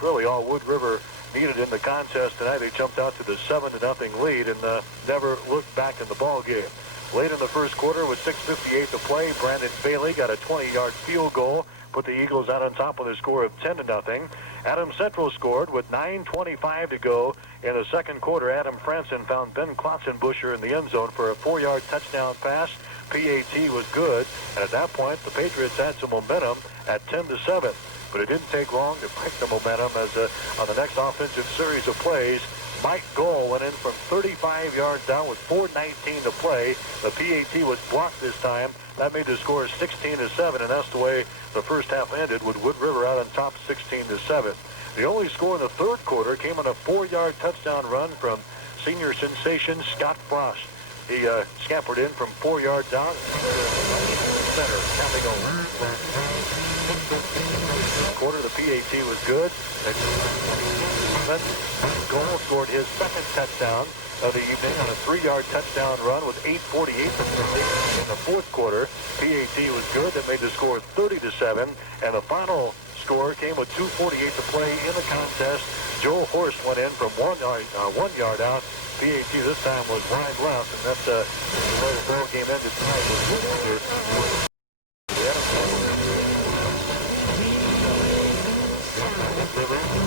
really all Wood River needed in the contest tonight. They jumped out to the 7-0 lead and never looked back in the ball game. Late in the first quarter with 6:58 to play, Brandon Bailey got a 20-yard field goal, put the Eagles out on top with a score of 10-0. Adams Central scored with 9:25 to go in the second quarter. Adam Franson found Ben Klotzenbuscher in the end zone for a 4-yard touchdown pass. PAT was good, and at that point, the Patriots had some momentum at 10-7. But it didn't take long to break the momentum as on the next offensive series of plays, Mike Goal went in from 35 yards down with 4:19 to play. The PAT was blocked this time. That made the score 16-7, and that's the way the first half ended, with Wood River out on top 16-7. The only score in the third quarter came on a 4-yard touchdown run from senior sensation Scott Frost. He scampered in from 4 yards out. Center, counting over. Quarter, the PAT was good. Then Goal scored his second touchdown of the evening on a 3-yard touchdown run with 8:48 to play in the fourth quarter. PAT was good. That made the score 30-7, and the final score came with 2:48 to play in the contest. Joe Horst went in from 1 yard out. PAT this time was wide left, and that's the way the ball game ended tonight. The